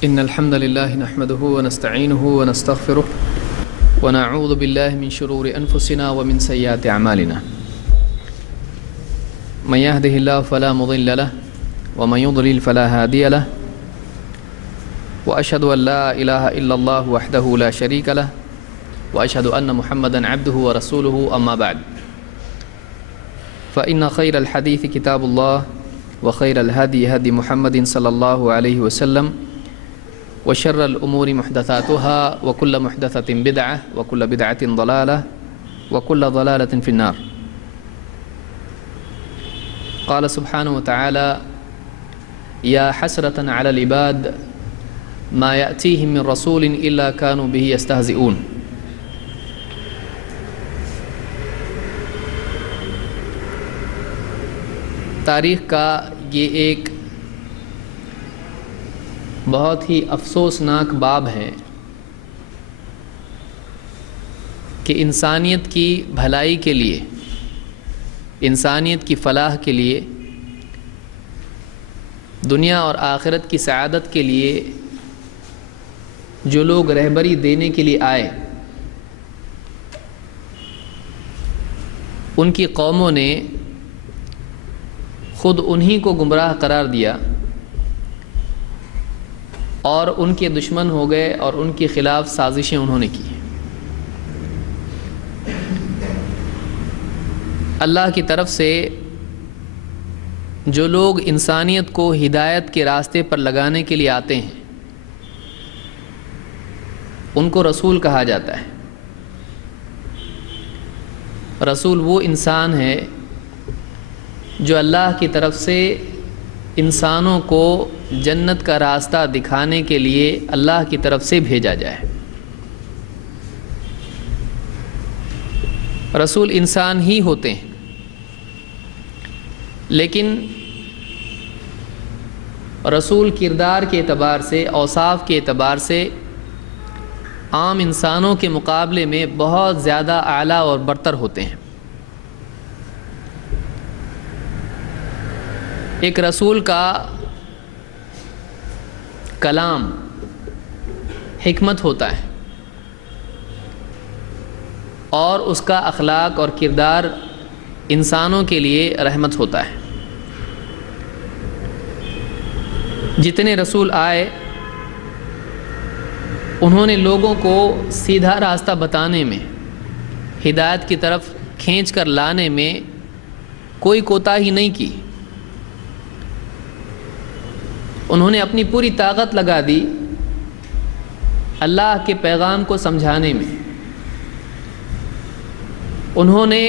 إن الحمد لله نحمده ونستعينه ونستغفره ونعوذ بالله من شرور أنفسنا ومن سيئات أعمالنا من يهده الله فلا مضل له ومن يضلل فلا هادي له وأشهد أن لا إله إلا الله وحده لا شريك له وأشهد أن محمدا عبده ورسوله أما بعد فإن خير الحديث كتاب الله وخير الهدي هدي محمد صلى الله عليه وسلم وشر الأمور محدثاتها وكل محدثة بدعة وكل بدعة ضلالة وكل ضلالة في النار. قال سبحانه وتعالى يا حسرة على العباد ما يأتيهم من رسول إلا كانوا به يستهزئون. تاریخ کا یہ ایک بہت ہی افسوسناک باب ہے کہ انسانیت کی بھلائی کے لیے، انسانیت کی فلاح کے لیے، دنیا اور آخرت کی سعادت کے لیے جو لوگ رہبری دینے کے لیے آئے، ان کی قوموں نے خود انہی کو گمراہ قرار دیا اور ان کے دشمن ہو گئے اور ان کے خلاف سازشیں انہوں نے کی. اللہ کی طرف سے جو لوگ انسانیت کو ہدایت کے راستے پر لگانے کے لیے آتے ہیں ان کو رسول کہا جاتا ہے. رسول وہ انسان ہے جو اللہ کی طرف سے انسانوں کو جنت کا راستہ دکھانے کے لیے اللہ کی طرف سے بھیجا جائے. رسول انسان ہی ہوتے ہیں، لیکن رسول کردار کے اعتبار سے، اوصاف کے اعتبار سے عام انسانوں کے مقابلے میں بہت زیادہ اعلیٰ اور برتر ہوتے ہیں. ایک رسول کا کلام حکمت ہوتا ہے اور اس کا اخلاق اور کردار انسانوں کے لیے رحمت ہوتا ہے. جتنے رسول آئے انہوں نے لوگوں کو سیدھا راستہ بتانے میں، ہدایت کی طرف کھینچ کر لانے میں کوئی کوتاہی نہیں کی. انہوں نے اپنی پوری طاقت لگا دی اللہ کے پیغام کو سمجھانے میں. انہوں نے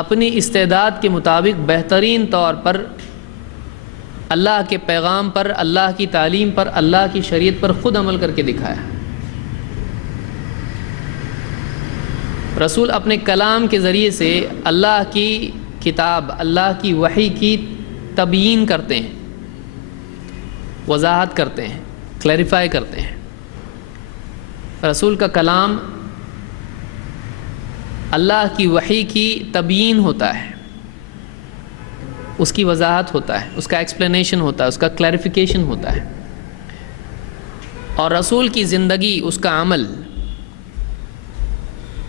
اپنی استعداد کے مطابق بہترین طور پر اللہ کے پیغام پر، اللہ کی تعلیم پر، اللہ کی شریعت پر خود عمل کر کے دکھایا. رسول اپنے کلام کے ذریعے سے اللہ کی کتاب، اللہ کی وحی کی تبیین کرتے ہیں، وضاحت کرتے ہیں، کلیریفائی کرتے ہیں. رسول کا کلام اللہ کی وحی کی تبیین ہوتا ہے، اس کی وضاحت ہوتا ہے، اس کا ایکسپلینیشن ہوتا ہے، اس کا کلیریفیکیشن ہوتا ہے. اور رسول کی زندگی، اس کا عمل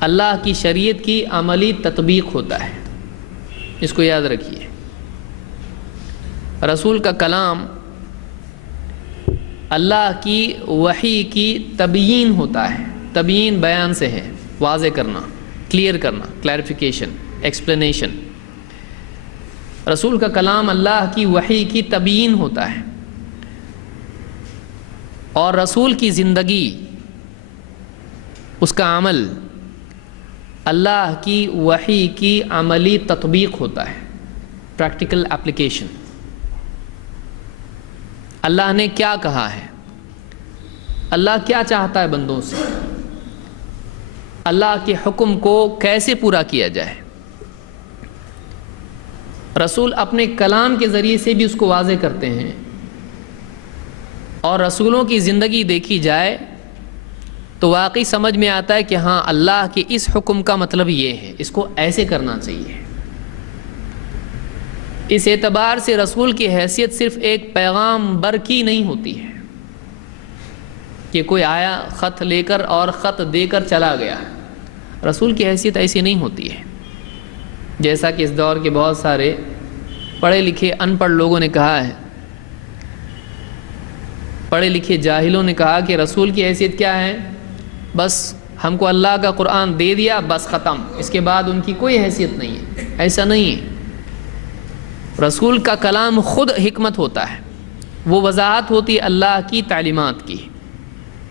اللہ کی شریعت کی عملی تطبیق ہوتا ہے. اس کو یاد رکھیے. رسول کا کلام اللہ کی وحی کی تبیین ہوتا ہے. تبیین بیان سے ہے، واضح کرنا، کلیئر کرنا، کلیریفیکیشن، ایکسپلینیشن. رسول کا کلام اللہ کی وحی کی تبیین ہوتا ہے. اور رسول کی زندگی، اس کا عمل اللہ کی وحی کی عملی تطبیق ہوتا ہے، پریکٹیکل اپلیکیشن. اللہ نے کیا کہا ہے، اللہ کیا چاہتا ہے بندوں سے، اللہ کے حکم کو کیسے پورا کیا جائے. رسول اپنے کلام کے ذریعے سے بھی اس کو واضح کرتے ہیں. اور رسولوں کی زندگی دیکھی جائے تو واقعی سمجھ میں آتا ہے کہ ہاں اللہ کے اس حکم کا مطلب یہ ہے، اس کو ایسے کرنا چاہیے. اس اعتبار سے رسول کی حیثیت صرف ایک پیغام بر کی نہیں ہوتی ہے، کہ کوئی آیا خط لے کر اور خط دے کر چلا گیا. رسول کی حیثیت ایسی نہیں ہوتی ہے. جیسا کہ اس دور کے بہت سارے پڑھے لکھے ان پڑھ لوگوں نے کہا ہے، پڑھے لکھے جاہلوں نے کہا کہ رسول کی حیثیت کیا ہے، بس ہم کو اللہ کا قرآن دے دیا بس ختم، اس کے بعد ان کی کوئی حیثیت نہیں ہے. ایسا نہیں ہے. رسول کا کلام خود حکمت ہوتا ہے، وہ وضاحت ہوتی ہے اللہ کی تعلیمات کی.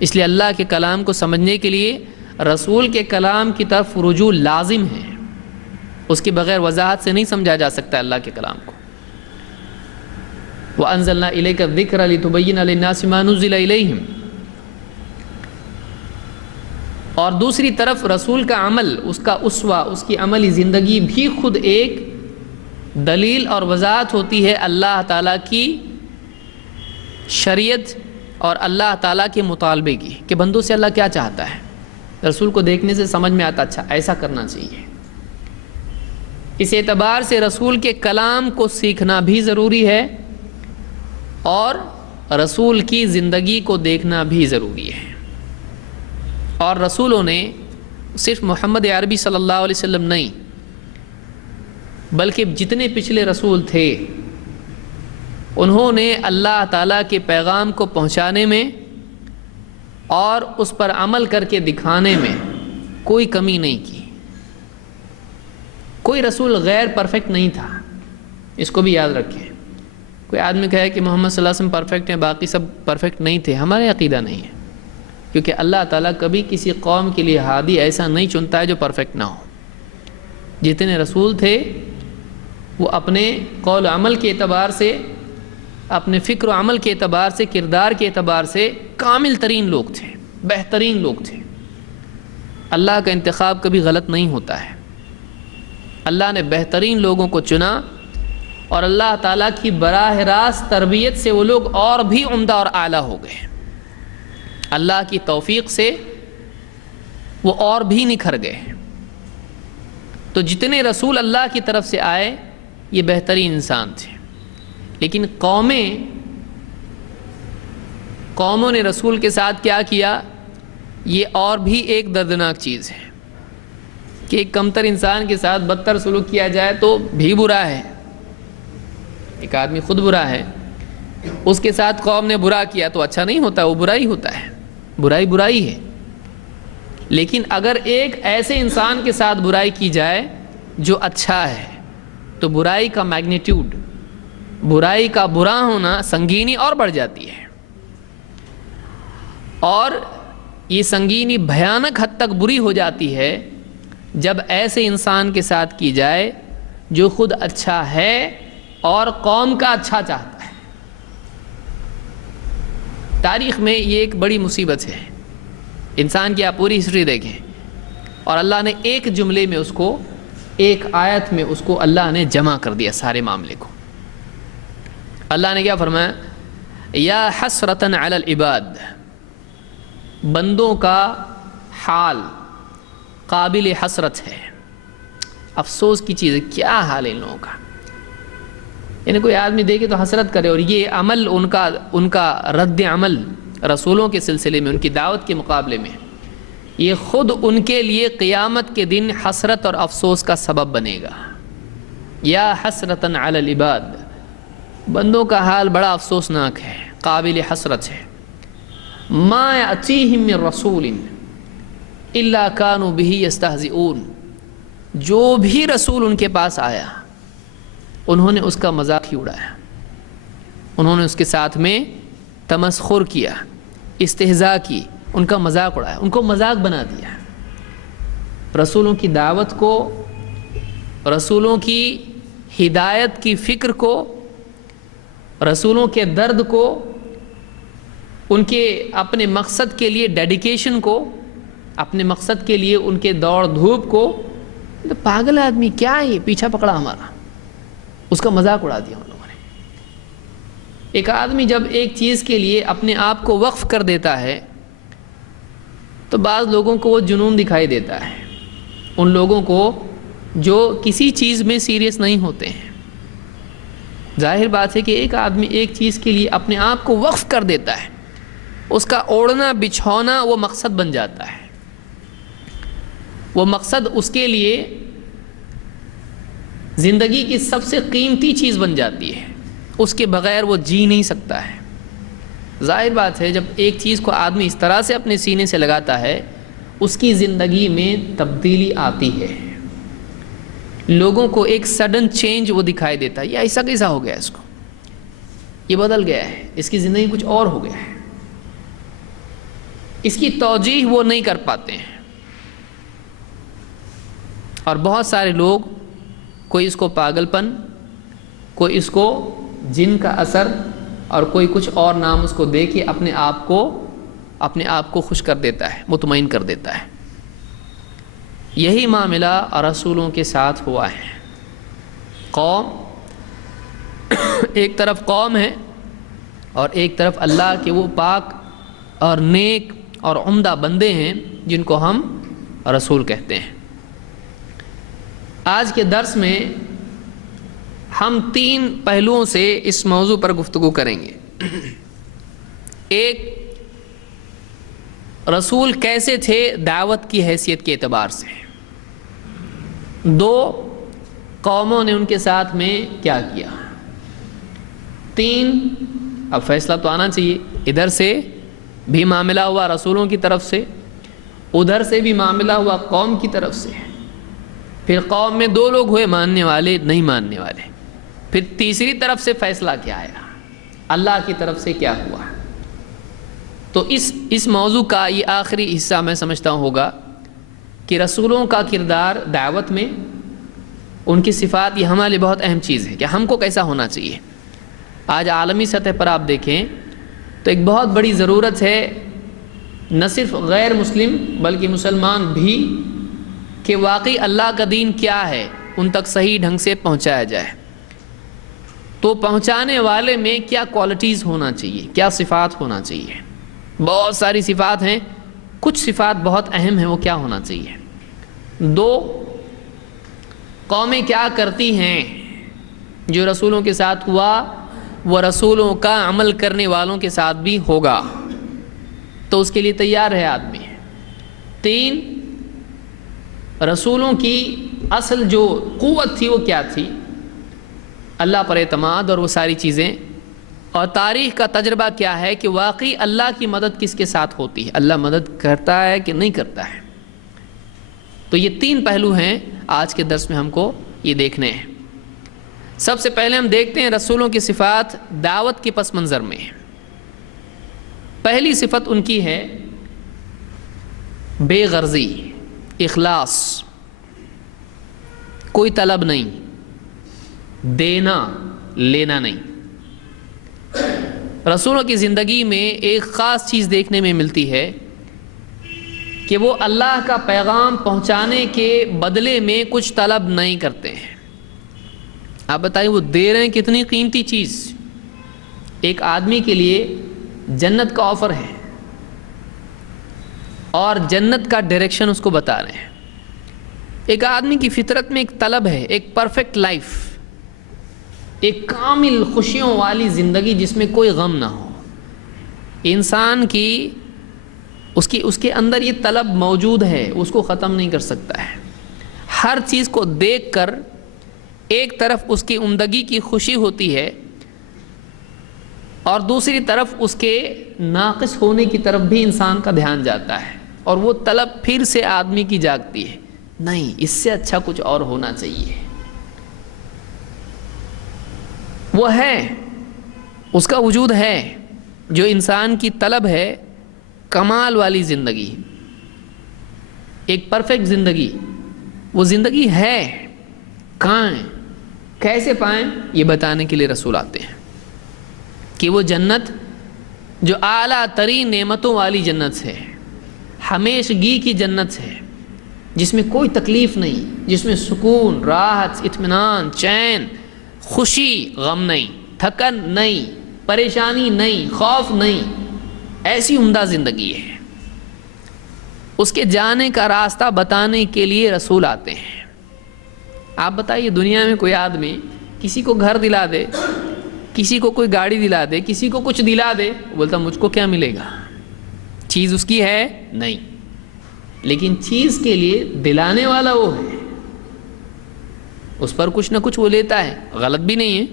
اس لیے اللہ کے کلام کو سمجھنے کے لیے رسول کے کلام کی طرف رجوع لازم ہے. اس کے بغیر وضاحت سے نہیں سمجھا جا سکتا اللہ کے کلام کو. وَأَنزَلْنَا إِلَيْكَ الذِّكْرَ لِتُبَيِّنَ لِلنَّاسِ مَا نُزِّلَ إِلَيْهِمْ. اور دوسری طرف رسول کا عمل، اس کا اسوہ، اس کی عملی زندگی بھی خود ایک دلیل اور وضاحت ہوتی ہے اللہ تعالیٰ کی شریعت اور اللہ تعالیٰ کے مطالبے کی، کہ بندوں سے اللہ کیا چاہتا ہے. رسول کو دیکھنے سے سمجھ میں آتا اچھا ایسا کرنا چاہیے. اس اعتبار سے رسول کے کلام کو سیکھنا بھی ضروری ہے اور رسول کی زندگی کو دیکھنا بھی ضروری ہے. اور رسولوں نے صرف محمد عربی صلی اللہ علیہ وسلم نہیں، بلکہ جتنے پچھلے رسول تھے انہوں نے اللہ تعالیٰ کے پیغام کو پہنچانے میں اور اس پر عمل کر کے دکھانے میں کوئی کمی نہیں کی. کوئی رسول غیر پرفیکٹ نہیں تھا، اس کو بھی یاد رکھیں. کوئی آدمی کہے کہ محمد صلی اللہ علیہ وسلم پرفیکٹ ہیں، باقی سب پرفیکٹ نہیں تھے، ہمارے عقیدہ نہیں ہے. کیونکہ اللہ تعالیٰ کبھی کسی قوم کے لیے ہادی ایسا نہیں چنتا ہے جو پرفیکٹ نہ ہو. جتنے رسول تھے وہ اپنے قول و عمل کے اعتبار سے، اپنے فکر و عمل کے اعتبار سے، کردار کے اعتبار سے کامل ترین لوگ تھے، بہترین لوگ تھے. اللہ کا انتخاب کبھی غلط نہیں ہوتا ہے. اللہ نے بہترین لوگوں کو چنا اور اللہ تعالیٰ کی براہ راست تربیت سے وہ لوگ اور بھی عمدہ اور اعلیٰ ہو گئے. اللہ کی توفیق سے وہ اور بھی نکھر گئے. تو جتنے رسول اللہ کی طرف سے آئے یہ بہترین انسان تھے. لیکن قوموں نے رسول کے ساتھ کیا کیا، یہ اور بھی ایک دردناک چیز ہے کہ ایک کمتر انسان کے ساتھ بدتر سلوک کیا جائے تو بھی برا ہے. ایک آدمی خود برا ہے، اس کے ساتھ قوم نے برا کیا تو اچھا نہیں ہوتا، وہ برائی ہوتا ہے. برائی برائی ہے. لیکن اگر ایک ایسے انسان کے ساتھ برائی کی جائے جو اچھا ہے تو برائی کا میگنیٹیوڈ، برائی کا برا ہونا، سنگینی اور بڑھ جاتی ہے. اور یہ سنگینی بھیانک حد تک بری ہو جاتی ہے جب ایسے انسان کے ساتھ کی جائے جو خود اچھا ہے اور قوم کا اچھا چاہتا ہے. تاریخ میں یہ ایک بڑی مصیبت ہے. انسان کی آپ پوری ہسٹری دیکھیں اور اللہ نے ایک جملے میں اس کو، ایک آیت میں اس کو اللہ نے جمع کر دیا سارے معاملے کو. اللہ نے کیا فرمایا؟ یا حسرتن علی العباد، بندوں کا حال قابل حسرت ہے، افسوس کی چیز ہے. کیا حال ہے ان لوگوں کا؟ یعنی کوئی آدمی دیکھے تو حسرت کرے. اور یہ عمل ان کا رد عمل رسولوں کے سلسلے میں، ان کی دعوت کے مقابلے میں، یہ خود ان کے لیے قیامت کے دن حسرت اور افسوس کا سبب بنے گا. یا حسرتن علی العباد، بندوں کا حال بڑا افسوسناک ہے، قابل حسرت ہے. ما یأتیہم من رسول الا کانوا بہ یستہزئون، جو بھی رسول ان کے پاس آیا انہوں نے اس کا مذاق ہی اڑایا، انہوں نے اس کے ساتھ میں تمسخر کیا، استہزاء کی، ان کا مذاق اڑایا، ان کو مذاق بنا دیا. رسولوں کی دعوت کو، رسولوں کی ہدایت کی فکر کو، رسولوں کے درد کو، ان کے اپنے مقصد کے لیے ڈیڈیکیشن کو، اپنے مقصد کے لیے ان کے دوڑ دھوپ کو، تو پاگل آدمی کیا ہے یہ، پیچھا پکڑا ہمارا، اس کا مذاق اڑا دیا ان لوگوں نے. ایک آدمی جب ایک چیز کے لیے اپنے آپ کو وقف کر دیتا ہے تو بعض لوگوں کو وہ جنون دکھائی دیتا ہے، ان لوگوں کو جو کسی چیز میں سیریس نہیں ہوتے ہیں. ظاہر بات ہے کہ ایک آدمی ایک چیز کے لیے اپنے آپ کو وقف کر دیتا ہے، اس کا اوڑھنا بچھونا وہ مقصد بن جاتا ہے. وہ مقصد اس کے لیے زندگی کی سب سے قیمتی چیز بن جاتی ہے. اس کے بغیر وہ جی نہیں سکتا ہے. ظاہر بات ہے جب ایک چیز کو آدمی اس طرح سے اپنے سینے سے لگاتا ہے اس کی زندگی میں تبدیلی آتی ہے. لوگوں کو ایک سڈن چینج وہ دکھائی دیتا ہے. یہ ایسا کیسا ہو گیا اس کو, یہ بدل گیا ہے, اس کی زندگی کچھ اور ہو گیا ہے. اس کی توجیح وہ نہیں کر پاتے ہیں. اور بہت سارے لوگ, کوئی اس کو پاگل پن, کوئی اس کو جن کا اثر, اور کوئی کچھ اور نام اس کو دے کے اپنے آپ کو خوش کر دیتا ہے, مطمئن کر دیتا ہے. یہی معاملہ رسولوں کے ساتھ ہوا ہے. قوم ایک طرف قوم ہے اور ایک طرف اللہ کے وہ پاک اور نیک اور عمدہ بندے ہیں جن کو ہم رسول کہتے ہیں. آج کے درس میں ہم 3 پہلوؤں سے اس موضوع پر گفتگو کریں گے. ایک, رسول کیسے تھے دعوت کی حیثیت کے اعتبار سے. 2, قوموں نے ان کے ساتھ میں کیا کیا. 3, اب فیصلہ تو آنا چاہیے. ادھر سے بھی معاملہ ہوا رسولوں کی طرف سے, ادھر سے بھی معاملہ ہوا قوم کی طرف سے. پھر قوم میں 2 لوگ ہوئے, ماننے والے نہیں ماننے والے. پھر تیسری طرف سے فیصلہ کیا آیا, اللہ کی طرف سے کیا ہوا. تو اس موضوع کا یہ آخری حصہ میں سمجھتا ہوں ہوگا کہ رسولوں کا کردار دعوت میں, ان کی صفات, یہ ہمارے لیے بہت اہم چیز ہے کہ ہم کو کیسا ہونا چاہیے. آج عالمی سطح پر آپ دیکھیں تو ایک بہت بڑی ضرورت ہے نہ صرف غیر مسلم بلکہ مسلمان بھی کہ واقعی اللہ کا دین کیا ہے ان تک صحیح ڈھنگ سے پہنچایا جائے. تو پہنچانے والے میں کیا کوالٹیز ہونا چاہیے, کیا صفات ہونا چاہیے. بہت ساری صفات ہیں, کچھ صفات بہت اہم ہیں, وہ کیا ہونا چاہیے. 2, قومیں کیا کرتی ہیں. جو رسولوں کے ساتھ ہوا وہ رسولوں کا عمل کرنے والوں کے ساتھ بھی ہوگا, تو اس کے لیے تیار ہے آدمی. 3, رسولوں کی اصل جو قوت تھی وہ کیا تھی, اللہ پر اعتماد اور وہ ساری چیزیں. اور تاریخ کا تجربہ کیا ہے کہ واقعی اللہ کی مدد کس کے ساتھ ہوتی ہے, اللہ مدد کرتا ہے کہ نہیں کرتا ہے. تو یہ 3 پہلو ہیں آج کے درس میں ہم کو یہ دیکھنے ہیں. سب سے پہلے ہم دیکھتے ہیں رسولوں کی صفات دعوت کے پس منظر میں. پہلی صفت ان کی ہے بے غرضی, اخلاص. کوئی طلب نہیں, دینا لینا نہیں. رسولوں کی زندگی میں ایک خاص چیز دیکھنے میں ملتی ہے کہ وہ اللہ کا پیغام پہنچانے کے بدلے میں کچھ طلب نہیں کرتے ہیں. آپ بتائیے وہ دے رہے ہیں کتنی قیمتی چیز. ایک آدمی کے لیے جنت کا آفر ہے اور جنت کا ڈائریکشن اس کو بتا رہے ہیں. ایک آدمی کی فطرت میں ایک طلب ہے, ایک پرفیکٹ لائف, ایک کامل خوشیوں والی زندگی جس میں کوئی غم نہ ہو. انسان کی اس کے اندر یہ طلب موجود ہے, اس کو ختم نہیں کر سکتا ہے. ہر چیز کو دیکھ کر ایک طرف اس کی عمدگی کی خوشی ہوتی ہے اور دوسری طرف اس کے ناقص ہونے کی طرف بھی انسان کا دھیان جاتا ہے, اور وہ طلب پھر سے آدمی کی جاگتی ہے, نہیں اس سے اچھا کچھ اور ہونا چاہیے. وہ ہے, اس کا وجود ہے. جو انسان کی طلب ہے کمال والی زندگی, ایک پرفیکٹ زندگی, وہ زندگی ہے. کہاں ہے, کیسے پائیں, یہ بتانے کے لیے رسول آتے ہیں کہ وہ جنت جو اعلیٰ ترین نعمتوں والی جنت ہے, ہمیشگی کی جنت ہے, جس میں کوئی تکلیف نہیں, جس میں سکون, راحت, اطمینان, چین, خوشی, غم نہیں, تھکن نہیں, پریشانی نہیں, خوف نہیں, ایسی عمدہ زندگی ہے. اس کے جانے کا راستہ بتانے کے لیے رسول آتے ہیں. آپ بتائیے دنیا میں کوئی آدمی کسی کو گھر دلا دے, کسی کو کوئی گاڑی دلا دے, کسی کو کچھ دلا دے, بولتا مجھ کو کیا ملے گا, چیز اس کی ہے نہیں، لیکن چیز کے لیے دلانے والا وہ ہے، اس پر کچھ نہ کچھ وہ لیتا ہے، غلط بھی نہیں ہے،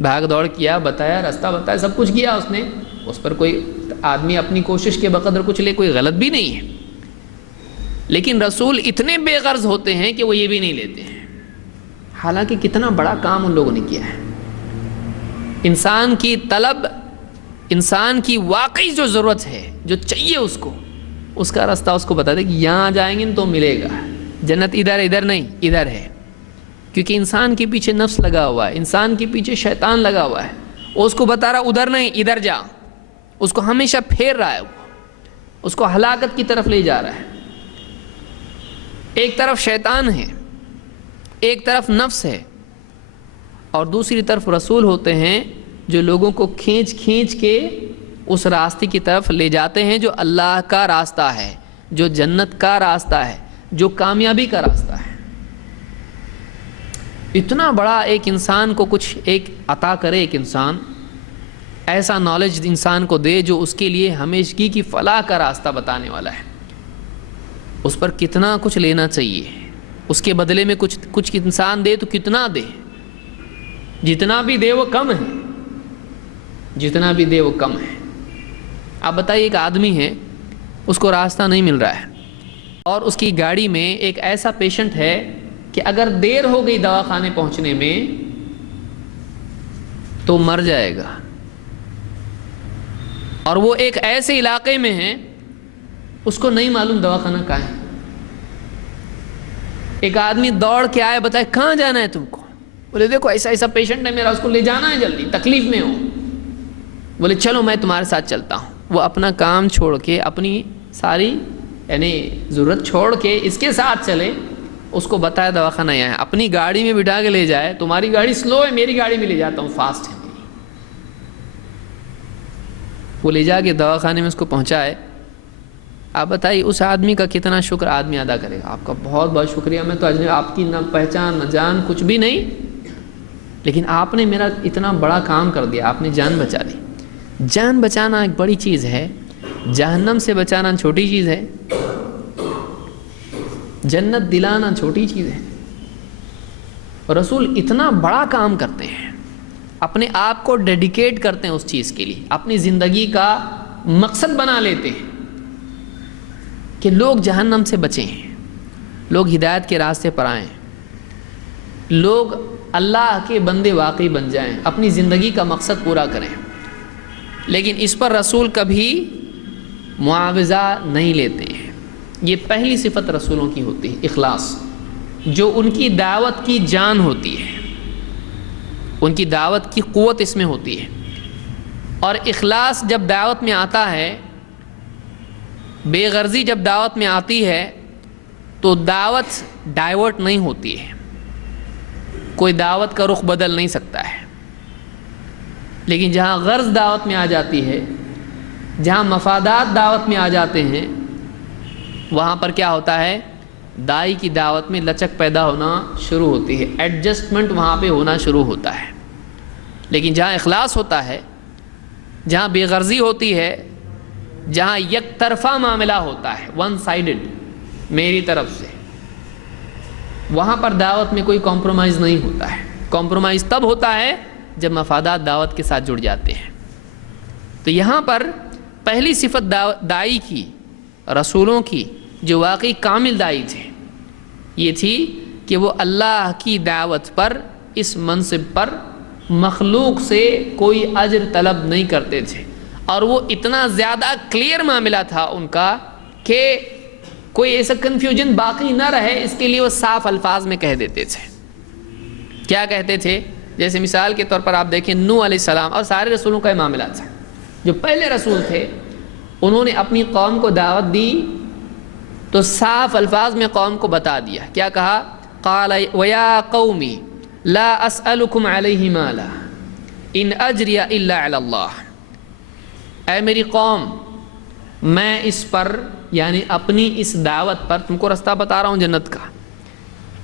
بھاگ دوڑ کیا، بتایا، راستہ بتایا، سب کچھ کیا اس نے، اس پر کوئی آدمی اپنی کوشش کے بقدر کچھ لے، کوئی غلط بھی نہیں ہے، لیکن رسول اتنے بے غرض ہوتے ہیں کہ وہ یہ بھی نہیں لیتے ہیں، حالانکہ کتنا بڑا کام ان لوگوں نے کیا ہے۔ انسان کی طلب، انسان کی واقعی جو ضرورت ہے، جو چاہیے اس کو، اس کا راستہ اس کو بتا دے کہ یہاں جائیں گے تو ملے گا، جنت ادھر، ادھر نہیں، ادھر ہے، کیونکہ انسان کے پیچھے نفس لگا ہوا ہے، انسان کے پیچھے شیطان لگا ہوا ہے، وہ اس کو بتا رہا ادھر نہیں ادھر جا، اس کو ہمیشہ پھیر رہا ہے، وہ اس کو ہلاکت کی طرف لے جا رہا ہے۔ ایک طرف شیطان ہے، ایک طرف نفس ہے، اور دوسری طرف رسول ہوتے ہیں جو لوگوں کو کھینچ کھینچ کے اس راستے کی طرف لے جاتے ہیں جو اللہ کا راستہ ہے، جو جنت کا راستہ ہے، جو کامیابی کا راستہ ہے۔ اتنا بڑا ایک انسان کو کچھ ایک عطا کرے، ایک انسان ایسا نالج انسان کو دے جو اس کے لیے ہمیشگی کی فلاح کا راستہ بتانے والا ہے، اس پر کتنا کچھ لینا چاہیے، اس کے بدلے میں کچھ انسان دے تو کتنا دے، جتنا بھی دے وہ کم ہے، جتنا بھی دے وہ کم ہے۔ آپ بتائیے ایک آدمی ہے، اس کو راستہ نہیں مل رہا ہے، اور اس کی گاڑی میں ایک ایسا پیشنٹ ہے کہ اگر دیر ہو گئی دواخانے پہنچنے میں تو مر جائے گا، اور وہ ایک ایسے علاقے میں ہے اس کو نہیں معلوم دواخانہ کہاں ہے۔ ایک آدمی دوڑ کے آئے، بتائے کہاں جانا ہے تم کو؟ بولے دیکھو ایسا ایسا پیشنٹ ہے میرا، اس کو لے جانا ہے، جلدی تکلیف میں ہو۔ بولے چلو میں تمہارے ساتھ چلتا ہوں۔ وہ اپنا کام چھوڑ کے، اپنی ساری یعنی ضرورت چھوڑ کے اس کے ساتھ چلے، اس کو بتایا دواخانہ یہاں ہے، اپنی گاڑی میں بٹھا کے لے جائے، تمہاری گاڑی سلو ہے، میری گاڑی میں لے جاتا ہوں، فاسٹ ہے میری۔ وہ لے جا کے دواخانے میں اس کو پہنچائے۔ آپ بتائیے اس آدمی کا کتنا شکر آدمی ادا کرے گا؟ آپ کا بہت بہت شکریہ، میں تو آپ کی نہ پہچان نہ جان کچھ بھی نہیں، لیکن آپ نے میرا اتنا بڑا کام کر دیا، آپ نے جان بچا دی۔ جان بچانا ایک بڑی چیز ہے، جہنم سے بچانا چھوٹی چیز ہے، جنت دلانا چھوٹی چیز ہے۔ اور رسول اتنا بڑا کام کرتے ہیں، اپنے آپ کو ڈیڈیکیٹ کرتے ہیں اس چیز کے لیے، اپنی زندگی کا مقصد بنا لیتے ہیں کہ لوگ جہنم سے بچیں، لوگ ہدایت کے راستے پر آئیں، لوگ اللہ کے بندے واقعی بن جائیں، اپنی زندگی کا مقصد پورا کریں۔ لیکن اس پر رسول کبھی معاوضہ نہیں لیتے ہیں۔ یہ پہلی صفت رسولوں کی ہوتی ہے، اخلاص، جو ان کی دعوت کی جان ہوتی ہے، ان کی دعوت کی قوت اس میں ہوتی ہے۔ اور اخلاص جب دعوت میں آتا ہے، بے غرضی جب دعوت میں آتی ہے تو دعوت ڈائیورٹ نہیں ہوتی ہے، کوئی دعوت کا رخ بدل نہیں سکتا ہے۔ لیکن جہاں غرض دعوت میں آ جاتی ہے، جہاں مفادات دعوت میں آ جاتے ہیں، وہاں پر کیا ہوتا ہے؟ دائی کی دعوت میں لچک پیدا ہونا شروع ہوتی ہے، ایڈجسٹمنٹ وہاں پہ ہونا شروع ہوتا ہے۔ لیکن جہاں اخلاص ہوتا ہے، جہاں بے غرضی ہوتی ہے، جہاں یک طرفہ معاملہ ہوتا ہے، ون سائیڈڈ، میری طرف سے، وہاں پر دعوت میں کوئی کمپرومائز نہیں ہوتا ہے۔ کمپرومائز تب ہوتا ہے جب مفادات دعوت کے ساتھ جڑ جاتے ہیں۔ تو یہاں پر پہلی صفت دائی کی، رسولوں کی، جو واقعی کامل دائی تھے، یہ تھی کہ وہ اللہ کی دعوت پر، اس منصب پر مخلوق سے کوئی اجر طلب نہیں کرتے تھے، اور وہ اتنا زیادہ کلیئر معاملہ تھا ان کا کہ کوئی ایسا کنفیوژن باقی نہ رہے، اس کے لیے وہ صاف الفاظ میں کہہ دیتے تھے۔ کیا کہتے تھے؟ جیسے مثال کے طور پر آپ دیکھیں نوح علیہ السلام، اور سارے رسولوں کا یہ معاملہ تھا، جو پہلے رسول تھے انہوں نے اپنی قوم کو دعوت دی تو صاف الفاظ میں قوم کو بتا دیا۔ کیا کہا؟ قال وَيَا قَوْمِ لَا أَسْأَلُكُمْ عَلَيْهِ مَالًا إِنْ أَجْرِيَ إِلَّا عَلَى اللَّهِ۔ اے میری قوم، میں اس پر، یعنی اپنی اس دعوت پر، تم کو راستہ بتا رہا ہوں جنت کا،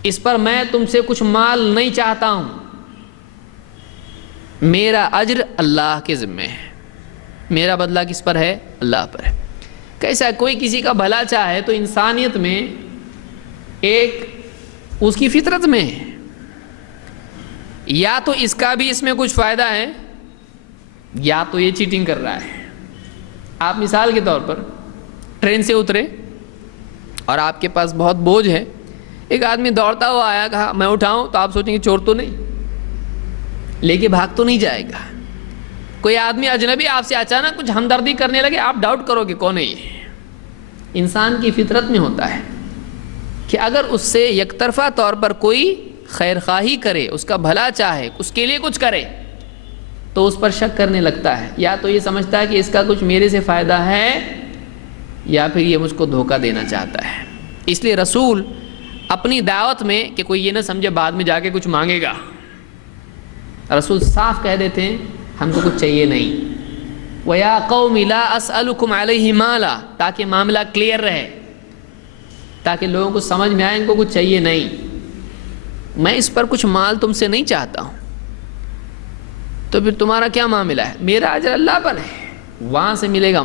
اس پر میں تم سے کچھ مال نہیں چاہتا ہوں، میرا اجر اللہ کے ذمے ہے، میرا بدلہ کس پر ہے؟ اللہ پر ہے۔ کیسا کوئی کسی کا بھلا چاہے تو انسانیت میں ایک اس کی فطرت میں ہے، یا تو اس کا بھی اس میں کچھ فائدہ ہے یا تو یہ چیٹنگ کر رہا ہے۔ آپ مثال کے طور پر ٹرین سے اترے اور آپ کے پاس بہت بوجھ ہے، ایک آدمی دوڑتا ہوا آیا، کہا میں اٹھاؤں، تو آپ سوچیں گے چور تو نہیں، لے کے بھاگ تو نہیں جائے گا۔ کوئی آدمی اجنبی آپ سے اچانک کچھ ہمدردی کرنے لگے، آپ ڈاؤٹ کرو کہ کون ہے یہ۔ انسان کی فطرت میں ہوتا ہے کہ اگر اس سے یک طرفہ طور پر کوئی خیر خواہی کرے، اس کا بھلا چاہے، اس کے لیے کچھ کرے، تو اس پر شک کرنے لگتا ہے، یا تو یہ سمجھتا ہے کہ اس کا کچھ میرے سے فائدہ ہے، یا پھر یہ مجھ کو دھوکہ دینا چاہتا ہے۔ اس لیے رسول اپنی دعوت میں کہ کوئی یہ نہ سمجھے بعد میں جا کے کچھ مانگے گا، رسول صاف کہہ دیتے ہیں ہم کو کچھ چاہیے نہیں۔ وَيَا قَوْمِ لَا أَسْأَلُكُمْ عَلَيْهِ مَالًا، تاکہ معاملہ کلیئر رہے، تاکہ لوگوں کو سمجھ میں آئے ان کو کچھ چاہیے نہیں، میں اس پر کچھ مال تم سے نہیں چاہتا ہوں، تو پھر تمہارا کیا معاملہ ہے؟ میرا اجر اللہ پر ہے، وہاں سے ملے گا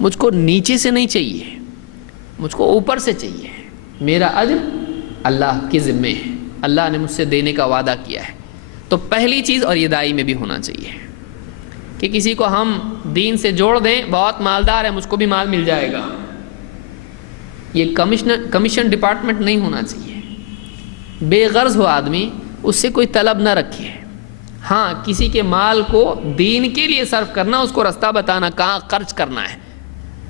مجھ کو نیچے سے نہیں چاہیے، مجھ کو اوپر سے چاہیے، میرا اجر اللہ کے ذمے ہے، اللہ نے مجھ سے دینے کا وعدہ کیا ہے۔ تو پہلی چیز، اور یہ دائی میں بھی ہونا چاہیے کہ کسی کو ہم دین سے جوڑ دیں، بہت مالدار ہے مجھ کو بھی مال مل جائے گا، یہ کمیشن ڈپارٹمنٹ نہیں ہونا چاہیے۔ بے غرض ہو آدمی، اس سے کوئی طلب نہ رکھے، ہاں کسی کے مال کو دین کے لیے صرف کرنا، اس کو رستہ بتانا کہاں خرچ کرنا ہے،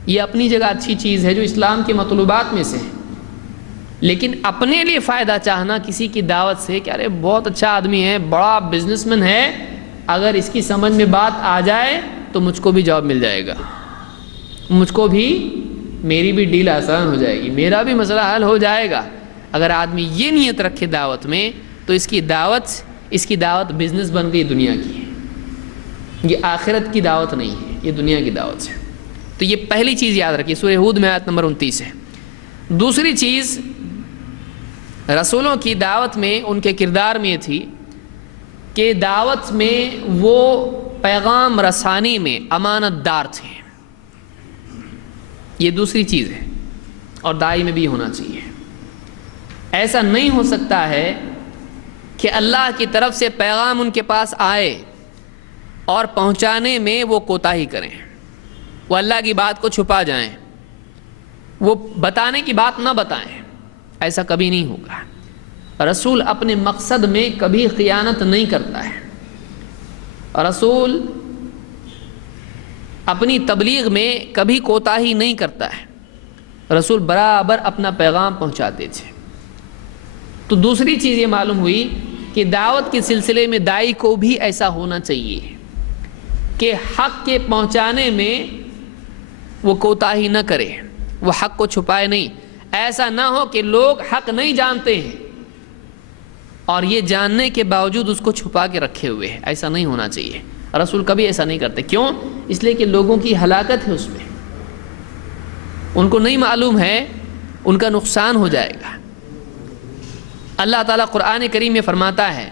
یہ اپنی جگہ اچھی چیز ہے جو اسلام کے مطلوبات میں سے ہے، لیکن اپنے لیے فائدہ چاہنا کسی کی دعوت سے کہ ارے بہت اچھا آدمی ہے، بڑا بزنس مین ہے، اگر اس کی سمجھ میں بات آ جائے تو مجھ کو بھی جاب مل جائے گا، مجھ کو بھی میری بھی ڈیل آسان ہو جائے گی، میرا بھی مسئلہ حل ہو جائے گا۔ اگر آدمی یہ نیت رکھے دعوت میں تو اس کی دعوت بزنس بن گئی دنیا کی، یہ آخرت کی دعوت نہیں ہے، یہ دنیا کی دعوت ہے۔ تو یہ پہلی چیز یاد رکھیے، سورہ ہود میں آیت نمبر 29 ہے۔ دوسری چیز، رسولوں کی دعوت میں ان کے کردار میں یہ تھی کہ دعوت میں وہ پیغام رسانی میں امانت دار تھے، یہ دوسری چیز ہے، اور داعی میں بھی ہونا چاہیے۔ ایسا نہیں ہو سکتا ہے کہ اللہ کی طرف سے پیغام ان کے پاس آئے اور پہنچانے میں وہ کوتاہی کریں، وہ اللہ کی بات کو چھپا جائیں، وہ بتانے کی بات نہ بتائیں، ایسا کبھی نہیں ہوگا۔ رسول اپنے مقصد میں کبھی خیانت نہیں کرتا ہے، رسول اپنی تبلیغ میں کبھی کوتاہی نہیں کرتا ہے، رسول برابر اپنا پیغام پہنچاتے تھے۔ تو دوسری چیز یہ معلوم ہوئی کہ دعوت کے سلسلے میں داعی کو بھی ایسا ہونا چاہیے کہ حق کے پہنچانے میں وہ کوتاہی نہ کرے، وہ حق کو چھپائے نہیں، ایسا نہ ہو کہ لوگ حق نہیں جانتے ہیں اور یہ جاننے کے باوجود اس کو چھپا کے رکھے ہوئے ہیں، ایسا نہیں ہونا چاہیے۔ رسول کبھی ایسا نہیں کرتے، کیوں؟ اس لیے کہ لوگوں کی ہلاکت ہے اس میں، ان کو نہیں معلوم ہے، ان کا نقصان ہو جائے گا۔ اللہ تعالیٰ قرآن کریم میں فرماتا ہے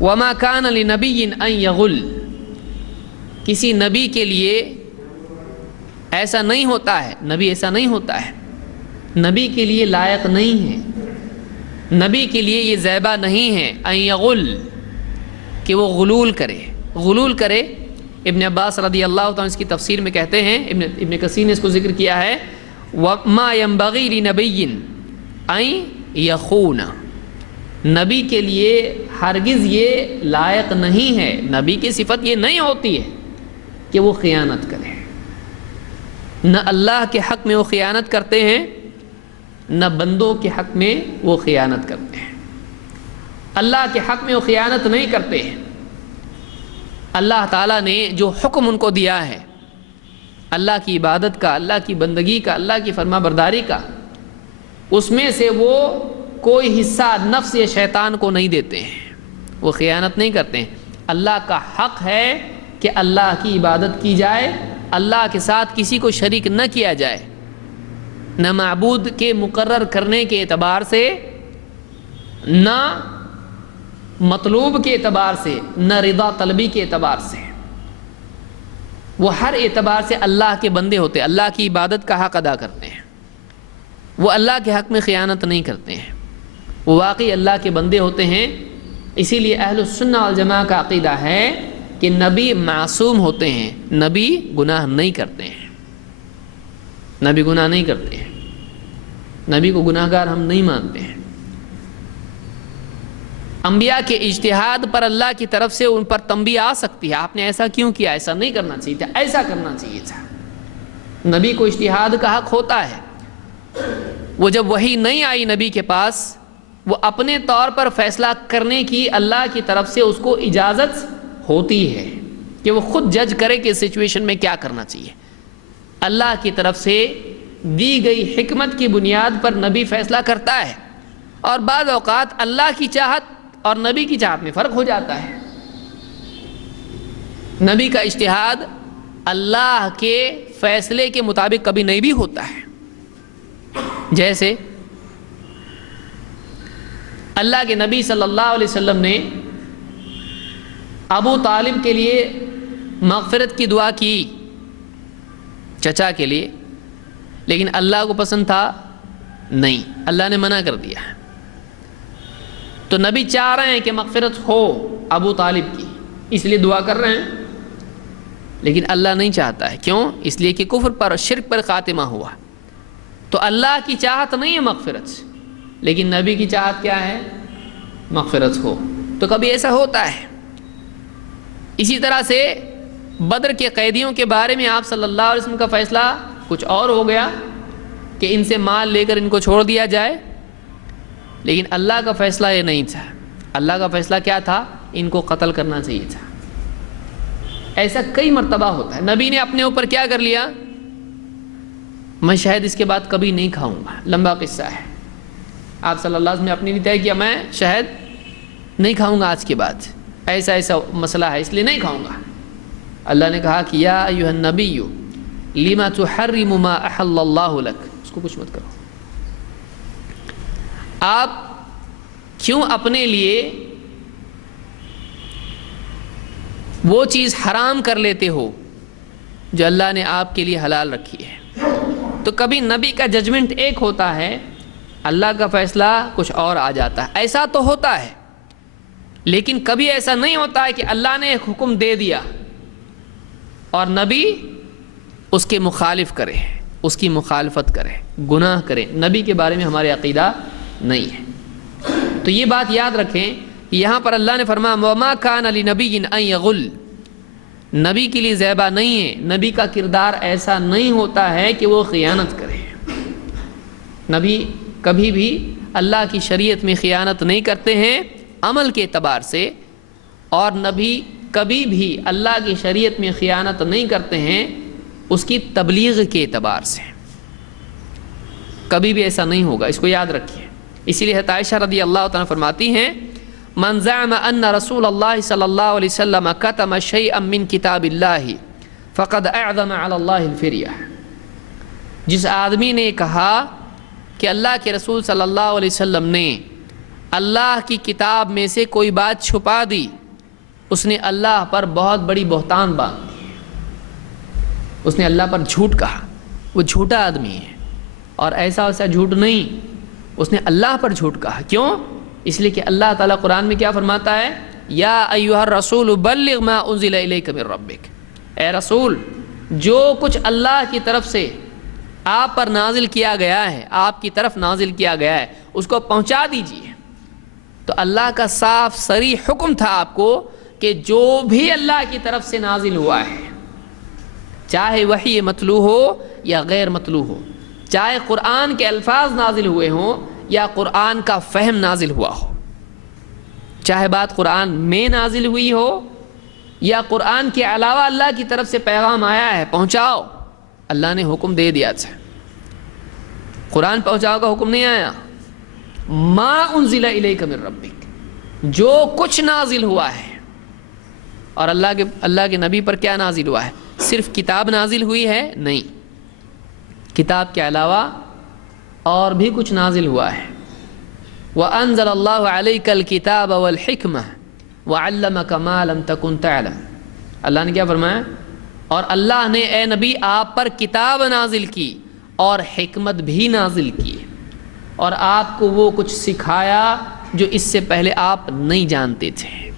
وَمَا كَانَ لِنَبِيٍّ أَن يَغُلَّ، کسی نبی کے لیے ایسا نہیں ہوتا ہے، نبی ایسا نہیں ہوتا ہے، نبی کے لیے لائق نہیں ہے، نبی کے لیے یہ زیبہ نہیں ہے ان یغل، کہ وہ غلول کرے۔ ابن عباس رضی اللہ تعالیٰ اس کی تفسیر میں کہتے ہیں، ابن کثیر نے اس کو ذکر کیا ہے وَمَا يَنبَغِي لِنَبِيٍّ أَن يَخُونَ، نبی کے لیے ہرگز یہ لائق نہیں ہے، نبی کی صفت یہ نہیں ہوتی ہے کہ وہ خیانت کرے، نہ اللہ کے حق میں وہ خیانت کرتے ہیں، نہ بندوں کے حق میں وہ خیانت کرتے ہیں۔ اللہ کے حق میں وہ خیانت نہیں کرتے ہیں، اللہ تعالیٰ نے جو حکم ان کو دیا ہے، اللہ کی عبادت کا، اللہ کی بندگی کا، اللہ کی فرما برداری کا، اس میں سے وہ کوئی حصہ نفس یا شیطان کو نہیں دیتے ہیں، وہ خیانت نہیں کرتے ہیں۔ اللہ کا حق ہے کہ اللہ کی عبادت کی جائے، اللہ کے ساتھ کسی کو شریک نہ کیا جائے، نہ معبود کے مقرر کرنے کے اعتبار سے، نہ مطلوب کے اعتبار سے، نہ رضا طلبی کے اعتبار سے۔ وہ ہر اعتبار سے اللہ کے بندے ہوتے ہیں، اللہ کی عبادت کا حق ادا کرتے ہیں، وہ اللہ کے حق میں خیانت نہیں کرتے ہیں، وہ واقعی اللہ کے بندے ہوتے ہیں۔ اسی لیے اہل السنہ والجماعہ کا عقیدہ ہے کہ نبی معصوم ہوتے ہیں، نبی گناہ نہیں کرتے ہیں، نبی گناہ نہیں کرتے ہیں، نبی کو گناہ گار ہم نہیں مانتے ہیں۔ انبیاء کے اجتہاد پر اللہ کی طرف سے ان پر تنبیہ آ سکتی ہے، آپ نے ایسا کیوں کیا، ایسا نہیں کرنا چاہیے تھا، ایسا کرنا چاہیے تھا۔ نبی کو اجتہاد کا حق ہوتا ہے۔ وہ جب وحی نہیں آئی نبی کے پاس، وہ اپنے طور پر فیصلہ کرنے کی اللہ کی طرف سے اس کو اجازت ہوتی ہے کہ وہ خود جج کرے کہ سچویشن میں کیا کرنا چاہیے۔ اللہ کی طرف سے دی گئی حکمت کی بنیاد پر نبی فیصلہ کرتا ہے، اور بعض اوقات اللہ کی چاہت اور نبی کی چاہت میں فرق ہو جاتا ہے۔ نبی کا اجتہاد اللہ کے فیصلے کے مطابق کبھی نہیں بھی ہوتا ہے، جیسے اللہ کے نبی صلی اللہ علیہ وسلم نے ابو طالب کے لیے مغفرت کی دعا کی، چچا کے لیے، لیکن اللہ کو پسند تھا نہیں، اللہ نے منع کر دیا۔ تو نبی چاہ رہے ہیں کہ مغفرت ہو ابو طالب کی، اس لیے دعا کر رہے ہیں، لیکن اللہ نہیں چاہتا ہے۔ کیوں؟ اس لیے کہ کفر پر اور شرک پر خاتمہ ہوا۔ تو اللہ کی چاہت نہیں ہے مغفرت، لیکن نبی کی چاہت کیا ہے؟ مغفرت ہو۔ تو کبھی ایسا ہوتا ہے۔ اسی طرح سے بدر کے قیدیوں کے بارے میں آپ صلی اللہ علیہ وسلم کا فیصلہ کچھ اور ہو گیا کہ ان سے مال لے کر ان کو چھوڑ دیا جائے، لیکن اللہ کا فیصلہ یہ نہیں تھا۔ اللہ کا فیصلہ کیا تھا؟ ان کو قتل کرنا چاہیے تھا۔ ایسا کئی مرتبہ ہوتا ہے۔ نبی نے اپنے اوپر کیا کر لیا؟ میں شہد اس کے بعد کبھی نہیں کھاؤں گا، لمبا قصہ ہے۔ آپ صلی اللہ علیہ وسلم نے اپنی لیے طے کیا میں شہد نہیں کھاؤں گا آج کے بعد، ایسا ایسا مسئلہ ہے اس لیے نہیں کھاؤں گا۔ اللہ نے کہا کہ یا ایھا النبی لما تحرم ما احل اللہ لک، اس کو کچھ مت کرو، آپ کیوں اپنے لیے وہ چیز حرام کر لیتے ہو جو اللہ نے آپ کے لیے حلال رکھی ہے۔ تو کبھی نبی کا ججمنٹ ایک ہوتا ہے، اللہ کا فیصلہ کچھ اور آ جاتا ہے۔ ایسا تو ہوتا ہے، لیکن کبھی ایسا نہیں ہوتا ہے کہ اللہ نے ایک حکم دے دیا اور نبی اس کے مخالف کرے، اس کی مخالفت کرے، گناہ کرے۔ نبی کے بارے میں ہمارے عقیدہ نہیں ہے۔ تو یہ بات یاد رکھیں کہ یہاں پر اللہ نے فرمایا وَمَا كَانَ لِنَبِيٍّ أَن يَغُلَّ، نبی کے لیے زیبا نہیں ہے، نبی کا کردار ایسا نہیں ہوتا ہے کہ وہ خیانت کرے۔ نبی کبھی بھی اللہ کی شریعت میں خیانت نہیں کرتے ہیں عمل کے اعتبار سے، اور نبی کبھی بھی اللہ کی شریعت میں خیانت نہیں کرتے ہیں اس کی تبلیغ کے اعتبار سے، کبھی بھی ایسا نہیں ہوگا، اس کو یاد رکھیے۔ اسی لیے حضرت عائشہ رضی اللہ تعالیٰ فرماتی ہیں من زعم ان رسول اللہ صلی اللہ علیہ وسلم کتم شیئا من کتاب اللہ فقد اعظم علی اللہ الفریہ، جس آدمی نے کہا کہ اللہ کے رسول صلی اللہ علیہ وسلم نے اللہ کی کتاب میں سے کوئی بات چھپا دی، اس نے اللہ پر بہت بڑی بہتان باندھ دی، اس نے اللہ پر جھوٹ کہا، وہ جھوٹا آدمی ہے، اور ایسا ویسا جھوٹ نہیں، اس نے اللہ پر جھوٹ کہا۔ کیوں؟ اس لیے کہ اللہ تعالیٰ قرآن میں کیا فرماتا ہے یا ایھا الرسول بلغ ما انزل الیک من ربک، اے رسول جو کچھ اللہ کی طرف سے آپ پر نازل کیا گیا ہے، آپ کی طرف نازل کیا گیا ہے، اس کو پہنچا دیجیے۔ تو اللہ کا صاف صریح حکم تھا آپ کو کہ جو بھی اللہ کی طرف سے نازل ہوا ہے، چاہے وحی متلو ہو یا غیر متلو ہو، چاہے قرآن کے الفاظ نازل ہوئے ہوں یا قرآن کا فہم نازل ہوا ہو، چاہے بات قرآن میں نازل ہوئی ہو یا قرآن کے علاوہ اللہ کی طرف سے پیغام آیا ہے، پہنچاؤ۔ اللہ نے حکم دے دیا تھا، قرآن پہنچاؤ کا حکم نہیں آیا۔ ما انزل الیک من ربک، جو کچھ نازل ہوا ہے، اور اللہ کے نبی پر کیا نازل ہوا ہے؟ صرف کتاب نازل ہوئی ہے؟ نہیں، کتاب کے علاوہ اور بھی کچھ نازل ہوا ہے۔ وَأَنزَلَ اللَّهُ عَلَيْكَ الْكِتَابَ وَالْحِكْمَةَ وَعَلَّمَكَ مَا لَمْ تَكُنْ تَعْلَمُ، اللہ نے کیا فرمایا؟ اور اللہ نے اے نبی آپ پر کتاب نازل کی اور حکمت بھی نازل کی، اور آپ کو وہ کچھ سکھایا جو اس سے پہلے آپ نہیں جانتے تھے۔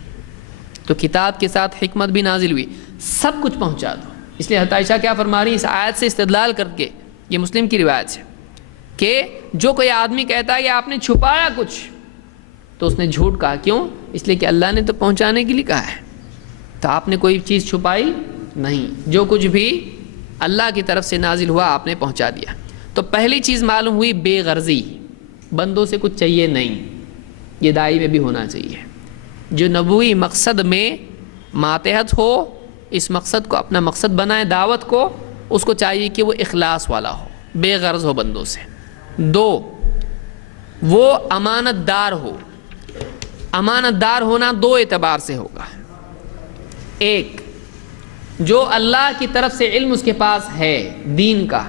تو کتاب کے ساتھ حکمت بھی نازل ہوئی، سب کچھ پہنچا دو۔ اس لیے حضرت عائشہ کیا فرما رہی ہیں اس آیت سے استدلال کر کے، یہ مسلم کی روایت ہے کہ جو کوئی آدمی کہتا ہے کہ آپ نے چھپایا کچھ تو اس نے جھوٹ کہا۔ کیوں؟ اس لیے کہ اللہ نے تو پہنچانے کے لیے کہا ہے، تو آپ نے کوئی چیز چھپائی نہیں، جو کچھ بھی اللہ کی طرف سے نازل ہوا آپ نے پہنچا دیا۔ تو پہلی چیز معلوم ہوئی بے غرضی، بندوں سے کچھ چاہیے نہیں، یہ داعی میں بھی ہونا چاہیے۔ جو نبوی مقصد میں ماتحت ہو، اس مقصد کو اپنا مقصد بنائے دعوت کو، اس کو چاہیے کہ وہ اخلاص والا ہو، بے غرض ہو بندوں سے۔ دو، وہ امانت دار ہو۔ امانت دار ہونا دو اعتبار سے ہوگا۔ ایک، جو اللہ کی طرف سے علم اس کے پاس ہے دین کا،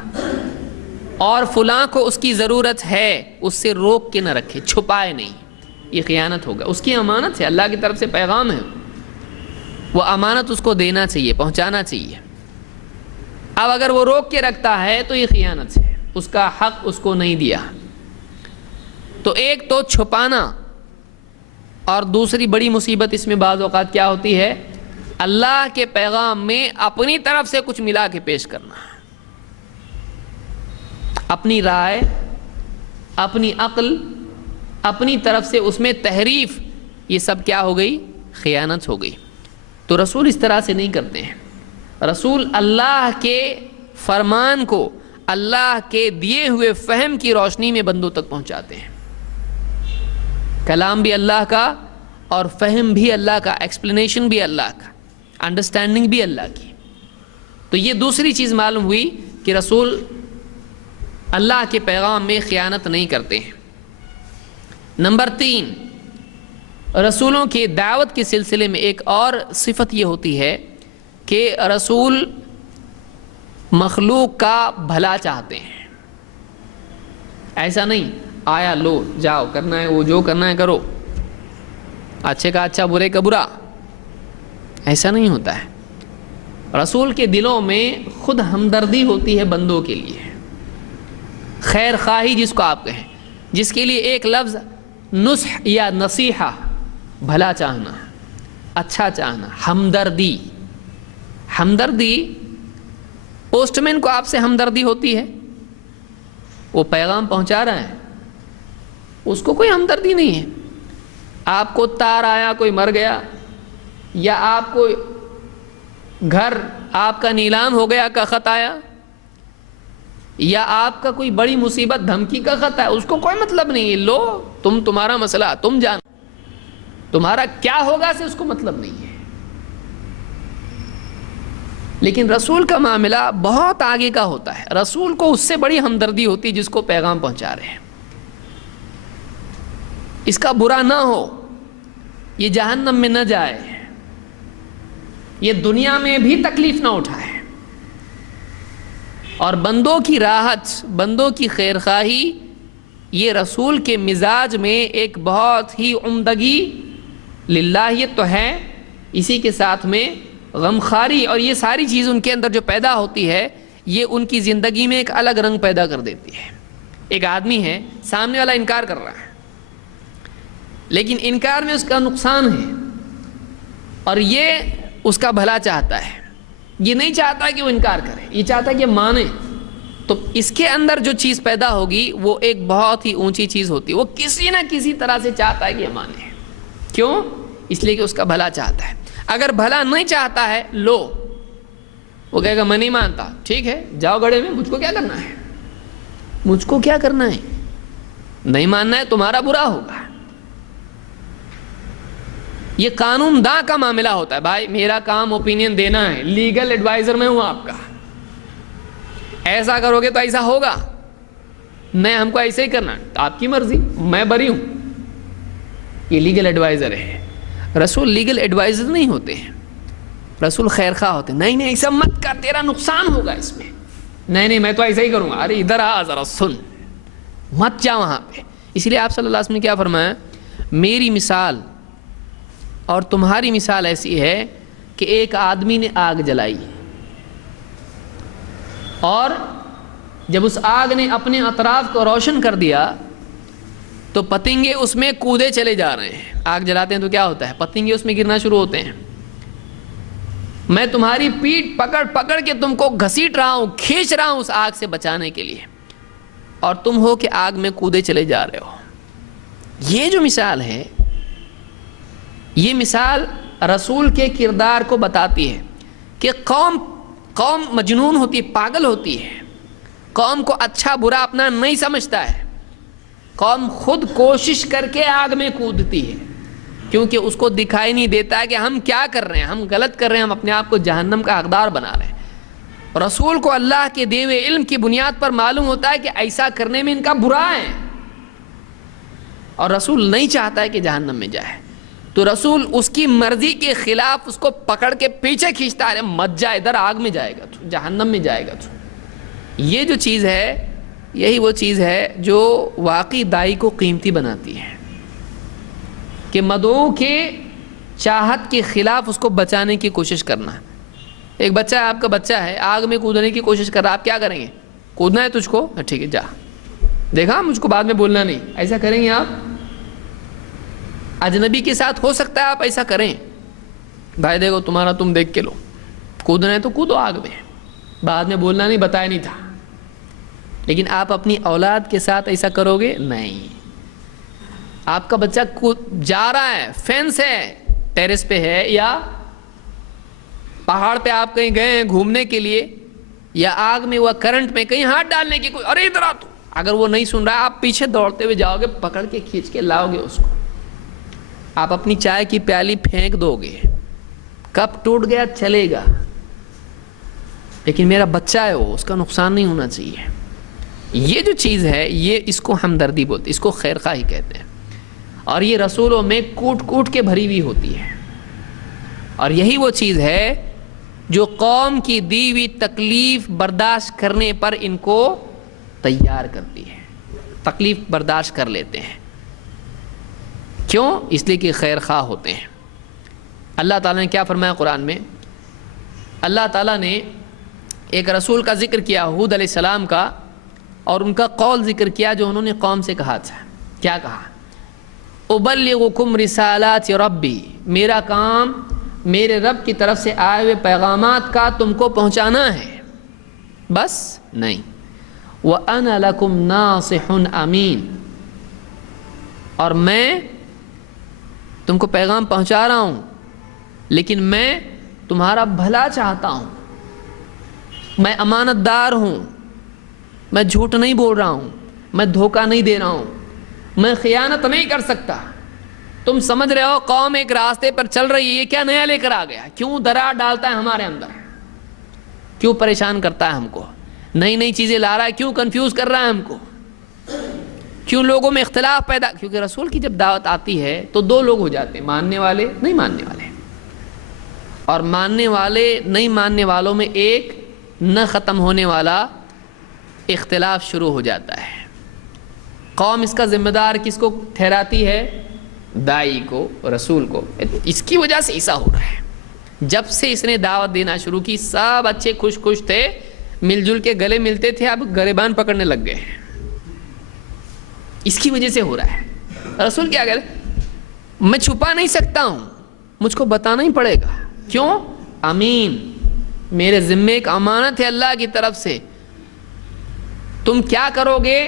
اور فلاں کو اس کی ضرورت ہے، اس سے روک کے نہ رکھے، چھپائے نہیں، یہ خیانت ہوگا۔ اس کی امانت ہے، اللہ کی طرف سے پیغام ہے، وہ امانت اس کو دینا چاہیے، پہنچانا چاہیے۔ اب اگر وہ روک کے رکھتا ہے تو یہ خیانت ہے، اس کا حق اس کو نہیں دیا۔ تو ایک تو چھپانا، اور دوسری بڑی مصیبت اس میں بعض اوقات کیا ہوتی ہے، اللہ کے پیغام میں اپنی طرف سے کچھ ملا کے پیش کرنا، اپنی رائے، اپنی عقل، اپنی طرف سے اس میں تحریف، یہ سب کیا ہو گئی؟ خیانت ہو گئی۔ تو رسول اس طرح سے نہیں کرتے ہیں۔ رسول اللہ کے فرمان کو اللہ کے دیے ہوئے فہم کی روشنی میں بندوں تک پہنچاتے ہیں۔ کلام بھی اللہ کا اور فہم بھی اللہ کا، ایکسپلینیشن بھی اللہ کا، انڈرسٹینڈنگ بھی اللہ کی۔ تو یہ دوسری چیز معلوم ہوئی کہ رسول اللہ کے پیغام میں خیانت نہیں کرتے ہیں۔ نمبر 3، رسولوں کے دعوت کے سلسلے میں ایک اور صفت یہ ہوتی ہے کہ رسول مخلوق کا بھلا چاہتے ہیں۔ ایسا نہیں آیا لو جاؤ کرنا ہے، وہ جو کرنا ہے کرو، اچھے کا اچھا برے کا برا، ایسا نہیں ہوتا ہے۔ رسول کے دلوں میں خود ہمدردی ہوتی ہے بندوں کے لیے، خیر خواہی جس کو آپ کہیں، جس کے لیے ایک لفظ نصح یا نصیحہ، بھلا چاہنا، اچھا چاہنا، ہمدردی۔ ہمدردی، پوسٹ مین کو آپ سے ہمدردی ہوتی ہے، وہ پیغام پہنچا رہا ہے، اس کو کوئی ہمدردی نہیں ہے۔ آپ کو تار آیا، کوئی مر گیا، یا آپ کو گھر آپ کا نیلام ہو گیا کا خط آیا، یا آپ کا کوئی بڑی مصیبت دھمکی کا خط ہے، اس کو کوئی مطلب نہیں ہے، لو تمہارا مسئلہ تم جان، تمہارا کیا ہوگا سے اس کو مطلب نہیں ہے۔ لیکن رسول کا معاملہ بہت آگے کا ہوتا ہے، رسول کو اس سے بڑی ہمدردی ہوتی ہے جس کو پیغام پہنچا رہے ہیں، اس کا برا نہ ہو، یہ جہنم میں نہ جائے، یہ دنیا میں بھی تکلیف نہ اٹھائے، اور بندوں کی راحت، بندوں کی خیرخواہی، یہ رسول کے مزاج میں ایک بہت ہی عمدگی، للہیت تو ہے، اسی کے ساتھ میں غمخواری، اور یہ ساری چیز ان کے اندر جو پیدا ہوتی ہے، یہ ان کی زندگی میں ایک الگ رنگ پیدا کر دیتی ہے۔ ایک آدمی ہے، سامنے والا انکار کر رہا ہے، لیکن انکار میں اس کا نقصان ہے، اور یہ اس کا بھلا چاہتا ہے، یہ نہیں چاہتا کہ وہ انکار کرے، یہ چاہتا ہے کہ مانے۔ تو اس کے اندر جو چیز پیدا ہوگی وہ ایک بہت ہی اونچی چیز ہوتی ہے، وہ کسی نہ کسی طرح سے چاہتا ہے کہ یہ مانے۔ کیوں؟ اس لیے کہ اس کا بھلا چاہتا ہے۔ اگر بھلا نہیں چاہتا ہے، لو، وہ کہے گا میں نہیں مانتا، ٹھیک ہے جاؤ گڑھے میں، مجھ کو کیا کرنا ہے، مجھ کو کیا کرنا ہے، نہیں ماننا ہے تمہارا برا ہوگا۔ یہ قانون داں کا معاملہ ہوتا ہے، بھائی میرا کام اوپینین دینا ہے، لیگل ایڈوائزر میں ہوں آپ کا، ایسا کرو گے تو ایسا ہوگا، نہیں ہم کو ایسے ہی کرنا ہے، آپ کی مرضی، میں بری ہوں۔ یہ لیگل ایڈوائزر ہے۔ رسول لیگل ایڈوائزر نہیں ہوتے ہیں، رسول خیر خواہ ہوتے ہیں۔ نہیں نہیں ایسا مت کر، تیرا نقصان ہوگا اس میں، نہیں نہیں میں تو ایسا ہی کروں گا، ارے ادھر آ ذرا سن، مت جا وہاں پہ۔ اس لیے آپ صلی اللہ علیہ وسلم نے کیا فرمایا، میری مثال اور تمہاری مثال ایسی ہے کہ ایک آدمی نے آگ جلائی، اور جب اس آگ نے اپنے اطراف کو روشن کر دیا تو پتنگے اس میں کودے چلے جا رہے ہیں. آگ جلاتے ہیں تو کیا ہوتا ہے؟ پتنگے اس میں گرنا شروع ہوتے ہیں. میں تمہاری پیٹھ پکڑ پکڑ کے تم کو گھسیٹ رہا ہوں، کھینچ رہا ہوں اس آگ سے بچانے کے لیے، اور تم ہو کہ آگ میں کودے چلے جا رہے ہو. یہ جو مثال ہے، یہ مثال رسول کے کردار کو بتاتی ہے کہ قوم مجنون ہوتی ہے، پاگل ہوتی ہے. قوم کو اچھا برا اپنا نہیں سمجھتا ہے. قوم خود کوشش کر کے آگ میں کودتی ہے کیونکہ اس کو دکھائی نہیں دیتا ہے کہ ہم کیا کر رہے ہیں، ہم غلط کر رہے ہیں، ہم اپنے آپ کو جہنم کا حقدار بنا رہے ہیں. رسول کو اللہ کے دیے ہوئے علم کی بنیاد پر معلوم ہوتا ہے کہ ایسا کرنے میں ان کا برا ہے، اور رسول نہیں چاہتا ہے کہ جہنم میں جائے. تو رسول اس کی مرضی کے خلاف اس کو پکڑ کے پیچھے کھینچتا ہے، مت جا ادھر، آگ میں جائے گا تو، جہنم میں جائے گا تو. یہ جو چیز ہے، یہی وہ چیز ہے جو واقعی داعی کو قیمتی بناتی ہے، کہ مدعو کے چاہت کے خلاف اس کو بچانے کی کوشش کرنا. ایک بچہ ہے، آپ کا بچہ ہے، آگ میں کودنے کی کوشش کر رہا، آپ کیا کریں گے؟ کودنا ہے تجھ کو؟ ٹھیک ہے جا، دیکھا مجھ کو بعد میں بولنا نہیں، ایسا کریں گے آپ؟ اجنبی کے ساتھ ہو سکتا ہے آپ ایسا کریں، بھائی دیکھو تمہارا تم دیکھ کے لو، کودنا ہے تو کودو آگ میں، بعد میں بولنا نہیں، بتایا نہیں تھا. لیکن آپ اپنی اولاد کے ساتھ ایسا کرو گے؟ نہیں. آپ کا بچہ جا رہا ہے، فینس ہے، ٹیرس پہ ہے یا پہاڑ پہ آپ کہیں گئے ہیں گھومنے کے لیے، یا آگ میں ہوا کرنٹ میں کہیں ہاتھ ڈالنے کی کوئی، ارے ادھر آ تو، اگر وہ نہیں سن رہا ہے آپ پیچھے دوڑتے ہوئے جاؤ گے، پکڑ کے کھینچ کے لاؤ گے اس کو. آپ اپنی چائے کی پیالی پھینک دو گے، کپ ٹوٹ گیا چلے گا، لیکن میرا بچہ ہے وہ، اس کا نقصان نہیں ہونا چاہیے. یہ جو چیز ہے، یہ اس کو ہمدردی بولتے، اس کو خیر خواہی کہتے ہیں، اور یہ رسولوں میں کوٹ کوٹ کے بھری ہوئی ہوتی ہے. اور یہی وہ چیز ہے جو قوم کی دی ہوئی تکلیف برداشت کرنے پر ان کو تیار کرتی ہے. تکلیف برداشت کر لیتے ہیں، کیوں؟ اس لیے کہ خیر خواہ ہوتے ہیں. اللہ تعالیٰ نے کیا فرمایا قرآن میں؟ اللہ تعالیٰ نے ایک رسول کا ذکر کیا، ہود علیہ السلام کا، اور ان کا قول ذکر کیا جو انہوں نے قوم سے کہا تھا. کیا کہا؟ ابلغکم رسالات ربی، میرا کام میرے رب کی طرف سے آئے ہوئے پیغامات کا تم کو پہنچانا ہے، بس نہیں. وَأَنَا لَكُمْ نَاصِحٌ أَمِينٌ، اور میں تم کو پیغام پہنچا رہا ہوں، لیکن میں تمہارا بھلا چاہتا ہوں، میں امانت دار ہوں، میں جھوٹ نہیں بول رہا ہوں، میں دھوکہ نہیں دے رہا ہوں، میں خیانت نہیں کر سکتا. تم سمجھ رہے ہو قوم ایک راستے پر چل رہی ہے، یہ کیا نیا لے کر آ گیا؟ کیوں دراڑ ڈالتا ہے ہمارے اندر، کیوں پریشان کرتا ہے ہم کو، نئی نئی چیزیں لا رہا ہے، کیوں کنفیوز کر رہا ہے ہم کو، کیوں لوگوں میں اختلاف پیدا؟ کیونکہ رسول کی جب دعوت آتی ہے تو دو لوگ ہو جاتے ہیں، ماننے والے، نہیں ماننے والے. اور ماننے والے نہیں ماننے والوں میں ایک نہ ختم ہونے والا اختلاف شروع ہو جاتا ہے. قوم اس کا ذمہ دار کس کو ٹھہراتی ہے؟ داعی کو، رسول کو. اس کی وجہ سے ایسا ہو رہا ہے. جب سے اس نے دعوت دینا شروع کی سب اچھے خوش خوش تھے، مل جل کے گلے ملتے تھے، اب گریبان پکڑنے لگ گئے. اس کی وجہ سے ہو رہا ہے. رسول کیا کہتے؟ میں چھپا نہیں سکتا ہوں، مجھ کو بتانا ہی پڑے گا. کیوں؟ امین، میرے ذمے ایک امانت ہے اللہ کی طرف سے. تم کیا کرو گے؟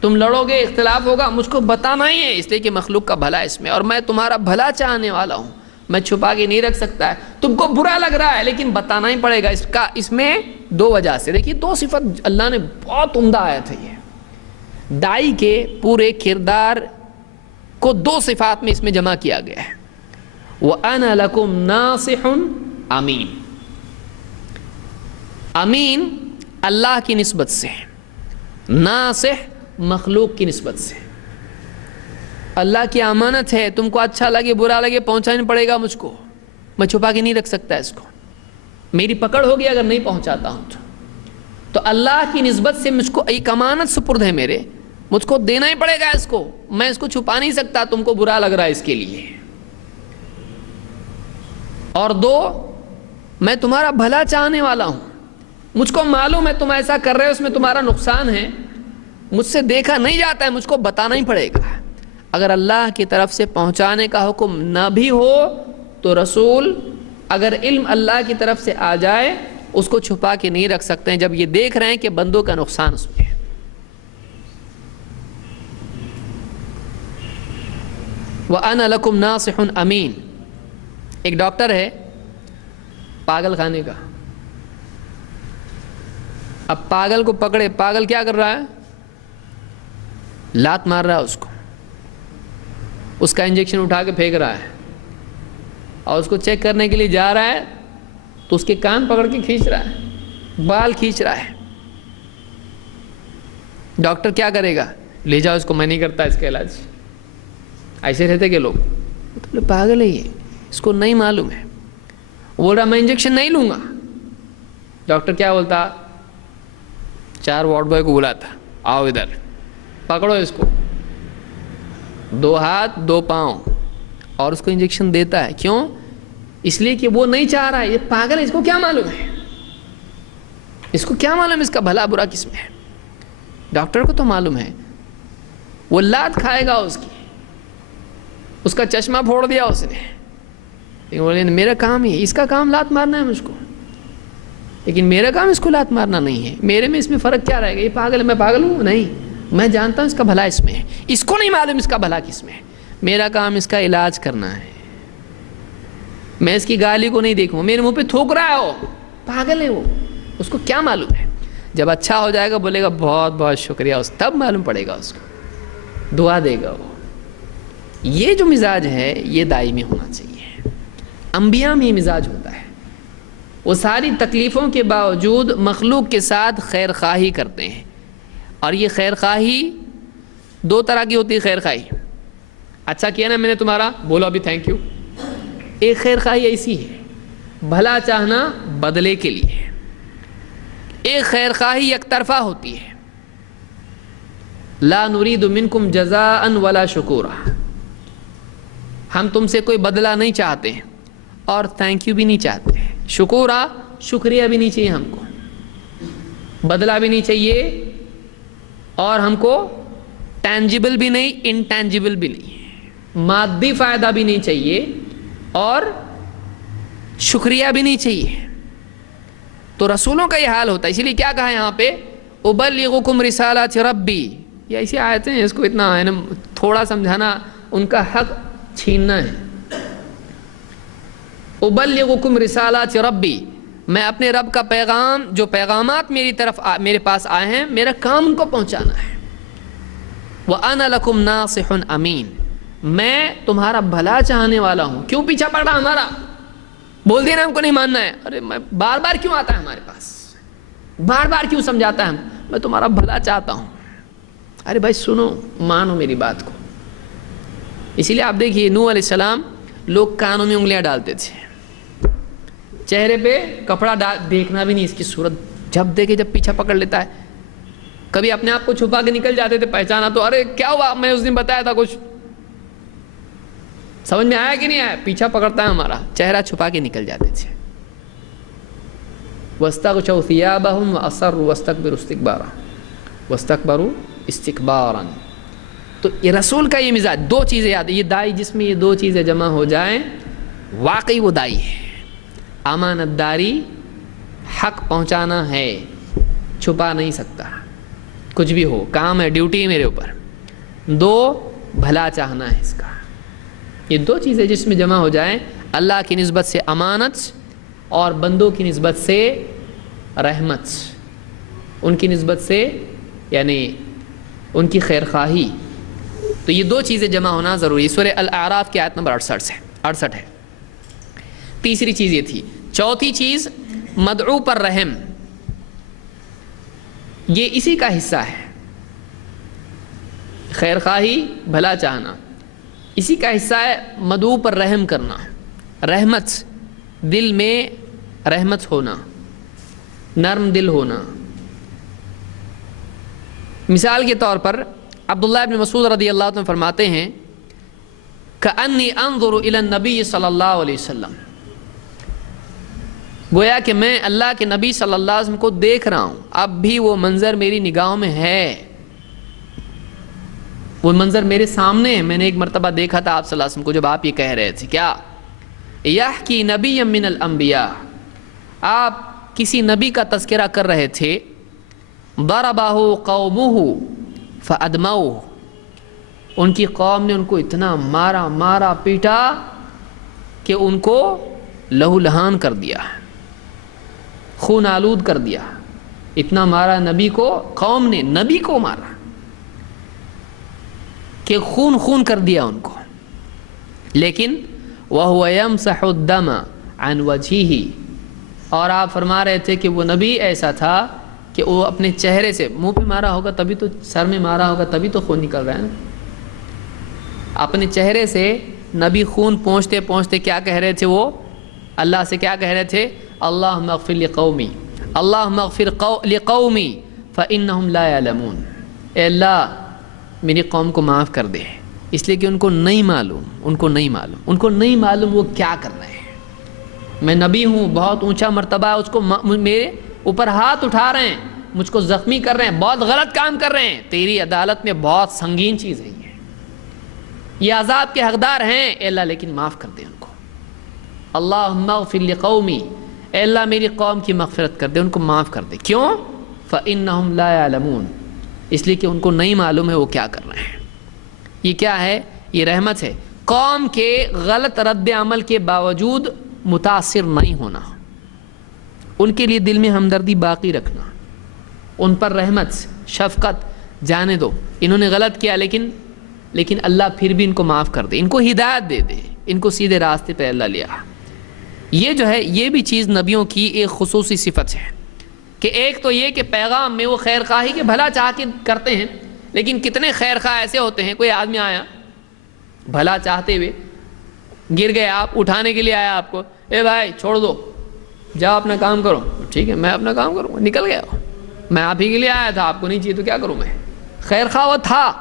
تم لڑو گے، اختلاف ہوگا، مجھ کو بتانا ہی ہے، اس لیے کہ مخلوق کا بھلا اس میں، اور میں تمہارا بھلا چاہنے والا ہوں، میں چھپا کے نہیں رکھ سکتا ہے. تم کو برا لگ رہا ہے لیکن بتانا ہی پڑے گا. اس میں دو وجہ سے، دیکھیے دو صفت اللہ نے بہت عمدہ آیت ہے. یہ داعی کے پورے کردار کو دو صفات میں اس میں جمع کیا گیا ہے. وَأَنَا لَكُمْ نَاصِحٌ امین. امین اللہ کی نسبت سے، ناصح مخلوق کی نسبت سے. اللہ کی امانت ہے، تم کو اچھا لگے برا لگے پہنچانا پڑے گا مجھ کو، میں چھپا کے نہیں رکھ سکتا اس کو، میری پکڑ ہوگی اگر نہیں پہنچاتا ہوں تو اللہ کی نسبت سے مجھ کو ایک امانت سپرد ہے میرے، مجھ کو دینا ہی پڑے گا اس کو، میں اس کو چھپا نہیں سکتا. تم کو برا لگ رہا ہے اس کے لیے. اور دو، میں تمہارا بھلا چاہنے والا ہوں. مجھ کو معلوم ہے تم ایسا کر رہے ہو، اس میں تمہارا نقصان ہے، مجھ سے دیکھا نہیں جاتا ہے، مجھ کو بتانا ہی پڑے گا۔ اگر اللہ کی طرف سے پہنچانے کا حکم نہ بھی ہو تو رسول اگر علم اللہ کی طرف سے آ جائے اس کو چھپا کے نہیں رکھ سکتے ہیں جب یہ دیکھ رہے ہیں کہ بندوں کا نقصان اس میں ہے۔ وَأَنَا لَكُمْ نَاصِحٌ أَمِينٌ۔ ایک ڈاکٹر ہے پاگل خانے کا، اب پاگل کو پکڑے، پاگل کیا کر رہا ہے؟ لات مار رہا ہے اس کو، اس کا انجیکشن اٹھا کے پھینک رہا ہے، اور اس کو چیک کرنے کے لیے جا رہا ہے تو اس کے کان پکڑ کے کھینچ رہا ہے، بال کھینچ رہا ہے۔ ڈاکٹر کیا کرے گا؟ لے جاؤ اس کو، میں نہیں کرتا اس کا علاج۔ ایسے رہتے کہ لوگ پاگل ہے، یہ اس کو نہیں معلوم ہے، بول رہا میں انجیکشن نہیں لوں گا۔ ڈاکٹر کیا بولتا؟ 4 وارڈ بوائے کو بلاتا، آؤ ادھر، پکڑو اس کو، 2 ہاتھ 2 پاؤں، اور اس کو انجیکشن دیتا ہے۔ کیوں؟ اس لیے کہ وہ نہیں چاہ رہا ہے، یہ پاگل ہے، اس کو کیا معلوم ہے، اس کو کیا معلوم اس کا بھلا برا کس میں ہے۔ ڈاکٹر کو تو معلوم ہے، وہ لات کھائے گا اس کی، اس کا چشمہ پھوڑ دیا اس نے، لیکن بولے میرا کام ہی ہے، اس کا کام لات مارنا ہے مجھ کو، لیکن میرا کام اس کو لات مارنا نہیں ہے، میرے میں اس میں فرق کیا رہے گا؟ یہ پاگل ہے، میں پاگل ہوں؟ نہیں، میں جانتا ہوں اس کا بھلا اس میں ہے، اس کو نہیں معلوم اس کا بھلا کس میں ہے۔ میرا کام اس کا علاج کرنا ہے، میں اس کی گالی کو نہیں دیکھوں، میرے منہ پہ تھوک رہا ہے، وہ پاگل ہے، وہ اس کو کیا معلوم ہے؟ جب اچھا ہو جائے گا بولے گا بہت بہت شکریہ، اس تب معلوم پڑے گا، اس کو دعا دے گا وہ۔ یہ جو مزاج ہے یہ دائمی ہونا چاہیے، انبیاء میں یہ مزاج ہوتا ہے، وہ ساری تکلیفوں کے باوجود مخلوق کے ساتھ خیر خواہی کرتے ہیں، اور یہ خیر خواہی 2 طرح کی ہوتی ہے۔ خیر خواہی، اچھا کیا نا میں نے تمہارا، بولو ابھی تھینک یو۔ ایک خیر خواہی ایسی ہے بھلا چاہنا بدلے کے لیے، ایک خیر خواہی یک طرفہ ہوتی ہے، لا نرید منکم جزاء ولا شکورا، ہم تم سے کوئی بدلہ نہیں چاہتے اور تھینک یو بھی نہیں چاہتے، شکورا شکریہ بھی نہیں چاہیے، ہم کو بدلہ بھی نہیں چاہیے، اور ہم کو ٹینجیبل بھی نہیں، انٹینجیبل بھی نہیں، مادی فائدہ بھی نہیں چاہیے اور شکریہ بھی نہیں چاہیے۔ تو رسولوں کا یہ حال ہوتا ہے، اسی لیے کیا کہا یہاں پہ ابلغکم رسالات ربی، یہ ایسی آیتیں ہیں، اس کو اتنا ہے نا تھوڑا سمجھانا، ان کا حق چھیننا ہے۔ ابلغکم رسالات ربی، میں اپنے رب کا پیغام، جو پیغامات میری طرف میرے پاس آئے ہیں، میرا کام ان کو پہنچانا ہے۔ وَأَنَا لَكُمْ نَاصِحٌ أَمِينٌ، میں تمہارا بھلا چاہنے والا ہوں۔ کیوں پیچھا پڑ رہا ہمارا؟ بول دینا ہم کو نہیں ماننا ہے، ارے میں بار بار کیوں آتا ہے ہمارے پاس، بار بار کیوں سمجھاتا ہے؟ میں تمہارا بھلا چاہتا ہوں۔ ارے بھائی سنو، مانو میری بات کو۔ اسی لیے آپ دیکھیے نوح علیہ السلام، لوگ کانوں میں انگلیاں ڈالتے تھے، چہرے پہ کپڑا دیکھنا بھی نہیں اس کی صورت، جب دیکھے جب پیچھا پکڑ لیتا ہے، کبھی اپنے آپ کو چھپا کے نکل جاتے تھے، پہچانا تو ارے کیا ہوا، میں اس دن بتایا تھا کچھ، سمجھ میں آیا کہ نہیں آیا؟ پیچھا پکڑتا ہے ہمارا، چہرہ چھپا کے نکل جاتے تھے۔ وَاسْتَغْشَوْا ثِيَابَهُمْ وَأَصَرُّوا وَاسْتَكْبَرُوا اسْتِكْبَارًا وَاسْتَكْبَرُوا اسْتِكْبَارًا۔ تو یہ رسول کا یہ مزاج، 2 چیزیں یاد ہے، یہ دائی جس میں یہ 2 چیزیں جمع ہو جائیں واقعی وہ دائی ہے۔ امانت داری، حق پہنچانا ہے، چھپا نہیں سکتا، کچھ بھی ہو، کام ہے، ڈیوٹی ہے میرے اوپر۔ 2 بھلا چاہنا ہے اس کا۔ یہ 2 چیزیں جس میں جمع ہو جائیں، اللہ کی نسبت سے امانت اور بندوں کی نسبت سے رحمت، ان کی نسبت سے یعنی ان کی خیر خواہی، تو یہ 2 چیزیں جمع ہونا ضروری ہے۔ سورہ الاعراف کی آیت نمبر 68 ہے۔ تیسری چیز یہ تھی۔ چوتھی چیز مدعو پر رحم، یہ اسی کا حصہ ہے، خیر خواہی بھلا چاہنا اسی کا حصہ ہے، مدعو پر رحم کرنا، رحمت، دل میں رحمت ہونا، نرم دل ہونا۔ مثال کے طور پر عبداللہ ابن مسعود رضی اللہ عنہ فرماتے ہیں کأنی انظر الی النبی صلی اللہ علیہ وسلم، گویا کہ میں اللہ کے نبی صلی اللہ علیہ وسلم کو دیکھ رہا ہوں، اب بھی وہ منظر میری نگاہوں میں ہے، وہ منظر میرے سامنے ہے۔ میں نے ایک مرتبہ دیکھا تھا آپ صلی اللہ علیہ وسلم کو جب آپ یہ کہہ رہے تھے، کیا یحکی نبی من الانبیاء، آپ کسی نبی کا تذکرہ کر رہے تھے، ضربہ قومہ فادموہ، ان کی قوم نے ان کو اتنا مارا پیٹا کہ ان کو لہو لہان کر دیا، خون آلود کر دیا، اتنا مارا نبی کو، قوم نے نبی کو مارا کہ خون کر دیا ان کو۔ لیکن وَهُوَ يَمْسَحُ الدَّمَ عَنْ وَجْهِهِ، اور آپ فرما رہے تھے کہ وہ نبی ایسا تھا کہ وہ اپنے چہرے سے، منہ پہ مارا ہوگا تبھی تو، سر میں مارا ہوگا تبھی تو خون نکل رہا ہے نا، اپنے چہرے سے نبی خون پہنچتے پہنچتے کیا کہہ رہے تھے، وہ اللہ سے کیا کہہ رہے تھے، اللہم اغفر لقومی، اللہم اغفر لقومی فإنہم لا یعلمون، اے اللہ میری قوم کو معاف کر دے، اس لیے کہ ان کو نہیں معلوم وہ کیا کر رہے ہیں۔ میں نبی ہوں، بہت اونچا مرتبہ ہے، اس کو میرے اوپر ہاتھ اٹھا رہے ہیں، مجھ کو زخمی کر رہے ہیں، بہت غلط کام کر رہے ہیں، تیری عدالت میں بہت سنگین چیز ہے یہ عذاب کے حقدار ہیں، اے اللہ لیکن معاف کر دے ان کو۔ اللہم اغفر لقومی، اے اللہ میری قوم کی مغفرت کر دے، ان کو معاف کر دے، کیوں؟ فإنہم لا یعلمون، اس لیے کہ ان کو نہیں معلوم ہے وہ کیا کر رہے ہیں۔ یہ کیا ہے؟ یہ رحمت ہے، قوم کے غلط رد عمل کے باوجود متاثر نہیں ہونا، ان کے لیے دل میں ہمدردی باقی رکھنا، ان پر رحمت شفقت، جانے دو انہوں نے غلط کیا لیکن اللہ پھر بھی ان کو معاف کر دے، ان کو ہدایت دے دے، ان کو سیدھے راستے پہ اللہ لیا۔ یہ جو ہے یہ بھی چیز نبیوں کی ایک خصوصی صفت ہے کہ ایک تو یہ کہ پیغام میں وہ خیر خواہی کے بھلا چاہ کے کرتے ہیں، لیکن کتنے خیر خواہ ایسے ہوتے ہیں، کوئی آدمی آیا بھلا چاہتے ہوئے، گر گئے، آپ اٹھانے کے لیے آیا آپ کو، اے بھائی چھوڑ دو، جاؤ اپنا کام کرو، ٹھیک ہے میں اپنا کام کروں، نکل گیا، میں آپ ہی کے لیے آیا تھا، آپ کو نہیں چاہیے تو کیا کروں میں، خیر خواہ وہ تھا،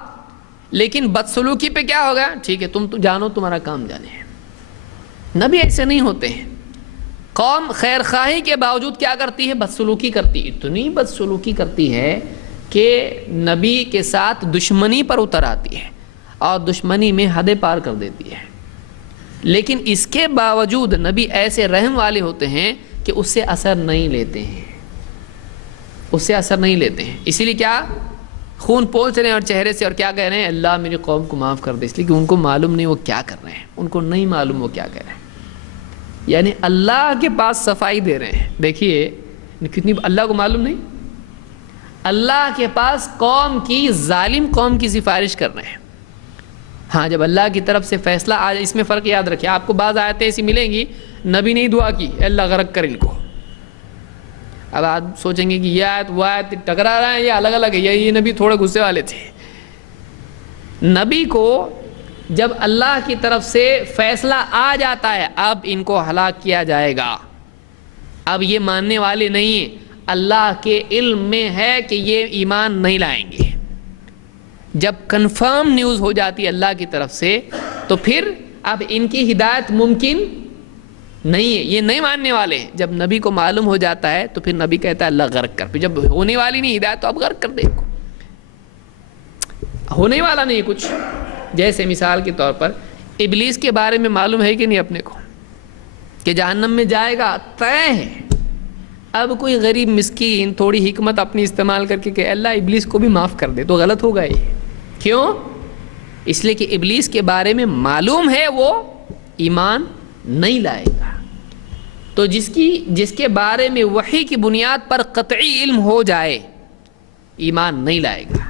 لیکن بدسلوکی پہ کیا ہو گیا، ٹھیک ہے تم جانو، تمہارا کام جانے۔ نبی ایسے نہیں ہوتے ہیں، قوم خیر خواہی کے باوجود کیا کرتی ہے، بدسلوکی کرتی ہے، اتنی بدسلوکی کرتی ہے کہ نبی کے ساتھ دشمنی پر اتر آتی ہے اور دشمنی میں حدیں پار کر دیتی ہے، لیکن اس کے باوجود نبی ایسے رحم والے ہوتے ہیں کہ اس سے اثر نہیں لیتے ہیں، اسی لیے کیا خون پہنچ رہے ہیں اور چہرے سے، اور کیا کہہ رہے ہیں، اللہ میری قوم کو معاف کر دے، اس لیے کہ ان کو معلوم نہیں وہ کیا کر رہے ہیں، ان کو نہیں معلوم وہ کیا کہہ رہے ہیں، یعنی اللہ کے پاس صفائی دے رہے ہیں۔ دیکھیے کتنی، اللہ کو معلوم نہیں، اللہ کے پاس قوم کی، ظالم قوم کی سفارش کر رہے ہیں۔ ہاں جب اللہ کی طرف سے فیصلہ آ جائے، اس میں فرق یاد رکھیں، آپ کو بعض آیتیں ایسی ملیں گی نبی نے دعا کی، اے اللہ غرق کر ان کو، اب آپ سوچیں گے کہ یہ آیت وہ آیت ٹکرا رہا ہے، یہ الگ الگ ہے، یہ نبی تھوڑے غصے والے تھے۔ نبی کو جب اللہ کی طرف سے فیصلہ آ جاتا ہے اب ان کو ہلاک کیا جائے گا، اب یہ ماننے والے نہیں ہیں، اللہ کے علم میں ہے کہ یہ ایمان نہیں لائیں گے، جب کنفرم نیوز ہو جاتی ہے اللہ کی طرف سے تو پھر اب ان کی ہدایت ممکن نہیں ہے، یہ نہیں ماننے والے ہیں۔ جب نبی کو معلوم ہو جاتا ہے تو پھر نبی کہتا ہے اللہ غرق کر، پھر جب ہونے والی نہیں ہدایت تو اب غرق کر دے، ہونے والا نہیں کچھ۔ جیسے مثال کے طور پر ابلیس کے بارے میں معلوم ہے کہ نہیں اپنے کو کہ جہنم میں جائے گا، طے ہے، اب کوئی غریب مسکین تھوڑی حکمت اپنی استعمال کر کے کہ اللہ ابلیس کو بھی معاف کر دے تو غلط ہوگا یہ، کیوں؟ اس لیے کہ ابلیس کے بارے میں معلوم ہے وہ ایمان نہیں لائے گا، تو جس کے بارے میں وحی کی بنیاد پر قطعی علم ہو جائے ایمان نہیں لائے گا،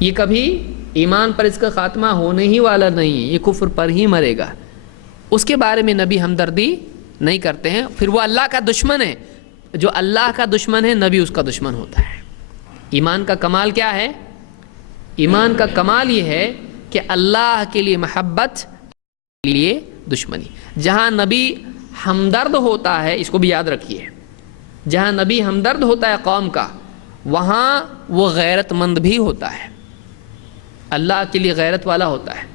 یہ کبھی ایمان پر اس کا خاتمہ ہونے ہی والا نہیں ہے، یہ کفر پر ہی مرے گا، اس کے بارے میں نبی ہمدردی نہیں کرتے ہیں، پھر وہ اللہ کا دشمن ہے، جو اللہ کا دشمن ہے نبی اس کا دشمن ہوتا ہے۔ ایمان کا کمال کیا ہے؟ ایمان کا کمال یہ ہے کہ اللہ کے لیے محبت، کے لیے دشمنی۔ جہاں نبی ہمدرد ہوتا ہے، اس کو بھی یاد رکھیے، جہاں نبی ہمدرد ہوتا ہے قوم کا، وہاں وہ غیرت مند بھی ہوتا ہے، اللہ کے لیے غیرت والا ہوتا ہے،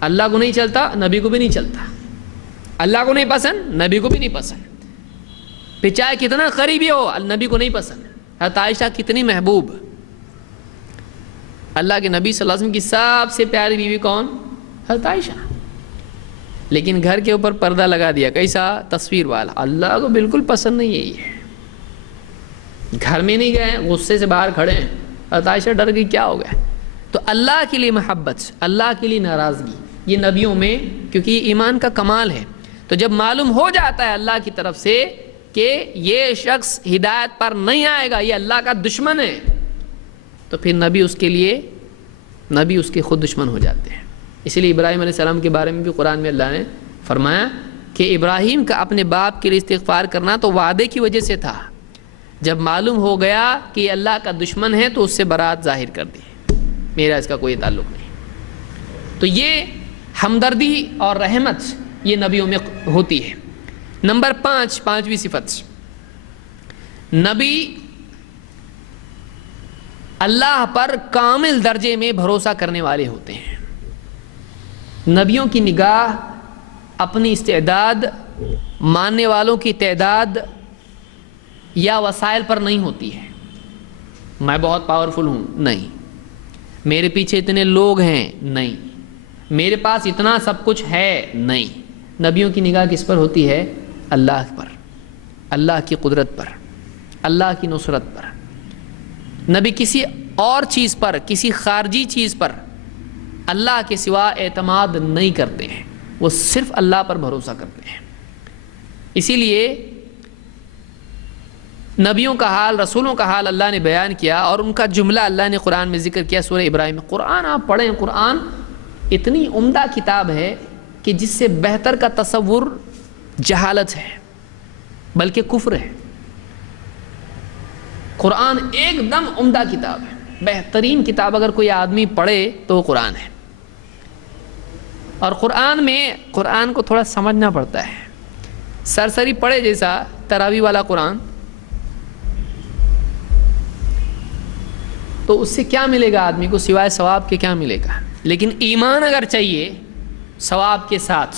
اللہ کو نہیں چلتا نبی کو بھی نہیں چلتا، اللہ کو نہیں پسند، نبی کو بھی نہیں پسند. پھر چاہے کتنا قریبی ہو نبی کو نہیں پسند. حضرت عائشہ کتنی محبوب، اللہ کے نبی صلی اللہ علیہ وسلم کی سب سے پیاری بیوی کون؟ حضرت عائشہ. لیکن گھر کے اوپر پردہ لگا دیا، کیسا؟ تصویر والا. اللہ کو بالکل پسند نہیں ہے یہ. گھر میں نہیں گئے، غصے سے باہر کھڑے ہیں. حضرت عائشہ ڈر گئی کیا ہو گیا. تو اللہ کے لیے محبت، اللہ کے لیے ناراضگی، یہ نبیوں میں، کیونکہ ایمان کا کمال ہے. تو جب معلوم ہو جاتا ہے اللہ کی طرف سے کہ یہ شخص ہدایت پر نہیں آئے گا، یہ اللہ کا دشمن ہے، تو پھر نبی اس کے لیے، نبی اس کے خود دشمن ہو جاتے ہیں. اسی لیے ابراہیم علیہ السلام کے بارے میں بھی قرآن میں اللہ نے فرمایا کہ ابراہیم کا اپنے باپ کے لیے استغفار کرنا تو وعدے کی وجہ سے تھا، جب معلوم ہو گیا کہ یہ اللہ کا دشمن ہے تو اس سے برات ظاہر کر دی، میرا اس کا کوئی تعلق نہیں. تو یہ ہمدردی اور رحمت یہ نبیوں میں ہوتی ہے. نمبر 5، پانچویں صفت، نبی اللہ پر کامل درجے میں بھروسہ کرنے والے ہوتے ہیں. نبیوں کی نگاہ اپنی استعداد، ماننے والوں کی تعداد یا وسائل پر نہیں ہوتی ہے. میں بہت پاورفل ہوں، نہیں. میرے پیچھے اتنے لوگ ہیں، نہیں. میرے پاس اتنا سب کچھ ہے، نہیں. نبیوں کی نگاہ کس پر ہوتی ہے؟ اللہ پر، اللہ کی قدرت پر، اللہ کی نصرت پر. نبی کسی اور چیز پر، کسی خارجی چیز پر اللہ کے سوا اعتماد نہیں کرتے ہیں، وہ صرف اللہ پر بھروسہ کرتے ہیں. اسی لیے نبیوں کا حال، رسولوں کا حال اللہ نے بیان کیا، اور ان کا جملہ اللہ نے قرآن میں ذکر کیا سورہ ابراہیم میں. قرآن آپ پڑھیں، قرآن اتنی عمدہ کتاب ہے کہ جس سے بہتر کا تصور جہالت ہے، بلکہ کفر ہے. قرآن ایک دم عمدہ کتاب ہے، بہترین کتاب اگر کوئی آدمی پڑھے تو وہ قرآن ہے. اور قرآن میں، قرآن کو تھوڑا سمجھنا پڑتا ہے. سرسری پڑھے جیسا تراویح والا قرآن تو اس سے کیا ملے گا آدمی کو سوائے ثواب کے؟ کیا ملے گا؟ لیکن ایمان اگر چاہیے ثواب کے ساتھ.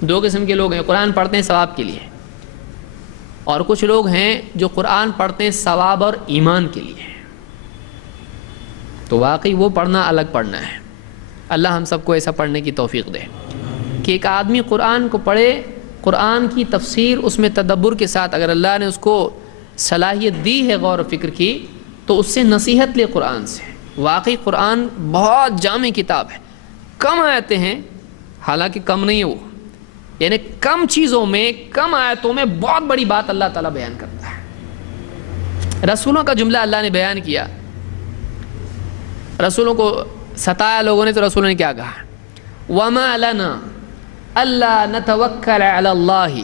دو قسم کے لوگ ہیں، قرآن پڑھتے ہیں ثواب کے لیے، اور کچھ لوگ ہیں جو قرآن پڑھتے ہیں ثواب اور ایمان کے لیے. تو واقعی وہ پڑھنا الگ پڑھنا ہے. اللہ ہم سب کو ایسا پڑھنے کی توفیق دے کہ ایک آدمی قرآن کو پڑھے، قرآن کی تفسیر اس میں تدبر کے ساتھ، اگر اللہ نے اس کو صلاحیت دی ہے غور و فکر کی، تو اس سے نصیحت لے قرآن سے. واقعی قرآن بہت جامع کتاب ہے. کم آیتیں ہیں، حالانکہ کم نہیں ہے وہ، یعنی کم چیزوں میں، کم آیتوں میں بہت بڑی بات اللہ تعالیٰ بیان کرتا ہے. رسولوں کا جملہ اللہ نے بیان کیا. رسولوں کو ستایا لوگوں نے، تو رسولوں نے کیا کہا؟ وَمَا لَنَا أَلَّا نَتَوَكَّلَ عَلَى اللَّهِ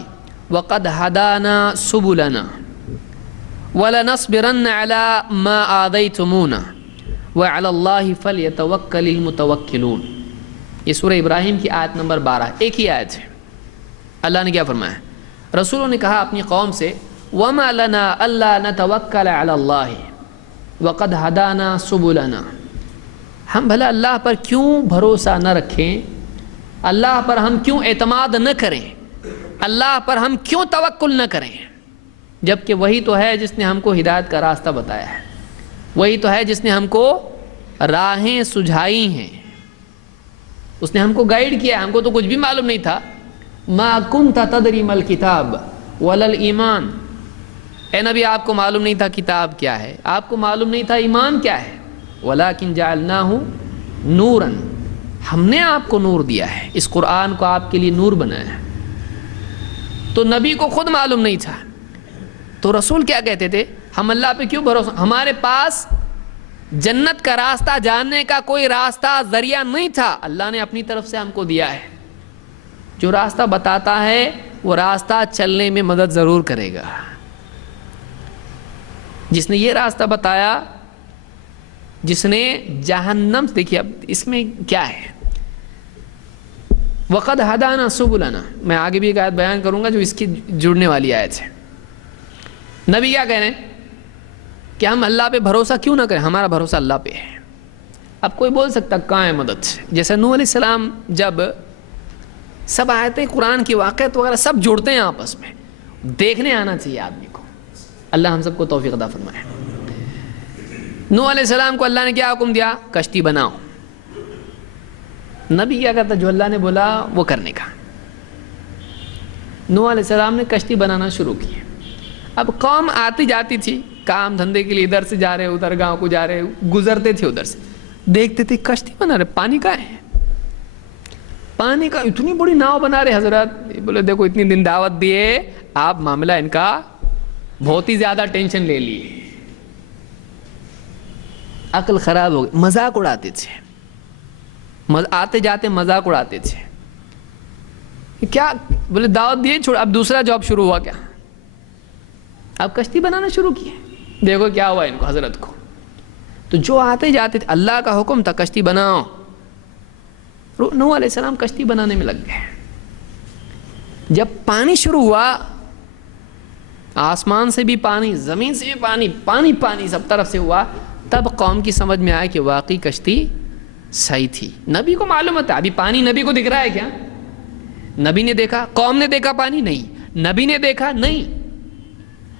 وَقَدْ هَدَانَا سُبُلَنَا وَلَنَصْبِرَنَّ عَلَى مَا آذَيْتُمُونَا وَعَلَى اللَّهِ فَلْيَتَوَكَّلِ الْمُتَوَكِّلُونَ. یہ سورہ ابراہیم کی آیت نمبر 12، ایک ہی آیت ہے. اللہ نے کیا فرمایا؟ رسولوں نے کہا اپنی قوم سے، وَمَا لَنَا أَلَّا نَتَوَكَّلَ عَلَى اللَّهِ وَقَدْ هَدَانَا سُبُلَنَا. ہم بھلا اللہ پر کیوں بھروسہ نہ رکھیں، اللہ پر ہم کیوں اعتماد نہ کریں، اللہ پر ہم کیوں توکل نہ کریں، جبکہ وہی تو ہے جس نے ہم کو ہدایت کا راستہ بتایا ہے، وہی تو ہے جس نے ہم کو راہیں سجھائی ہیں، اس نے ہم کو گائیڈ کیا. ہم کو تو کچھ بھی معلوم نہیں تھا. ما کنت تدری ما الکتاب ولا الایمان. اے نبی آپ کو معلوم نہیں تھا کتاب کیا ہے، آپ کو معلوم نہیں تھا ایمان کیا ہے. ولکن جعلناہ نورا، ہم نے آپ کو نور دیا ہے، اس قرآن کو آپ کے لیے نور بنایا ہے. تو نبی کو خود معلوم نہیں تھا، تو رسول کیا کہتے تھے؟ ہم اللہ پہ کیوں بھروسہ، ہمارے پاس جنت کا راستہ جاننے کا کوئی راستہ ذریعہ نہیں تھا، اللہ نے اپنی طرف سے ہم کو دیا ہے. جو راستہ بتاتا ہے وہ راستہ چلنے میں مدد ضرور کرے گا. جس نے یہ راستہ بتایا، جس نے جہنم، دیکھیے اب اس میں کیا ہے، وَقَدْ هَدَانَا سُبُلَنَا. میں آگے بھی ایک آیت بیان کروں گا جو اس کی جڑنے والی آیت ہے. نبی کیا کہہ رہے ہیں کہ ہم اللہ پہ بھروسہ کیوں نہ کریں، ہمارا بھروسہ اللہ پہ ہے. اب کوئی بول سکتا کہاں ہے مدد؟ جیسے نوح علیہ السلام جب سب آیتیں قرآن کی واقعات وغیرہ سب جوڑتے ہیں آپس میں. دیکھنے آنا چاہیے آدمی کو. اللہ ہم سب کو توفیق عطا فرمائے. نوح علیہ السلام کو اللہ نے کیا حکم دیا؟ کشتی بناؤ. نبی کیا کرتا؟ جو اللہ نے بولا وہ کرنے کا. نوح علیہ السلام نے کشتی بنانا شروع کی. اب قوم آتی جاتی تھی کام دھندے کے لیے, ادھر سے جا رہے ادھر گاؤں کو جا رہے, گزرتے تھے ادھر سے, دیکھتے تھے کشتی بنا رہے. پانی کا ہے, پانی کا اتنی بڑی ناؤ بنا رہے حضرت. بولے دیکھو اتنی دن دعوت دیے, آپ معاملہ ان کا بہت ہی زیادہ ٹینشن لے لیے, عقل خراب ہو گئی. مذاق اڑاتے تھے, آتے جاتے مذاق اڑاتے تھے. کیا بولے دعوت دیے چھوڑ, اب دوسرا جاب شروع ہوا. کیا اب کشتی بنانا شروع کیے. دیکھو کیا ہوا ان کو حضرت کو. تو جو آتے جاتے تھے اللہ کا حکم تھا کشتی بناؤ. نوح علیہ السلام کشتی بنانے میں لگ گئے. جب پانی شروع ہوا, آسمان سے بھی پانی, زمین سے بھی پانی, پانی پانی سب طرف سے ہوا, تب قوم کی سمجھ میں آیا کہ واقعی کشتی صحیح تھی. نبی کو معلوم تھا ابھی پانی نبی کو دکھ رہا ہے کیا؟ نبی نے دیکھا, قوم نے دیکھا پانی نہیں, نبی نے دیکھا نہیں,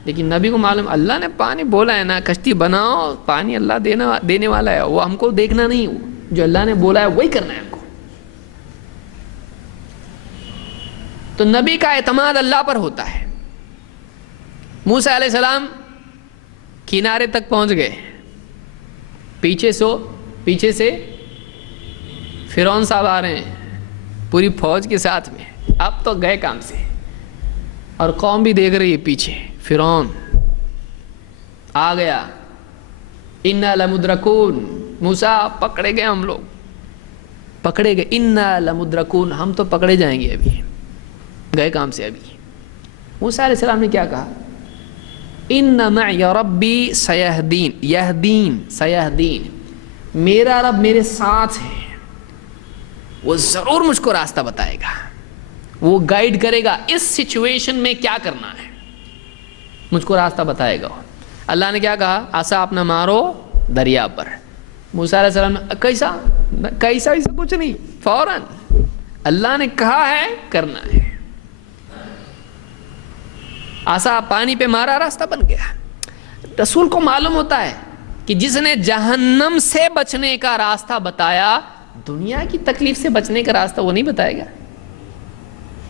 لیکن نبی کو معلوم اللہ نے پانی بولا ہے نا کشتی بناؤ, پانی اللہ دینے والا ہے, وہ ہم کو دیکھنا نہیں, جو اللہ نے بولا ہے وہی کرنا ہے ہم کو. تو نبی کا اعتماد اللہ پر ہوتا ہے. موسیٰ علیہ السلام کنارے تک پہنچ گئے, پیچھے سے فرعون صاحب آ رہے ہیں پوری فوج کے ساتھ میں. اب تو گئے کام سے, اور قوم بھی دیکھ رہی ہے پیچھے. فرعون آ گیا, انا لمدرکون, موسیٰ پکڑے گئے, ہم لوگ پکڑے گئے, انا لمدرکون, ہم تو پکڑے جائیں گے, ابھی گئے کام سے. ابھی موسیٰ علیہ السلام نے کیا کہا؟ ان معی ربی سیہدین, یہدین سیہدین, میرا رب میرے ساتھ ہے, وہ ضرور مجھ کو راستہ بتائے گا, وہ گائیڈ کرے گا اس سچویشن میں کیا کرنا ہے, مجھ کو راستہ بتائے گا. اللہ نے کیا کہا؟ عصا اپنا مارو دریا پر. موسیٰ علیہ السلام نے کیسا ایسا کچھ نہیں, فوراً اللہ نے کہا ہے کرنا ہے. عصا پانی پہ مارا, راستہ بن گیا. رسول کو معلوم ہوتا ہے کہ جس نے جہنم سے بچنے کا راستہ بتایا, دنیا کی تکلیف سے بچنے کا راستہ وہ نہیں بتائے گا.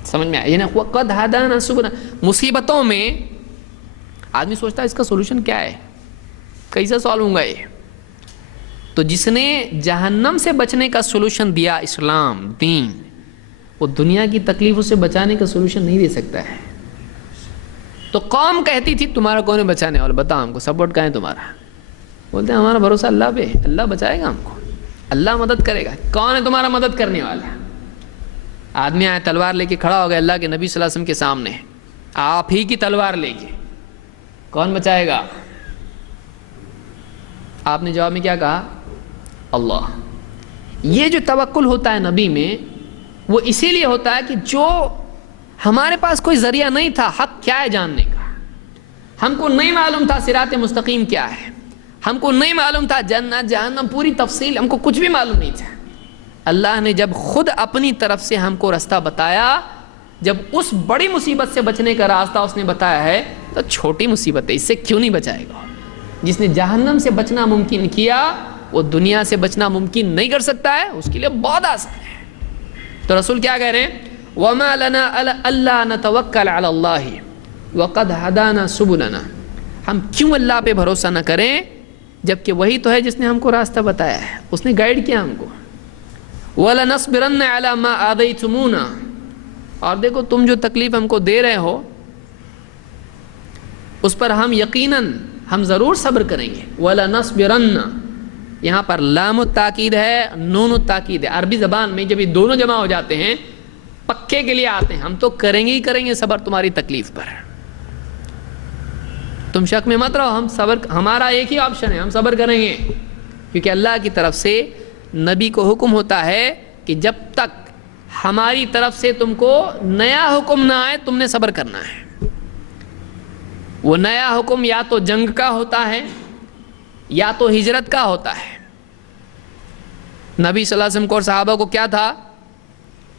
سمجھ میں آیا نا؟ وَقَدْ هَدَانَا سُبُلَنَا. مصیبتوں میں آدمی سوچتا ہے اس کا سولوشن کیا ہے, کیسے سالو ہوں گا یہ. تو جس نے جہنم سے بچنے کا سولوشن دیا, اسلام دین, وہ دنیا کی تکلیفوں سے بچانے کا سولوشن نہیں دے سکتا ہے. تو قوم کہتی تھی تمہارا کون ہے بچانے والا, بتاؤ ہم کو, سپورٹ کہاں ہے تمہارا؟ بولتے ہیں ہمارا بھروسہ اللہ پہ, اللہ بچائے گا ہم کو, اللہ مدد کرے گا. کون ہے تمہارا مدد کرنے والا؟ آدمی آیا تلوار لے کے کھڑا ہو گیا اللہ کے نبی صلی اللہ علیہ وسلم کے سامنے, آپ ہی کی تلوار لے کے, کون بچائے گا؟ آپ نے جواب میں کیا کہا؟ اللہ. یہ جو توکل ہوتا ہے نبی میں, وہ اسی لیے ہوتا ہے کہ جو ہمارے پاس کوئی ذریعہ نہیں تھا حق کیا ہے جاننے کا, ہم کو نہیں معلوم تھا صراط مستقیم کیا ہے, ہم کو نہیں معلوم تھا جنت جہنم پوری تفصیل, ہم کو کچھ بھی معلوم نہیں تھا. اللہ نے جب خود اپنی طرف سے ہم کو راستہ بتایا, جب اس بڑی مصیبت سے بچنے کا راستہ اس نے بتایا ہے, تو چھوٹی مصیبت ہے, اس سے کیوں نہیں بچائے گا؟ جس نے جہنم سے بچنا ممکن کیا, وہ دنیا سے بچنا ممکن نہیں کر سکتا ہے, اس کے لیے بہت آسان ہے. تو رسول کیا کہہ رہے ہیں؟ وَمَا لَنَا أَلَّا نَتَوَكَّلَ عَلَى اللَّهِ وَقَدْ هَدَانَا سُبُلَنَا. ہم کیوں اللہ پہ بھروسہ نہ کریں جبکہ وہی تو ہے جس نے ہم کو راستہ بتایا ہے, اس نے گائیڈ کیا ہم کو. وَلَنَصْبِرَنَّ عَلَى مَا آذَيْتُمُونَا. اور دیکھو تم جو تکلیف ہم کو دے رہے ہو اس پر ہم یقیناً ہم ضرور صبر کریں گے. وَلَنَصْبِرَنَّ, یہاں پر لام التاکید ہے, نون التاکید ہے. عربی زبان میں جب یہ دونوں جمع ہو جاتے ہیں پکے کے لیے آتے ہیں, ہم تو کریں گے ہی کریں گے صبر تمہاری تکلیف پر. تم شک میں مت رہو, ہم صبر, ہمارا ایک ہی آپشن ہے, ہم صبر کریں گے. کیونکہ اللہ کی طرف سے نبی کو حکم ہوتا ہے کہ جب تک ہماری طرف سے تم کو نیا حکم نہ آئے تم نے صبر کرنا ہے. وہ نیا حکم یا تو جنگ کا ہوتا ہے یا تو ہجرت کا ہوتا ہے. نبی صلی اللہ علیہ وسلم کو اور صحابہ کو کیا تھا؟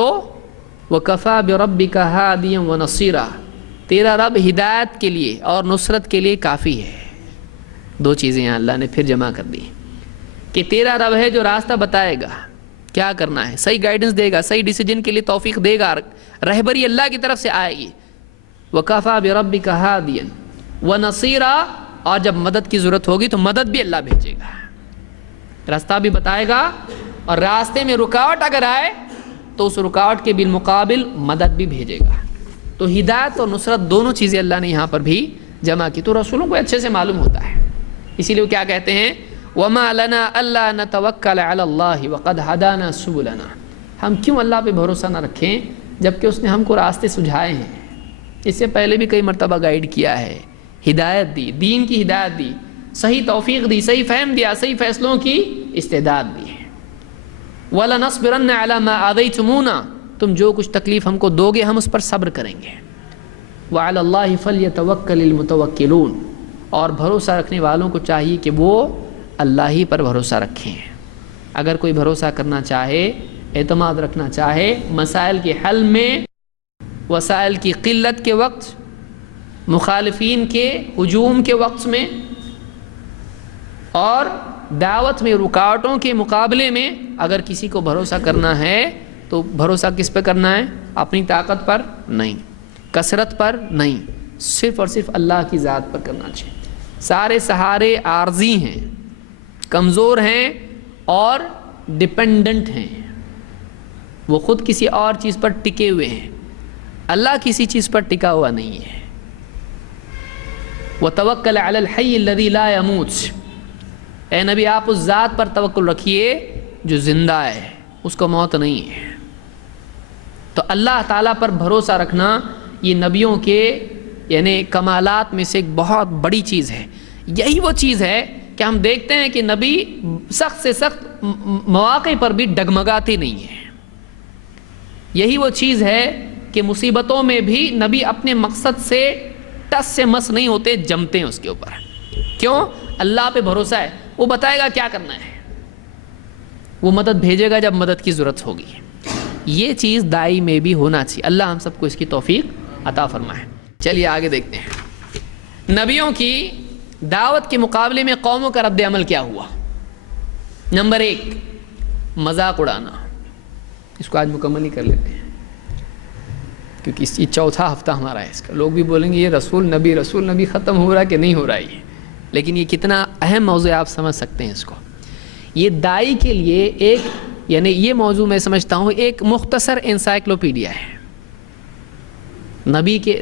تو وَكَفَى بِرَبِّكَ هَادِيًا وَنَصِيرًا، تیرا رب ہدایت کے لیے اور نصرت کے لیے کافی ہے۔ دو چیزیں یہاں اللہ نے پھر جمع کر دی کہ تیرا رب ہے جو راستہ بتائے گا، کیا کرنا ہے، صحیح گائیڈنس دے گا، صحیح ڈیسیجن کے لیے توفیق دے گا، رہبری اللہ کی طرف سے آئے گی۔ وَكَفَى بِرَبِّكَ هَادِيًا وَنَصِيرًا، اور جب مدد کی ضرورت ہوگی تو مدد بھی اللہ بھیجے گا، راستہ بھی بتائے گا، اور راستے میں رکاوٹ اگر آئے تو اس رکاوٹ کے بالمقابل مدد بھی بھیجے گا۔ تو ہدایت اور نصرت دونوں چیزیں اللہ نے یہاں پر بھی جمع کی، تو رسولوں کو اچھے سے معلوم ہوتا ہے، اسی لیے وہ کیا کہتے ہیں، وَمَا لَنَا أَلَّا نَتَوَكَّلَ عَلَى اللَّهِ وَقَدْ هَدَانَا سُبُلَنَا، ہم کیوں اللہ پہ بھروسہ نہ رکھیں جبکہ اس نے ہم کو راستے سجھائے ہیں، اس سے پہلے بھی کئی مرتبہ گائیڈ کیا ہے، ہدایت دی، دین کی ہدایت دی، صحیح توفیق دی، صحیح فہم دیا، صحیح فیصلوں کی استعداد دی ہے۔ وَلَنَصْبِرَنَّ عَلَى مَا آذَيْتُمُونَا، تم جو کچھ تکلیف ہم کو دو گے ہم اس پر صبر کریں گے۔ وَعَلَى اللَّهِ فَلْيَتَوَكَّلِ الْمُتَوَكِّلُونَ، اور بھروسہ رکھنے والوں کو چاہیے کہ وہ اللہ ہی پر بھروسہ رکھیں۔ اگر کوئی بھروسہ کرنا چاہے، اعتماد رکھنا چاہے مسائل کے حل میں، وسائل کی قلت کے وقت، مخالفین کے ہجوم کے وقت میں، اور دعوت میں رکاوٹوں کے مقابلے میں، اگر کسی کو بھروسہ کرنا ہے تو بھروسہ کس پہ کرنا ہے؟ اپنی طاقت پر نہیں، کثرت پر نہیں، صرف اور صرف اللہ کی ذات پر کرنا چاہیے۔ سارے سہارے عارضی ہیں، کمزور ہیں اور ڈپینڈنٹ ہیں، وہ خود کسی اور چیز پر ٹکے ہوئے ہیں، اللہ کسی چیز پر ٹکا ہوا نہیں ہے۔ وَتَوَكَّلْ عَلَى الْحَيِّ الَّذِي لَا يَمُوتُ، اے نبی آپ اس ذات پر توکل رکھیے جو زندہ ہے، اس کو موت نہیں ہے۔ تو اللہ تعالیٰ پر بھروسہ رکھنا یہ نبیوں کے یعنی کمالات میں سے ایک بہت بڑی چیز ہے۔ یہی وہ چیز ہے کہ ہم دیکھتے ہیں کہ نبی سخت سے سخت مواقع پر بھی ڈگمگاتے نہیں ہیں۔ یہی وہ چیز ہے کہ مصیبتوں میں بھی نبی اپنے مقصد سے ٹس سے مس نہیں ہوتے، جمتے ہیں اس کے اوپر۔ کیوں؟ اللہ پہ بھروسہ ہے، وہ بتائے گا کیا کرنا ہے، وہ مدد بھیجے گا جب مدد کی ضرورت ہوگی۔ یہ چیز دائی میں بھی ہونا چاہیے، اللہ ہم سب کو اس کی توفیق عطا فرمائے۔ چلیے آگے دیکھتے ہیں، نبیوں کی دعوت کے مقابلے میں قوموں کا رد عمل کیا ہوا۔ نمبر 1، مذاق اڑانا۔ اس کو آج مکمل ہی کر لیتے ہیں کیونکہ یہ چوتھا ہفتہ ہمارا ہے اس کا۔ لوگ بھی بولیں گے یہ رسول نبی ختم ہو رہا ہے کہ نہیں ہو رہا ہے، لیکن یہ کتنا اہم موضوع ہے آپ سمجھ سکتے ہیں اس کو۔ یہ دائی کے لیے ایک یعنی یہ موضوع میں سمجھتا ہوں ایک مختصر انسائکلوپیڈیا ہے۔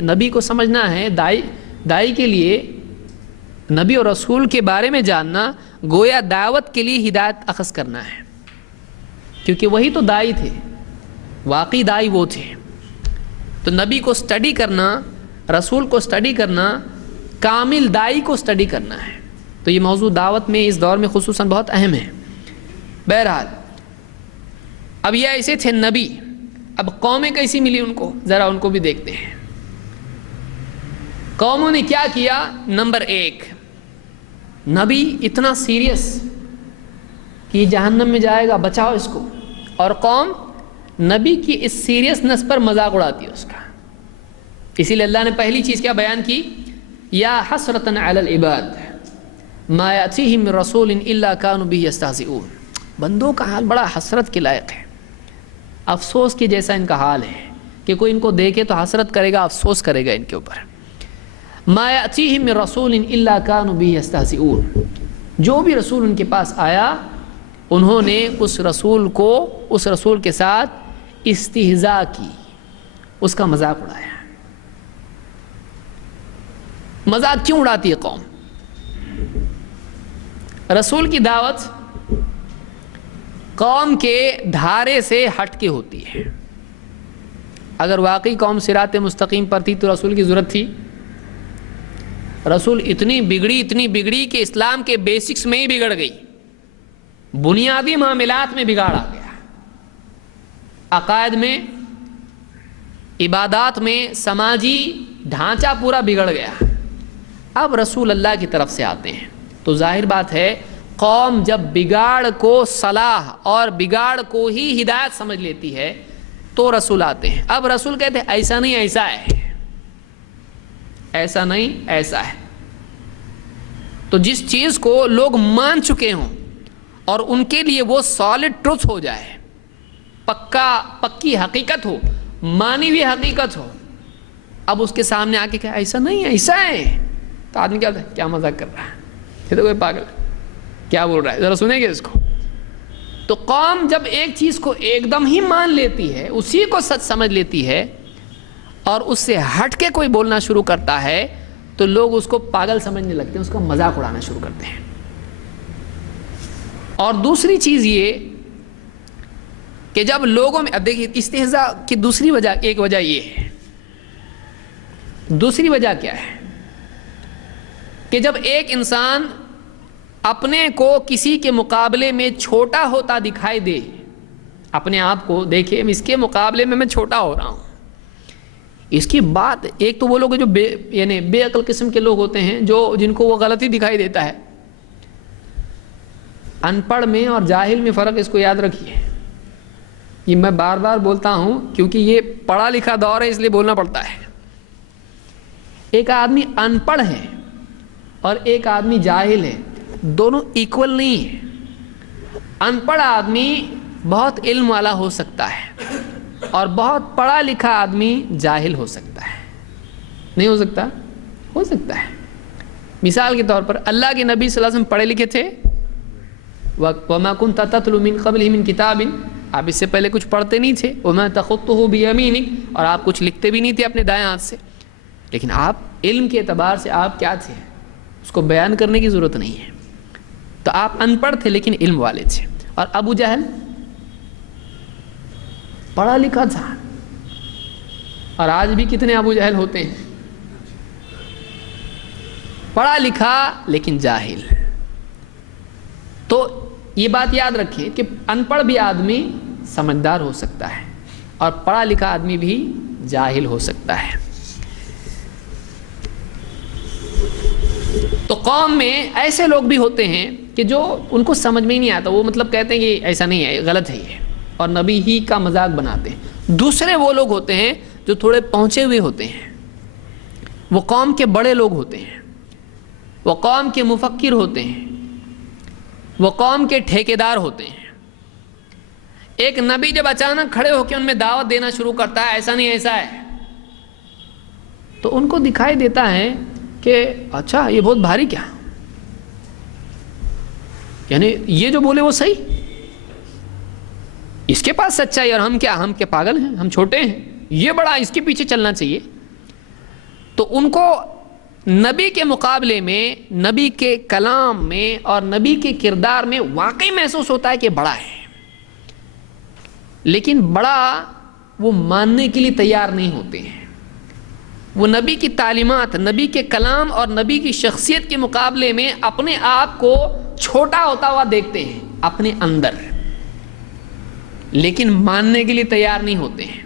نبی کو سمجھنا ہے، دائی کے لیے نبی اور رسول کے بارے میں جاننا گویا دعوت کے لیے ہدایت اخذ کرنا ہے، کیونکہ وہی تو دائی تھے، واقعی دائی وہ تھے۔ تو نبی کو سٹڈی کرنا، رسول کو سٹڈی کرنا، کامل دائی کو سٹڈی کرنا ہے۔ تو یہ موضوع دعوت میں اس دور میں خصوصاً بہت اہم ہے۔ بہرحال اب یہ ایسے تھے نبی، اب قومیں کیسی ملی ان کو، ذرا ان کو بھی دیکھتے ہیں۔ قوموں نے کیا کیا؟ نمبر 1، نبی اتنا سیریس کہ یہ جہنم میں جائے گا، بچاؤ اس کو، اور قوم نبی کی اس سیریسنس پر مذاق اڑاتی ہے اس کا۔ اسی لیے اللہ نے پہلی چیز کیا بیان کی؟ یا حسرتن علی العباد ما یاتیہم من رسول الا کانوا بہ یستہزئون۔ بندوں کا حال بڑا حسرت کے لائق ہے، افسوس کے جیسا ان کا حال ہے کہ کوئی ان کو دیکھے تو حسرت کرے گا، افسوس کرے گا ان کے اوپر۔ ما یاتیہم من رسول الا کانوا بہ یستہزئون، جو بھی رسول ان کے پاس آیا انہوں نے اس رسول کے ساتھ استہزاء کی، اس کا مذاق اڑایا۔ مذاق کیوں اڑاتی ہے قوم؟ رسول کی دعوت قوم کے دھارے سے ہٹ کے ہوتی ہے۔ اگر واقعی قوم صراط مستقیم پر تھی تو رسول کی ضرورت تھی؟ رسول اتنی بگڑی کہ اسلام کے بیسکس میں ہی بگڑ گئی، بنیادی معاملات میں بگاڑ آ گیا، عقائد میں، عبادات میں، سماجی ڈھانچہ پورا بگڑ گیا۔ اب رسول اللہ کی طرف سے آتے ہیں تو ظاہر بات ہے قوم جب بگاڑ کو صلاح اور بگاڑ کو ہی ہدایت سمجھ لیتی ہے تو رسول آتے ہیں. اب رسول کہتے ہیں ایسا نہیں ایسا ہے, ایسا نہیں ایسا ہے. تو جس چیز کو لوگ مان چکے ہوں اور ان کے لیے وہ سالڈ ٹروتھ ہو جائے, پکی حقیقت ہو, مانی ہوئی حقیقت ہو, اب اس کے سامنے آ کے کہ ایسا نہیں ایسا ہے, تو آدمی کیا ہوتا ہے, کیا مذاق کر رہا ہے, یہ تو کوئی پاگل ہے, کیا بول رہا ہے, ذرا سنیں گے اس کو. تو قوم جب ایک چیز کو ایک دم ہی مان لیتی ہے, اسی کو سچ سمجھ لیتی ہے, اور اس سے ہٹ کے کوئی بولنا شروع کرتا ہے, تو لوگ اس کو پاگل سمجھنے لگتے ہیں, اس کا مذاق اڑانا شروع کرتے ہیں. اور دوسری چیز یہ کہ جب لوگوں میں, اب دیکھیے استہزاء کی دوسری وجہ, ایک وجہ یہ ہے, دوسری وجہ کیا ہے کہ جب ایک انسان اپنے کو کسی کے مقابلے میں چھوٹا ہوتا دکھائی دے, اپنے آپ کو دیکھے اس کے مقابلے میں چھوٹا ہو رہا ہوں, اس کی بات, ایک تو وہ لوگ جو یعنی بے عقل قسم کے لوگ ہوتے ہیں, جو جن کو وہ غلطی دکھائی دیتا ہے. ان پڑھ میں اور جاہل میں فرق اس کو یاد رکھیے, یہ میں بار بار بولتا ہوں کیونکہ یہ پڑھا لکھا دور ہے اس لیے بولنا پڑتا ہے. ایک آدمی ان پڑھ ہے اور ایک آدمی جاہل ہے, دونوں ایکول نہیں ہیں. ان پڑھ آدمی بہت علم والا ہو سکتا ہے اور بہت پڑھا لکھا آدمی جاہل ہو سکتا ہے. نہیں ہو سکتا؟ ہو سکتا ہے. مثال کے طور پر اللہ کے نبی صلی اللہ علیہ وسلم پڑھے لکھے تھے, وَمَا كُنْتَ تَتْلُو مِنْ قَبْلِهِ مِنْ كِتَابٍ, آپ اس سے پہلے کچھ پڑھتے نہیں تھے. وَمَا تَخُطُّهُ بِيَمِينِكَ, اور آپ کچھ لکھتے بھی نہیں تھے اپنے دائیں ہاتھ سے. لیکن آپ علم کے اعتبار سے آپ کیا تھے, اس کو بیان کرنے کی ضرورت نہیں ہے. تو آپ ان پڑھ تھے لیکن علم والے تھے. اور ابو جہل پڑھا لکھا تھا, اور آج بھی کتنے ابو جہل ہوتے ہیں, پڑھا لکھا لیکن جاہل. تو یہ بات یاد رکھیں کہ ان پڑھ بھی آدمی سمجھدار ہو سکتا ہے اور پڑھا لکھا آدمی بھی جاہل ہو سکتا ہے. تو قوم میں ایسے لوگ بھی ہوتے ہیں کہ جو ان کو سمجھ میں ہی نہیں آتا, وہ مطلب کہتے ہیں کہ ایسا نہیں ہے, غلط ہے یہ, اور نبی ہی کا مذاق بناتے ہیں. دوسرے وہ لوگ ہوتے ہیں جو تھوڑے پہنچے ہوئے ہوتے ہیں, وہ قوم کے بڑے لوگ ہوتے ہیں, وہ قوم کے مفکر ہوتے ہیں, وہ قوم کے ٹھیکیدار ہوتے ہیں. ایک نبی جب اچانک کھڑے ہو کے ان میں دعوت دینا شروع کرتا ہے, ایسا نہیں ایسا ہے, تو ان کو دکھائی دیتا ہے کہ اچھا یہ بہت بھاری, کیا یعنی یہ جو بولے وہ صحیح, اس کے پاس سچائی, اور ہم کیا, ہم کیا پاگل ہیں, ہم چھوٹے ہیں, یہ بڑا, اس کے پیچھے چلنا چاہیے. تو ان کو نبی کے مقابلے میں, نبی کے کلام میں اور نبی کے کردار میں واقعی محسوس ہوتا ہے کہ بڑا ہے, لیکن بڑا وہ ماننے کے لیے تیار نہیں ہوتے ہیں. وہ نبی کی تعلیمات, نبی کے کلام اور نبی کی شخصیت کے مقابلے میں اپنے آپ کو چھوٹا ہوتا ہوا دیکھتے ہیں اپنے اندر, لیکن ماننے کے لیے تیار نہیں ہوتے ہیں.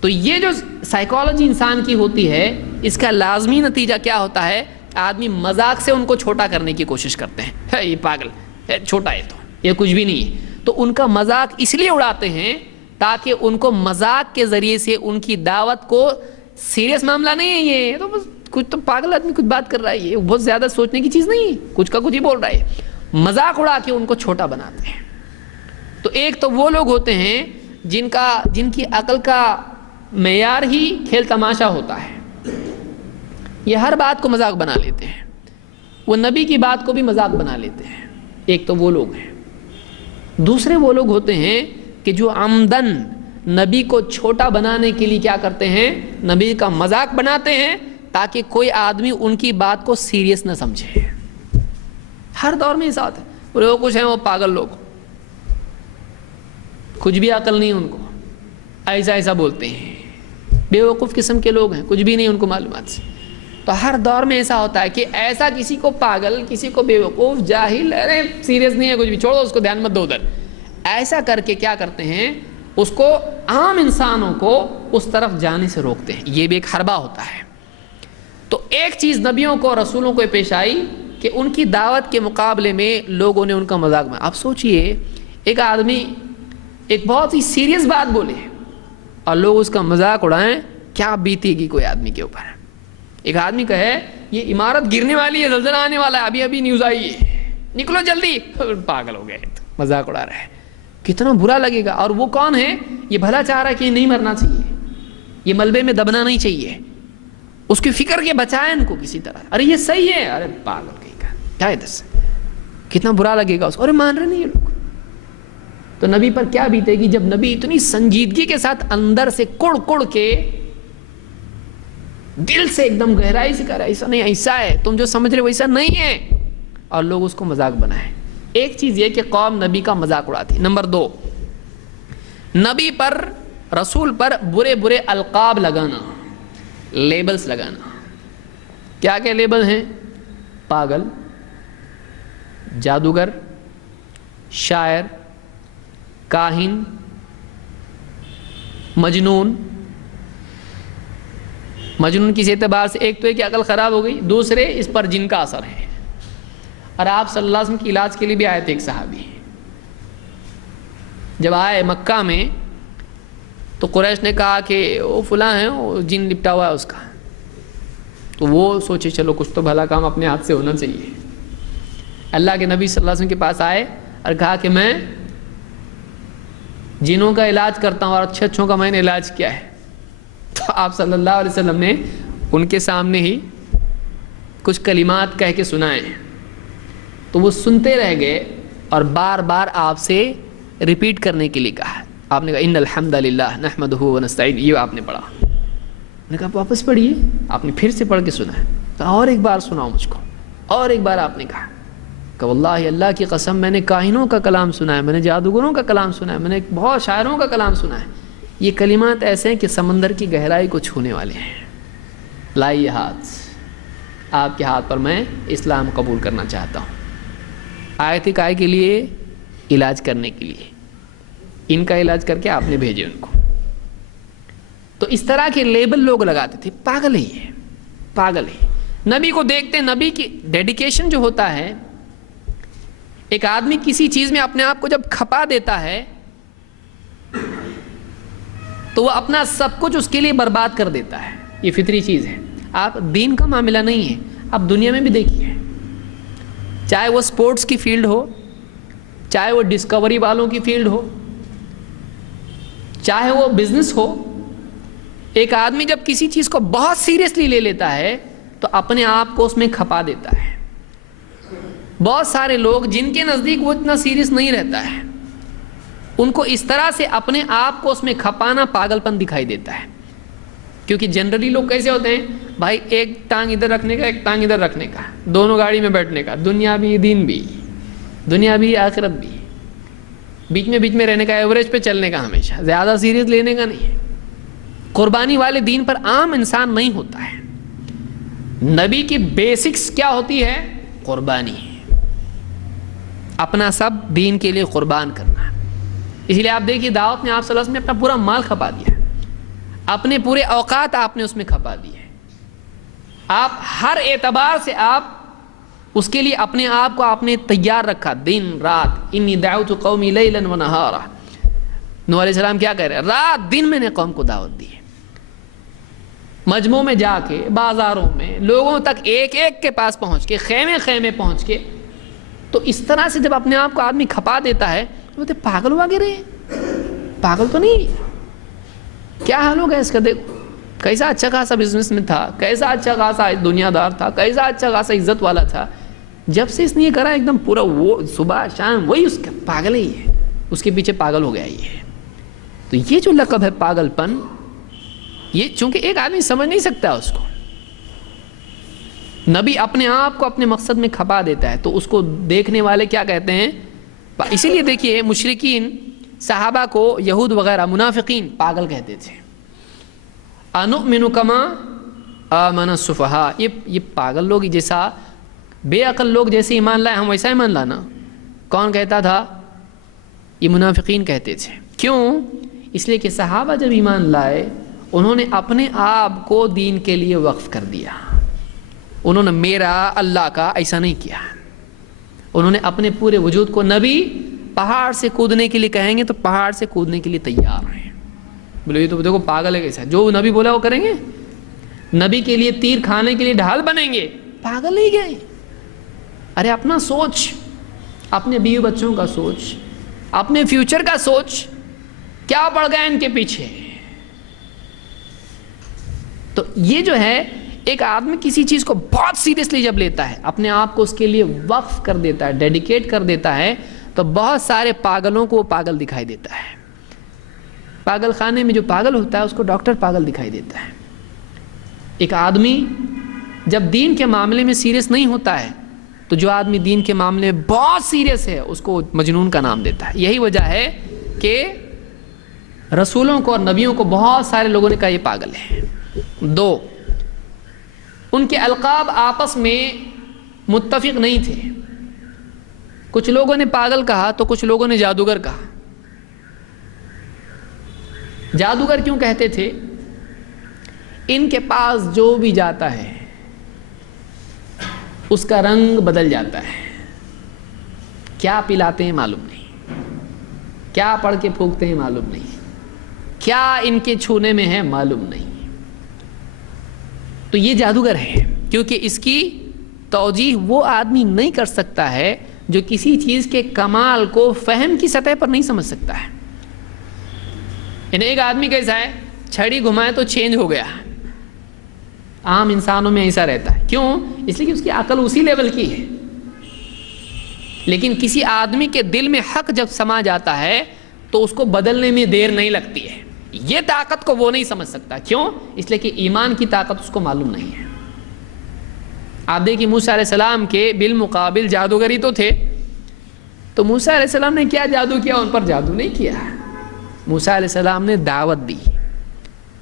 تو یہ جو سائیکالوجی انسان کی ہوتی ہے, اس کا لازمی نتیجہ کیا ہوتا ہے, آدمی مذاق سے ان کو چھوٹا کرنے کی کوشش کرتے ہیں. یہ پاگل ہے, چھوٹا ہے, تو یہ کچھ بھی نہیں ہے. تو ان کا مذاق اس لیے اڑاتے ہیں تاکہ ان کو مذاق کے ذریعے سے ان کی دعوت کو, سیریس معاملہ نہیں ہے یہ, تو بس کچھ تو پاگل آدمی کچھ بات کر رہا ہے, یہ بہت زیادہ سوچنے کی چیز نہیں ہے, کچھ کا کچھ ہی بول رہا ہے, مذاق اڑا کے ان کو چھوٹا بناتے ہیں. تو ایک تو وہ لوگ ہوتے ہیں جن کی عقل کا معیار ہی کھیل تماشا ہوتا ہے, یہ ہر بات کو مذاق بنا لیتے ہیں, وہ نبی کی بات کو بھی مذاق بنا لیتے ہیں. ایک تو وہ لوگ ہیں. دوسرے وہ لوگ ہوتے ہیں کہ جو عمدن نبی کو چھوٹا بنانے کے لیے کیا کرتے ہیں, نبی کا مذاق بناتے ہیں تاکہ کوئی آدمی ان کی بات کو سیریس نہ سمجھے. ہر دور میں ایسا ہوتا ہے. وہ لوگ کچھ ہیں وہ پاگل لوگ, کچھ بھی عقل نہیں ان کو, ایسا ایسا بولتے ہیں, بے وقوف قسم کے لوگ ہیں, کچھ بھی نہیں ان کو معلومات سے. تو ہر دور میں ایسا ہوتا ہے کہ ایسا کسی کو پاگل, کسی کو بے وقوف, جاہل, ارے سیریس نہیں ہے کچھ بھی, چھوڑو اس کو, دھیان مت دو ادھر, ایسا کر کے کیا کرتے ہیں, اس کو عام انسانوں کو اس طرف جانے سے روکتے ہیں. یہ بھی ایک حربہ ہوتا ہے. تو ایک چیز نبیوں کو, رسولوں کو پیش آئی کہ ان کی دعوت کے مقابلے میں لوگوں نے ان کا مذاق بنایا. آپ سوچئے ایک آدمی ایک بہت ہی سیریس بات بولے, اور لوگ اس کا مذاق اڑائیں، کیا بیتے گی کوئی آدمی کے اوپر. ایک آدمی کہے یہ عمارت گرنے والی ہے، زلزلہ آنے والا ہے، ابھی ابھی نیوز آئی ہے، نکلو جلدی، پاگل ہو گئے، مذاق اڑا رہے ہیں. کتنا برا لگے گا. اور وہ کون ہے؟ یہ بھلا چاہ رہا ہے کہ یہ نہیں مرنا چاہیے، یہ ملبے میں دبنا نہیں چاہیے، اس کی فکر کے بچائیں ان کو کسی طرح. ارے یہ صحیح ہے، ارے پاگل کہیں کا کیا ہے دس، کتنا برا لگے گا اس کو. ارے مان رہے نہیں یہ لوگ. تو نبی پر کیا بیتے گی جب نبی اتنی سنجیدگی کے ساتھ اندر سے کڑ کڑ کے دل سے ایک دم گہرائی سے کہہ رہا ہے ایسا نہیں، ایسا ہے، تم جو سمجھ رہے ہو ویسا نہیں ہے، اور لوگ اس کو مذاق بنائیں. ایک چیز یہ کہ قوم نبی کا مذاق اڑاتی. نمبر 2، نبی پر، رسول پر برے برے القاب لگانا، لیبلز لگانا. کیا کیا لیبل ہیں؟ پاگل، جادوگر، شاعر، کاہن، مجنون. مجنون کس اعتبار سے؟ ایک تو ہے کہ عقل خراب ہو گئی، دوسرے اس پر جن کا اثر ہے. اور آپ صلی اللہ علیہ وسلم کی علاج کے لیے بھی آئے تھے. ایک صحابی جب آئے مکہ میں تو قریش نے کہا کہ وہ فلاں ہیں، وہ جن لپٹا ہوا ہے اس کا. تو وہ سوچے چلو کچھ تو بھلا کام اپنے ہاتھ سے ہونا چاہیے. اللہ کے نبی صلی اللہ علیہ وسلم کے پاس آئے اور کہا کہ میں جنوں کا علاج کرتا ہوں اور اچھوں کا میں نے علاج کیا ہے. تو آپ صلی اللہ علیہ وسلم نے ان کے سامنے ہی کچھ کلمات کہہ کے سنائے. تو وہ سنتے رہ گئے اور بار بار آپ سے ریپیٹ کرنے کے لیے کہا. آپ نے کہا ان الحمد للہ نحمدہ ونستعین، یہ آپ نے پڑھا. میں نے کہا واپس پڑھیے. آپ نے پھر سے پڑھ کے سنا ہے. تو اور ایک بار سناؤ مجھ کو. اور ایک بار آپ نے کہا کہ واللہ اللہ کی قسم میں نے کاہنوں کا کلام سنا ہے، میں نے جادوگروں کا کلام سنا ہے، میں نے بہت شاعروں کا کلام سنا ہے. یہ کلمات ایسے ہیں کہ سمندر کی گہرائی کو چھونے والے ہیں. لائیے ہاتھ، آپ کے ہاتھ پر میں اسلام قبول کرنا چاہتا ہوں. آئے تھے کائے کے لیے؟ علاج کرنے کے لیے. ان کا علاج کر کے آپ نے بھیجے ان کو. تو اس طرح کے لیبل لوگ لگاتے تھے، پاگل ہی ہے، پاگل ہے. نبی کو دیکھتے، نبی کی ڈیڈیکیشن جو ہوتا ہے، ایک آدمی کسی چیز میں اپنے آپ کو جب کھپا دیتا ہے تو وہ اپنا سب کچھ اس کے لیے برباد کر دیتا ہے. یہ فطری چیز ہے. آپ دین کا معاملہ نہیں ہے، آپ دنیا میں بھی دیکھیے، چاہے وہ سپورٹس کی فیلڈ ہو، چاہے وہ ڈسکوری والوں کی فیلڈ ہو، چاہے وہ بزنس ہو. ایک آدمی جب کسی چیز کو بہت سیریسلی لے لیتا ہے تو اپنے آپ کو اس میں کھپا دیتا ہے. بہت سارے لوگ جن کے نزدیک وہ اتنا سیریس نہیں رہتا ہے، ان کو اس طرح سے اپنے آپ کو اس میں کھپانا پاگل پن دکھائی دیتا ہے. کیونکہ جنرلی لوگ کیسے ہوتے ہیں بھائی، ایک ٹانگ ادھر رکھنے کا، ایک ٹانگ ادھر رکھنے کا، دونوں گاڑی میں بیٹھنے کا، دنیا بھی دین بھی، دنیا بھی آخرت بھی، بیچ میں رہنے کا، ایوریج پہ چلنے کا، ہمیشہ زیادہ سیریس لینے کا نہیں. قربانی والے دین پر عام انسان نہیں ہوتا ہے. نبی کی بیسکس کیا ہوتی ہے؟ قربانی، اپنا سب دین کے لیے قربان کرنا. اس لیے آپ دیکھیے دعوت میں آپ صلی اللہ علیہ وسلم نے اپنا پورا مال کھپا دیا، اپنے پورے اوقات آپ نے اس میں کھپا دیے. آپ ہر اعتبار سے آپ اس کے لیے اپنے آپ کو آپ نے تیار رکھا دن رات. انی دعوت قومی لیلا ونہارا. نوح علیہ السلام کیا کہہ رہے ہیں؟ رات دن میں نے قوم کو دعوت دی. مجموعوں میں جا کے، بازاروں میں، لوگوں تک ایک ایک کے پاس پہنچ کے، خیمے خیمے پہنچ کے. تو اس طرح سے جب اپنے آپ کو آدمی کھپا دیتا ہے تو بولتے پاگل ہوا گرے، پاگل تو نہیں، کیا حال ہوگا اس کا؟ دیکھو کیسا اچھا خاصا بزنس میں تھا، کیسا اچھا خاصا دنیا دار تھا، کیسا اچھا خاصا عزت والا تھا. جب سے اس نے یہ کرا ایک دم پورا وہ صبح شام وہی اس کا پاگل ہی ہے، اس کے پیچھے پاگل ہو گیا یہ. تو یہ جو لقب ہے پاگل پن، یہ چونکہ ایک آدمی سمجھ نہیں سکتا اس کو، نبی اپنے آپ کو اپنے مقصد میں کھپا دیتا ہے تو اس کو دیکھنے والے کیا کہتے ہیں؟ اسی لیے دیکھیے مشرکین صحابہ کو، یہود وغیرہ منافقین پاگل کہتے تھے. انؤمن کما آمن السفہاء. یہ پاگل لوگ جیسا، بے عقل لوگ جیسے ایمان لائے ہم ویسا ایمان لانا. کون کہتا تھا؟ یہ منافقین کہتے تھے. کیوں؟ اس لیے کہ صحابہ جب ایمان لائے انہوں نے اپنے آپ کو دین کے لیے وقف کر دیا. انہوں نے میرا اللہ کا ایسا نہیں کیا. انہوں نے اپنے پورے وجود کو، نبی پہاڑ سے کودنے کے لیے کہیں گے تو پہاڑ سے کودنے کے لیے تیار ہیں. بولے یہ تو دیکھو پاگل ہے کیسا، جو نبی بولا وہ کریں گے؟ نبی کے لیے تیر کھانے کے لیے ڈھال بنیں گے؟ پاگل نہیں گئے؟ ارے اپنا سوچ، اپنے بیوی بچوں کا سوچ، اپنے فیوچر کا سوچ، کیا پڑ گیا ان کے پیچھے؟ تو یہ جو ہے ایک آدمی کسی چیز کو بہت سیریسلی جب لیتا ہے، اپنے آپ کو اس کے لیے وقف کر دیتا ہے، ڈیڈیکیٹ کر دیتا ہے، تو بہت سارے پاگلوں کو وہ پاگل دکھائی دیتا ہے۔ پاگل خانے میں جو پاگل ہوتا ہے اس کو ڈاکٹر پاگل دکھائی دیتا ہے۔ ایک آدمی جب دین کے معاملے میں سیریس نہیں ہوتا ہے تو جو آدمی دین کے معاملے میں بہت سیریس ہے اس کو مجنون کا نام دیتا ہے۔ یہی وجہ ہے کہ رسولوں کو اور نبیوں کو بہت سارے لوگوں نے کہا یہ پاگل ہے۔ دو، ان کے القاب آپس میں متفق نہیں تھے، کچھ لوگوں نے پاگل کہا تو کچھ لوگوں نے جادوگر کہا۔ جادوگر کیوں کہتے تھے؟ ان کے پاس جو بھی جاتا ہے اس کا رنگ بدل جاتا ہے، کیا پلاتے ہیں معلوم نہیں، کیا پڑھ کے پھونکتے ہیں معلوم نہیں، کیا ان کے چھونے میں ہے معلوم نہیں۔ تو یہ جادوگر ہے، کیونکہ اس کی توجیح وہ آدمی نہیں کر سکتا ہے جو کسی چیز کے کمال کو فہم کی سطح پر نہیں سمجھ سکتا ہے۔ یعنی ایک آدمی کیسا ہے، چھڑی گھمائے تو چینج ہو گیا، عام انسانوں میں ایسا رہتا ہے۔ کیوں؟ اس لیے کہ اس کی عقل اسی لیول کی ہے، لیکن کسی آدمی کے دل میں حق جب سما جاتا ہے تو اس کو بدلنے میں دیر نہیں لگتی ہے۔ یہ طاقت کو وہ نہیں سمجھ سکتا، کیوں؟ اس لیے کہ ایمان کی طاقت اس کو معلوم نہیں ہے۔ آپ دیکھیں موسیٰ علیہ السلام کے بالمقابل جادوگری تو تھے، تو موسیٰ علیہ السلام نے کیا جادو کیا؟ ان پر جادو نہیں کیا، موسیٰ علیہ السلام نے دعوت دی۔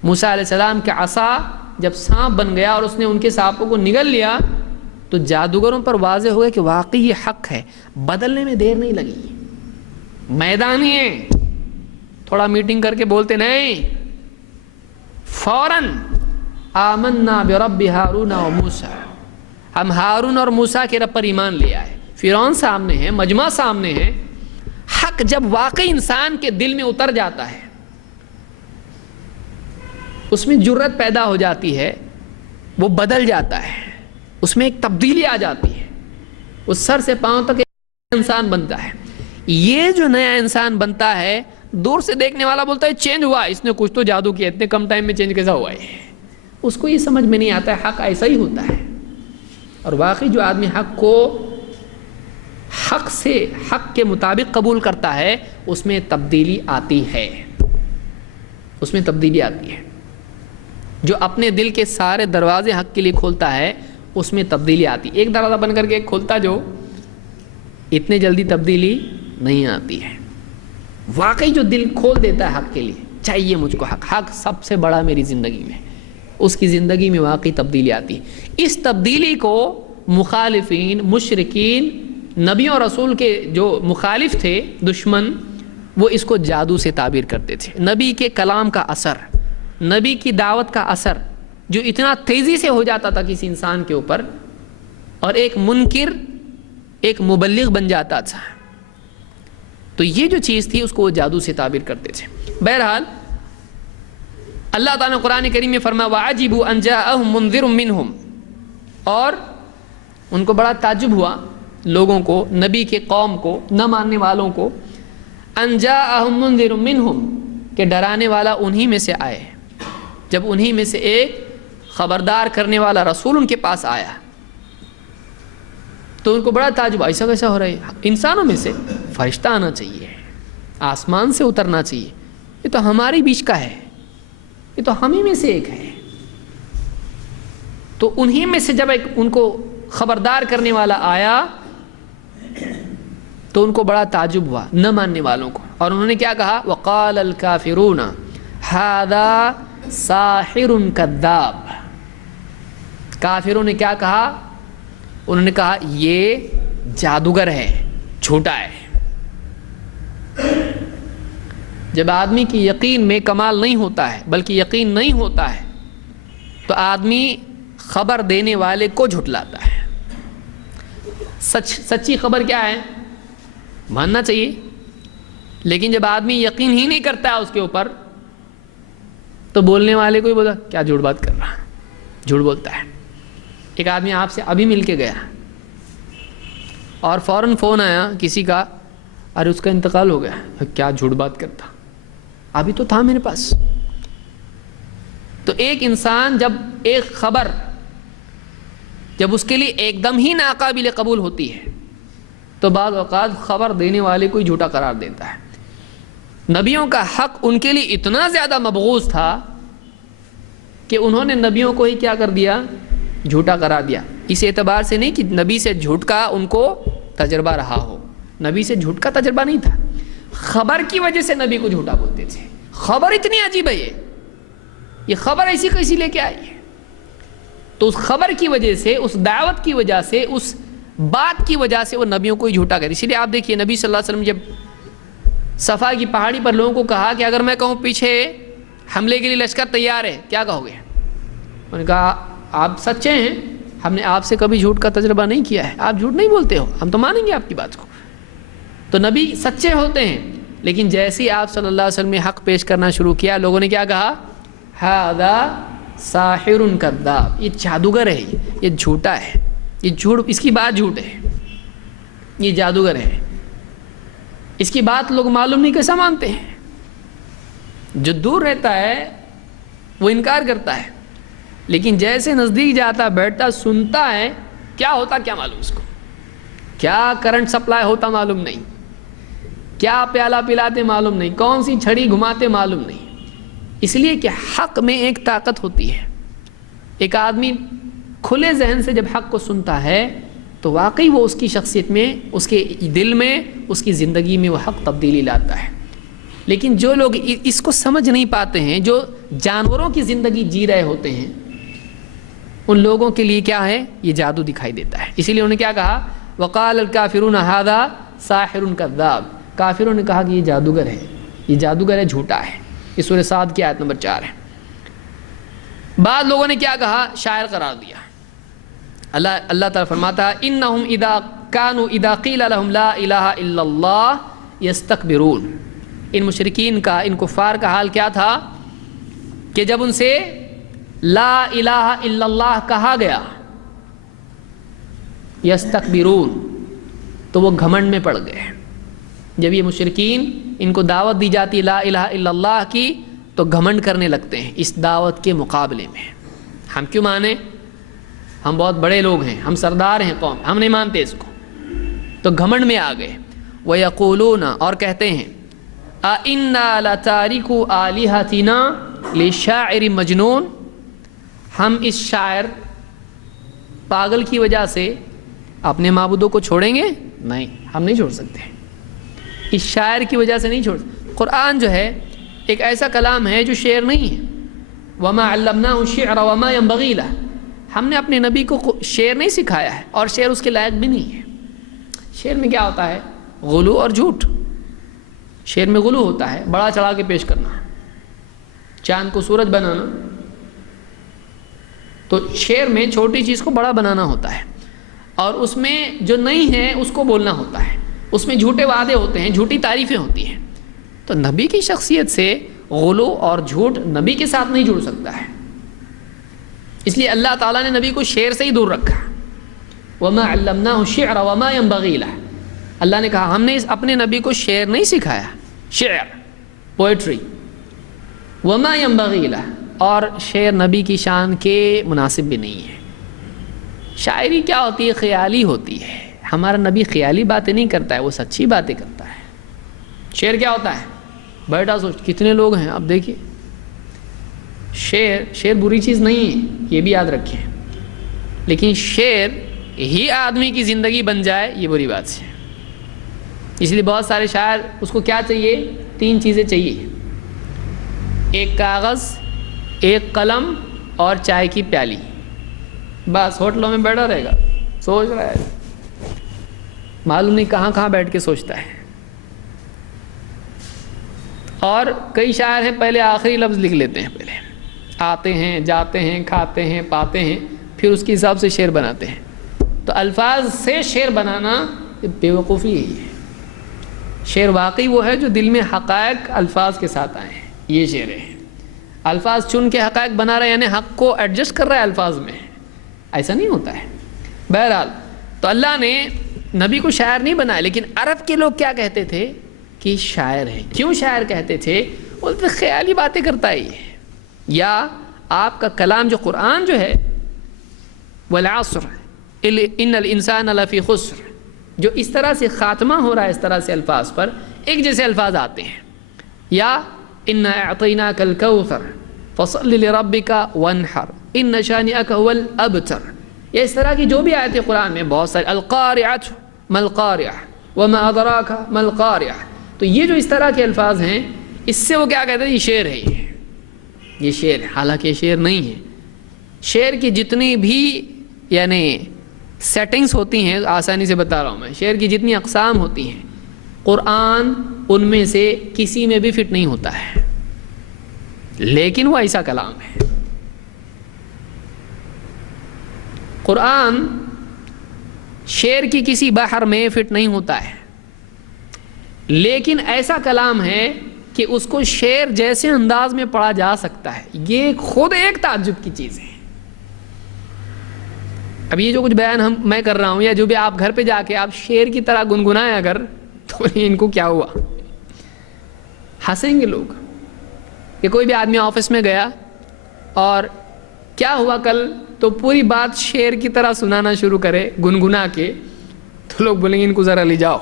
موسیٰ علیہ السلام کے عصا جب سانپ بن گیا اور اس نے ان کے سانپوں کو نگل لیا تو جادوگروں پر واضح ہو گیا کہ واقعی یہ حق ہے، بدلنے میں دیر نہیں لگی۔ میدانی ہیں، تھوڑا میٹنگ کر کے بولتے نہیں، فوراً آمنا برب ہارون و موسیٰ، ہم ہارون اور موسیٰ کے رب پر ایمان لے آئے۔ فرعون سامنے ہے، مجمع سامنے ہے۔ حق جب واقعی انسان کے دل میں اتر جاتا ہے، اس میں جرت پیدا ہو جاتی ہے، وہ بدل جاتا ہے، اس میں ایک تبدیلی آ جاتی ہے، اس سر سے پاؤں تک ایک انسان بنتا ہے۔ یہ جو نیا انسان بنتا ہے، دور سے دیکھنے والا بولتا ہے چینج ہوا، اس نے کچھ تو جادو کیا، اتنے کم ٹائم میں چینج کیسا ہوا ہے؟ اس کو یہ سمجھ میں نہیں آتا ہے حق ایسا ہی ہوتا ہے۔ اور واقعی جو آدمی حق کو حق سے حق کے مطابق قبول کرتا ہے اس میں تبدیلی آتی ہے، اس میں تبدیلی آتی ہے۔ جو اپنے دل کے سارے دروازے حق کے لیے کھولتا ہے اس میں تبدیلی آتی ہے۔ ایک دروازہ بن کر کے ایک کھولتا جو اتنے جلدی تبدیلی نہیں آتی ہے۔ واقعی جو دل کھول دیتا ہے حق کے لیے، چاہیے مجھ کو حق، حق سب سے بڑا میری زندگی میں، اس کی زندگی میں واقعی تبدیلی آتی ہے۔ اس تبدیلی کو مخالفین، مشرکین، نبی اور رسول کے جو مخالف تھے، دشمن، وہ اس کو جادو سے تعبیر کرتے تھے۔ نبی کے کلام کا اثر، نبی کی دعوت کا اثر جو اتنا تیزی سے ہو جاتا تھا کسی انسان کے اوپر، اور ایک منکر ایک مبلغ بن جاتا تھا، تو یہ جو چیز تھی اس کو وہ جادو سے تعبیر کرتے تھے۔ بہرحال اللہ تعالیٰ نے قرآن کریم میں فرمایا وَعَجِبُوا أَن جَاءَهُم مُنذِرٌ مِّنْهُمْ، اور ان کو بڑا تعجب ہوا لوگوں کو، نبی کے قوم کو، نہ ماننے والوں کو، أَن جَاءَهُم مُنذِرٌ مِّنْهُمْ، کہ ڈرانے والا انہی میں سے آئے۔ جب انہی میں سے ایک خبردار کرنے والا رسول ان کے پاس آیا تو ان کو بڑا تعجب، ایسا کیسا ہو رہا ہے؟ انسانوں میں سے فرشتہ آنا چاہیے، آسمان سے اترنا چاہیے، یہ تو ہماری بیچ کا ہے، یہ تو ہم ہی میں سے ایک ہے۔ تو انہی میں سے جب ایک ان کو خبردار کرنے والا آیا تو ان کو بڑا تعجب ہوا، نہ ماننے والوں کو، اور انہوں نے کیا کہا؟ وَقَالَ الْكَافِرُونَ هَذَا سَاحِرٌ كَذَّابٌ، کافروں نے کیا کہا؟ انہوں نے کہا یہ جادوگر ہے، جھوٹا ہے۔ جب آدمی کی یقین میں کمال نہیں ہوتا ہے بلکہ یقین نہیں ہوتا ہے تو آدمی خبر دینے والے کو جھٹلاتا ہے۔ سچی خبر کیا ہے؟ ماننا چاہیے، لیکن جب آدمی یقین ہی نہیں کرتا ہے اس کے اوپر تو بولنے والے کو ہی بولا کیا جھوٹ بات کر رہا، جھوٹ بولتا ہے۔ ایک آدمی آپ سے ابھی مل کے گیا اور فوراً فون آیا کسی کا، ارے اس کا انتقال ہو گیا، کیا جھوٹ بات کرتا، ابھی تو تھا میرے پاس۔ تو ایک انسان جب ایک خبر جب اس کے لیے ایک دم ہی ناقابل قبول ہوتی ہے تو بعض اوقات خبر دینے والے کو ہی جھوٹا قرار دیتا ہے۔ نبیوں کا حق ان کے لیے اتنا زیادہ مبغوض تھا کہ انہوں نے نبیوں کو ہی کیا کر دیا، جھوٹا قرار دیا۔ اس اعتبار سے نہیں کہ نبی سے جھوٹ کا ان کو تجربہ رہا ہو، نبی سے جھوٹ کا تجربہ نہیں تھا، خبر کی وجہ سے نبی کو جھوٹا بولتے تھے۔ خبر اتنی عجیب ہے، یہ خبر ایسی کیسی لے کے آئی ہے، تو اس خبر کی وجہ سے، اس دعوت کی وجہ سے، اس بات کی وجہ سے وہ نبیوں کو ہی جھوٹا کہتے۔ اسی لیے آپ دیکھیے نبی صلی اللہ علیہ وسلم جب صفا کی پہاڑی پر لوگوں کو کہا کہ اگر میں کہوں پیچھے حملے کے لیے لشکر تیار ہے کیا کہو گے؟ انہوں نے کہا آپ سچے ہیں، ہم نے آپ سے کبھی جھوٹ کا تجربہ نہیں کیا ہے، آپ جھوٹ نہیں بولتے ہو، ہم تو مانیں گے آپ کی بات کو۔ تو نبی سچے ہوتے ہیں، لیکن جیسے ہی آپ صلی اللہ علیہ وسلم نے حق پیش کرنا شروع کیا، لوگوں نے کیا کہا، ھذا ساحر کذاب، یہ جادوگر ہے، یہ جھوٹا ہے، یہ جھوٹ، اس کی بات جھوٹ ہے، یہ جادوگر ہے، اس کی بات لوگ معلوم نہیں کیسا مانتے ہیں۔ جو دور رہتا ہے وہ انکار کرتا ہے، لیکن جیسے نزدیک جاتا، بیٹھتا، سنتا ہے، کیا ہوتا کیا معلوم، اس کو کیا کرنٹ سپلائی ہوتا معلوم نہیں، کیا پیالہ پلاتے معلوم نہیں، کون سی چھڑی گھماتے معلوم نہیں۔ اس لیے کہ حق میں ایک طاقت ہوتی ہے، ایک آدمی کھلے ذہن سے جب حق کو سنتا ہے تو واقعی وہ اس کی شخصیت میں، اس کے دل میں، اس کی زندگی میں وہ حق تبدیلی لاتا ہے۔ لیکن جو لوگ اس کو سمجھ نہیں پاتے ہیں، جو جانوروں کی زندگی جی رہے ہوتے ہیں، ان لوگوں کے لیے کیا ہے، یہ جادو دکھائی دیتا ہے۔ اسی لیے انہوں نے کیا کہا، وقال الکافرون ھذا ساحر کذاب، کافروں نے کہا کہ یہ جادوگر ہے، یہ جادوگر ہے، جھوٹا ہے۔ یہ سورہ صاد کی آیت نمبر 4 ہے۔ بعض لوگوں نے کیا کہا، شاعر قرار دیا۔ اللہ تعالیٰ فرماتا ہے انہم اذا قیل لهم لا الہ الا اللہ یستکبرون۔ ان مشرکین کا، ان کفار کا حال کیا تھا کہ جب ان سے لا الہ الا اللہ کہا گیا، یستکبرون، تو وہ گھمنڈ میں پڑ گئے۔ جب یہ مشرکین، ان کو دعوت دی جاتی لا الہ الا اللہ کی، تو گھمنڈ کرنے لگتے ہیں اس دعوت کے مقابلے میں۔ ہم کیوں مانیں، ہم بہت بڑے لوگ ہیں، ہم سردار ہیں قوم، ہم نہیں مانتے اس کو، تو گھمنڈ میں آ گئے۔ وَيَقُولُونَ، اور کہتے ہیں، أَإِنَّا لَتَارِكُو آلِهَتِنَا لِشَاعِرٍ مَجْنُونٍ، ہم اس شاعر پاگل کی وجہ سے اپنے معبودوں کو چھوڑیں گے؟ نہیں، ہم نہیں چھوڑ سکتے، اس شاعر کی وجہ سے نہیں چھوڑ سکتے۔ قرآن جو ہے ایک ایسا کلام ہے جو شعر نہیں ہے۔ وَمَا عَلَّمْنَاهُ الشِّعْرَ وَمَا يَنبَغِي لَهُ، ہم نے اپنے نبی کو شعر نہیں سکھایا ہے، اور شعر اس کے لائق بھی نہیں ہے۔ شعر میں کیا ہوتا ہے، غلو اور جھوٹ۔ شعر میں غلو ہوتا ہے، بڑا چڑھا کے پیش کرنا، چاند کو سورج بنانا، تو شعر میں چھوٹی چیز کو بڑا بنانا ہوتا ہے، اور اس میں جو نہیں ہے اس کو بولنا ہوتا ہے، اس میں جھوٹے وعدے ہوتے ہیں، جھوٹی تعریفیں ہوتی ہیں۔ تو نبی کی شخصیت سے غلو اور جھوٹ نبی کے ساتھ نہیں جڑ سکتا ہے، اس لیے اللہ تعالیٰ نے نبی کو شعر سے ہی دور رکھا۔ وَمَا عَلَّمْنَاهُ الشِّعْرَ وَمَا يَنبَغِي لَهُ، اللہ نے کہا ہم نے اپنے نبی کو شعر نہیں سکھایا، شعر، پوئٹری، وَمَا يَنبَغِي لَهُ، اور شعر نبی کی شان کے مناسب بھی نہیں ہے۔ شاعری کیا ہوتی ہے، خیالی ہوتی ہے، ہمارا نبی خیالی باتیں نہیں کرتا ہے، وہ سچی باتیں کرتا ہے۔ شعر کیا ہوتا ہے، بیٹھا سوچ، کتنے لوگ ہیں، اب دیکھیے، شعر بری چیز نہیں ہے، یہ بھی یاد رکھیں، لیکن شعر ہی آدمی کی زندگی بن جائے، یہ بری بات ہے۔ اس لیے بہت سارے شاعر، اس کو کیا چاہیے، 3 چیزیں چاہیے، ایک کاغذ، ایک قلم اور چائے کی پیالی، بس ہوٹلوں میں بیٹھا رہے گا، سوچ رہا ہے، معلوم نہیں کہاں کہاں بیٹھ کے سوچتا ہے۔ اور کئی شاعر ہیں پہلے آخری لفظ لکھ لیتے ہیں، پہلے آتے ہیں، جاتے ہیں، کھاتے ہیں، پاتے ہیں، پھر اس کے حساب سے شعر بناتے ہیں۔ تو الفاظ سے شعر بنانا بے وقوفی ہی ہے۔ شعر واقعی وہ ہے جو دل میں حقائق الفاظ کے ساتھ آئے ہیں، یہ شعر ہے۔ الفاظ چن کے حقائق بنا رہا ہے، یعنی حق کو ایڈجسٹ کر رہا ہے الفاظ میں، ایسا نہیں ہوتا ہے۔ بہرحال تو اللہ نے نبی کو شاعر نہیں بنایا، لیکن عرب کے لوگ کیا کہتے تھے کہ شاعر ہے۔ کیوں شاعر کہتے تھے؟ بولتے خیالی باتیں کرتا ہے یہ، یا آپ کا کلام جو قرآن جو ہے والعصر ان الانسان لفی خسر، جو اس طرح سے خاتمہ ہو رہا ہے، اس طرح سے الفاظ پر ایک جیسے الفاظ آتے ہیں، یا انا اعطیناک الکوثر فصل لربک وانحر ان شانئک هو الابتر، یا اس طرح کی جو بھی آیتیں قرآن میں بہت ساری، القارعۃ ما القارعہ وما ادراک ما القارعہ، تو یہ جو اس طرح کے الفاظ ہیں، اس سے وہ کیا کہتے ہیں؟ یہ شعر ہے، یہ شعر ہے، حالانکہ یہ شعر نہیں ہے۔ شعر کی جتنی بھی یعنی سیٹنگز ہوتی ہیں، آسانی سے بتا رہا ہوں میں، شعر کی جتنی اقسام ہوتی ہیں، قرآن ان میں سے کسی میں بھی فٹ نہیں ہوتا ہے، لیکن وہ ایسا کلام ہے۔ قرآن شعر کی کسی بحر میں فٹ نہیں ہوتا ہے، لیکن ایسا کلام ہے کہ اس کو شعر جیسے انداز میں پڑھا جا سکتا ہے، یہ خود ایک تعجب کی چیز ہے۔ اب یہ جو کچھ بیان میں کر رہا ہوں، یا جو بھی آپ گھر پہ جا کے آپ شعر کی طرح گنگنائیں اگر، تو ان کو کیا ہوا؟ ہنسیں گے لوگ کہ کوئی بھی آدمی آفس میں گیا اور کیا ہوا کل، تو پوری بات شعر کی طرح سنانا شروع کرے گنگنا کے، تو لوگ بولیں گے ان کو ذرا لے جاؤ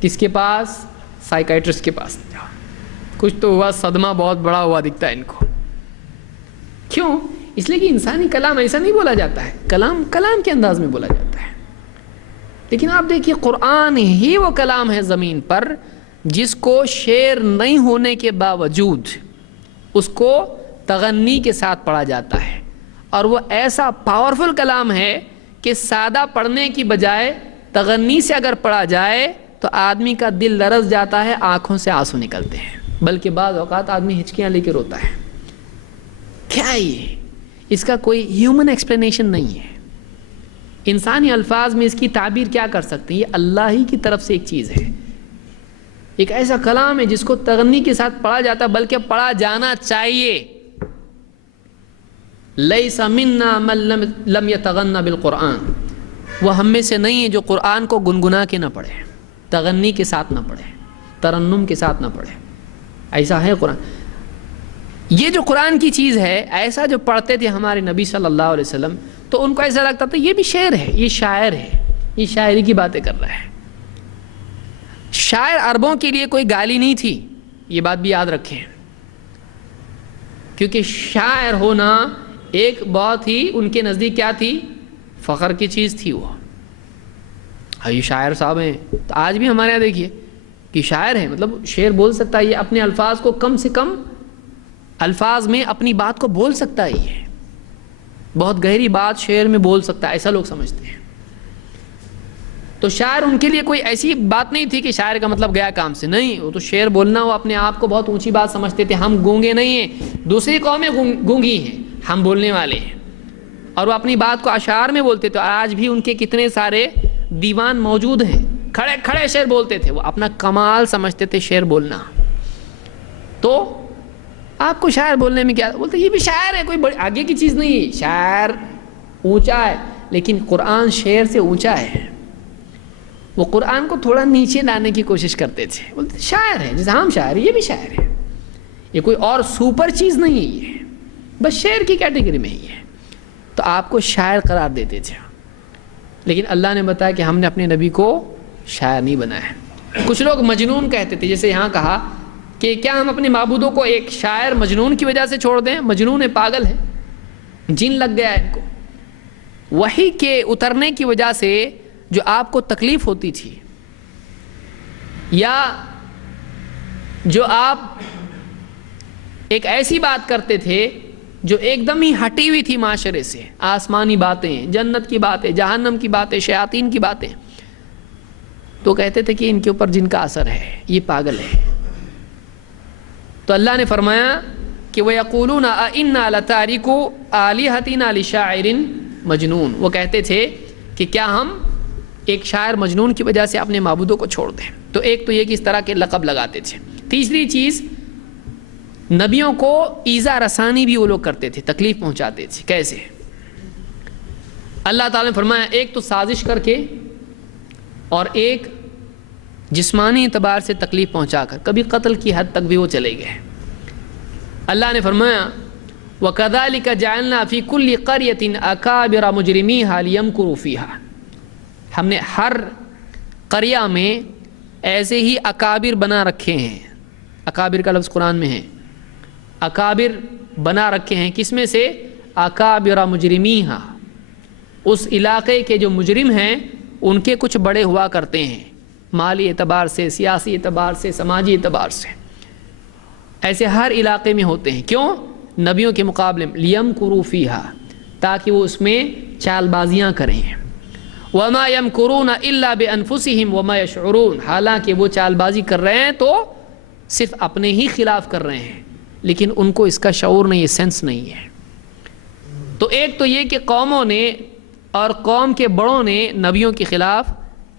کس کے پاس؟ سائیکائٹرسٹ کے پاس جاؤ، کچھ تو ہوا، صدمہ بہت بڑا ہوا دکھتا ہے ان کو۔ کیوں؟ اس لیے کہ انسانی کلام ایسا نہیں بولا جاتا ہے، کلام کے انداز میں بولا جاتا ہے۔ لیکن آپ دیکھیے قرآن ہی وہ کلام ہے زمین پر جس کو شعر نہیں ہونے کے باوجود اس کو تغنی کے ساتھ پڑھا جاتا ہے، اور وہ ایسا پاورفل کلام ہے کہ سادہ پڑھنے کی بجائے تغنی سے اگر پڑھا جائے تو آدمی کا دل لرز جاتا ہے، آنکھوں سے آنسو نکلتے ہیں، بلکہ بعض اوقات آدمی ہچکیاں لے کے روتا ہے۔ کیا یہ؟ اس کا کوئی ہیومن ایکسپلینیشن نہیں ہے۔ انسانی الفاظ میں اس کی تعبیر کیا کر سکتے ہیں؟ یہ اللہ ہی کی طرف سے ایک چیز ہے، ایک ایسا کلام ہے جس کو تغنی کے ساتھ پڑھا جاتا، بلکہ پڑھا جانا چاہیے۔ لیس منا من لم یتغنى بالقرآن، وہ ہم میں سے نہیں ہے جو قرآن کو گنگنا کے نہ پڑھے، تغنی کے ساتھ نہ پڑھے، ترنم کے ساتھ نہ پڑھے۔ ایسا ہے قرآن۔ یہ جو قرآن کی چیز ہے، ایسا جو پڑھتے تھے ہمارے نبی صلی اللہ علیہ وسلم، تو ان کو ایسا لگتا تھا یہ بھی شعر ہے، یہ شاعر ہے، یہ شاعری کی باتیں کر رہا ہے۔ شاعر عربوں کے لیے کوئی گالی نہیں تھی، یہ بات بھی یاد رکھیں، کیونکہ شاعر ہونا ایک بہت ہی ان کے نزدیک کیا تھی؟ فخر کی چیز تھی۔ وہ یہ شاعر صاحب ہیں، تو آج بھی ہمارے یہاں دیکھیے کہ شاعر ہے، مطلب شعر بول سکتا ہے، یہ اپنے الفاظ کو کم سے کم الفاظ میں اپنی بات کو بول سکتا ہے، یہ بہت گہری بات شعر میں بول سکتا ہے، ایسا لوگ سمجھتے ہیں۔ تو شاعر ان کے لیے کوئی ایسی بات نہیں تھی کہ شاعر کا مطلب گیا کام سے، نہیں، وہ تو شعر بولنا، وہ اپنے آپ کو بہت اونچی بات سمجھتے تھے۔ ہم گونگے نہیں ہیں، دوسری قومیں گونگی ہیں، ہم بولنے والے ہیں، اور وہ اپنی بات کو اشعار میں بولتے تھے۔ آج بھی ان کے کتنے سارے دیوان موجود ہیں، کھڑے کھڑے شعر بولتے تھے، وہ اپنا کمال سمجھتے تھے شعر بولنا۔ تو آپ کو شاعر بولنے میں کیا بولتے؟ یہ بھی شاعر ہے، کوئی بڑی آگے کی چیز نہیں ہے۔ شاعر اونچا ہے، لیکن قرآن شعر سے اونچا ہے۔ وہ قرآن کو تھوڑا نیچے لانے کی کوشش کرتے تھے، بولتے شاعر ہے، جیسے ہم شاعر ہیں، یہ بھی شاعر ہے، یہ کوئی اور سپر چیز نہیں ہے، یہ بس شعر کی کیٹیگری میں ہی ہے۔ تو آپ کو شاعر قرار دیتے تھے، لیکن اللہ نے بتایا کہ ہم نے اپنے نبی کو شاعر نہیں بنایا۔ کچھ لوگ مجنون کہتے تھے، جیسے یہاں کہا کہ کیا ہم اپنے معبودوں کو ایک شاعر مجنون کی وجہ سے چھوڑ دیں؟ مجنون ہے، پاگل ہے، جن لگ گیا ہے ان کو۔ وحی کے اترنے کی وجہ سے جو آپ کو تکلیف ہوتی تھی، یا جو آپ ایک ایسی بات کرتے تھے جو ایک دم ہی ہٹی ہوئی تھی معاشرے سے، آسمانی باتیں، جنت کی باتیں، جہنم کی باتیں، شیاطین کی باتیں، تو کہتے تھے کہ ان کے اوپر جن کا اثر ہے، یہ پاگل ہے۔ تو اللہ نے فرمایا کہ وَيَقُولُونَ أَإِنَّا لَتَارِكُو آلِهَتِنَا لِشَاعِرٍ مجنون، وہ کہتے تھے کہ کیا ہم ایک شاعر مجنون کی وجہ سے اپنے معبودوں کو چھوڑ دیں۔ تو ایک تو یہ کہ اس طرح کے لقب لگاتے تھے۔ تیسری چیز، نبیوں کو ایذا رسانی بھی وہ لوگ کرتے تھے، تکلیف پہنچاتے تھے۔ کیسے؟ اللہ تعالیٰ نے فرمایا ایک تو سازش کر کے اور ایک جسمانی اعتبار سے تکلیف پہنچا کر، کبھی قتل کی حد تک بھی وہ چلے گئے۔ اللہ نے فرمایا وَكَذَلِكَ جَعَلْنَا فِي كُلِّ قَرْيَةٍ أَكَابِرَ مُجْرِمِيهَا لِيَمْكُرُوا فِيهَا، ہم نے ہر قریہ میں ایسے ہی اکابر بنا رکھے ہیں۔ اکابر کا لفظ قرآن میں ہے، اکابر بنا رکھے ہیں، کس میں سے؟ اکابر مجرمیہا، اس علاقے کے جو مجرم ہیں ان کے کچھ بڑے ہوا کرتے ہیں، مالی اعتبار سے، سیاسی اعتبار سے، سماجی اعتبار سے، ایسے ہر علاقے میں ہوتے ہیں۔ کیوں؟ نبیوں کے مقابلے میں، لیمکروا فیہا، تاکہ وہ اس میں چال بازیاں کریں۔ وما یمکرون الا بانفسہم وما یشعرون، حالانکہ وہ چال بازی کر رہے ہیں تو صرف اپنے ہی خلاف کر رہے ہیں، لیکن ان کو اس کا شعور نہیں ہے، سینس نہیں ہے۔ تو ایک تو یہ کہ قوموں نے اور قوم کے بڑوں نے نبیوں کے خلاف